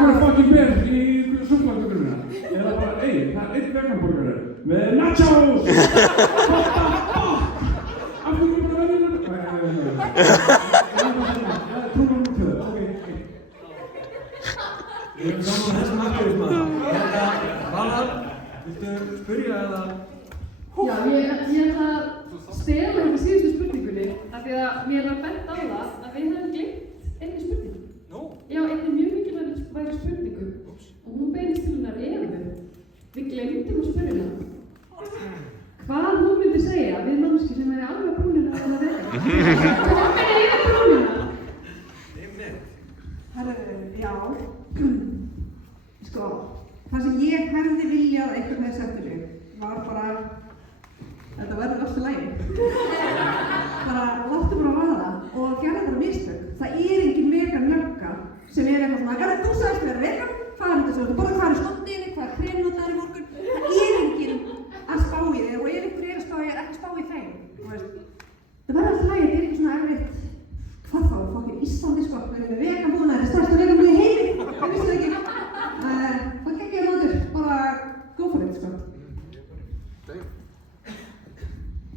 er fucking ber í súkkulaðkökurina. Eða bara, það er einn veganburgari með nachos! What the fuck? Af hverju er bara venjulega? Trúnó til það, ok. Við erum saman á þessum akkurismað. Valhall, viltu spyrja eða? Já, ég ætla að stela hérna síðustu spurningunni af því að mér var bent á það að við hefum gleymt einni spurningu. Nú? Já, einni mjög mikilvægri spurningu og hún beinist til hennar Evu. Við gleymdum að spyrja hana. Hvað hún myndi segja við mannski sem er alveg brúnin að það vega? Hvað er yfir brúnina? Herru, já. Sko, það sem ég hefði viljað einhvern veginn setja sig var bara, þetta verður alltaf lægi. Bara, láttu bara vaða og gerðu bara mistök. Það er engin vegan lögga sem er eitthvað svona, þú sagðist vera vegan, hvað er þetta sem þú borðar, hvað er stofniðinni, hvað er kremnotaður í morgun. Það er engin að spá í þig og ef ykkur er að spá í þig, ekki spá í þeim. Það verður alltaf lægi, þetta er eitthvað svona erfitt. Hvað þá, fokkin Íslandi sko, við erum með veganbúðina, þetta er stærsta veganbúð í heimi, það vissu það ekki. Það geggja nótur, bara go for it sko.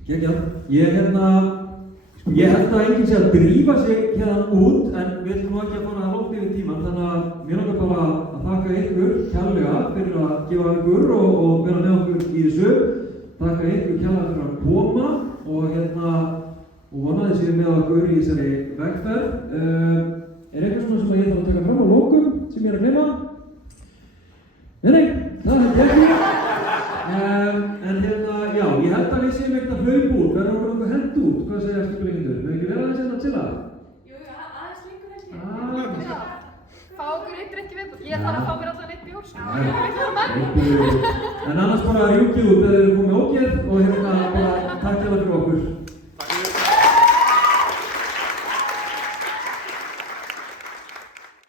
Geggjað. Ég held að enginn sé að drífa sig hérna út, en við ætlum nú ekki að fara að lóta yfir tímann, þannig að mér langar bara að þakka ykkur kærlega fyrir að gefa ykkur og vera með okkur í þessu. Þakka ykkur kærlega fyrir að koma og vonaði sér með okkur í þessari vegferð. Er eitthvað svona sem ég þarf að taka fram á lokum sem ég er að gleyma? Nei, það er ekki. En já, ég held að við séum ekkert að hlaupa út, verður okkur nokkuð hent út, hvað segja skipuleggjendur? Við ekki vera aðeins að chilla? Jú, aðeins lengur held ég. Fá okkur eitt drykki viðbútt, ég þarf að fá mér allan eitt bjór, sko. En annars bara rjúkið út eða þið erum komið ógeð og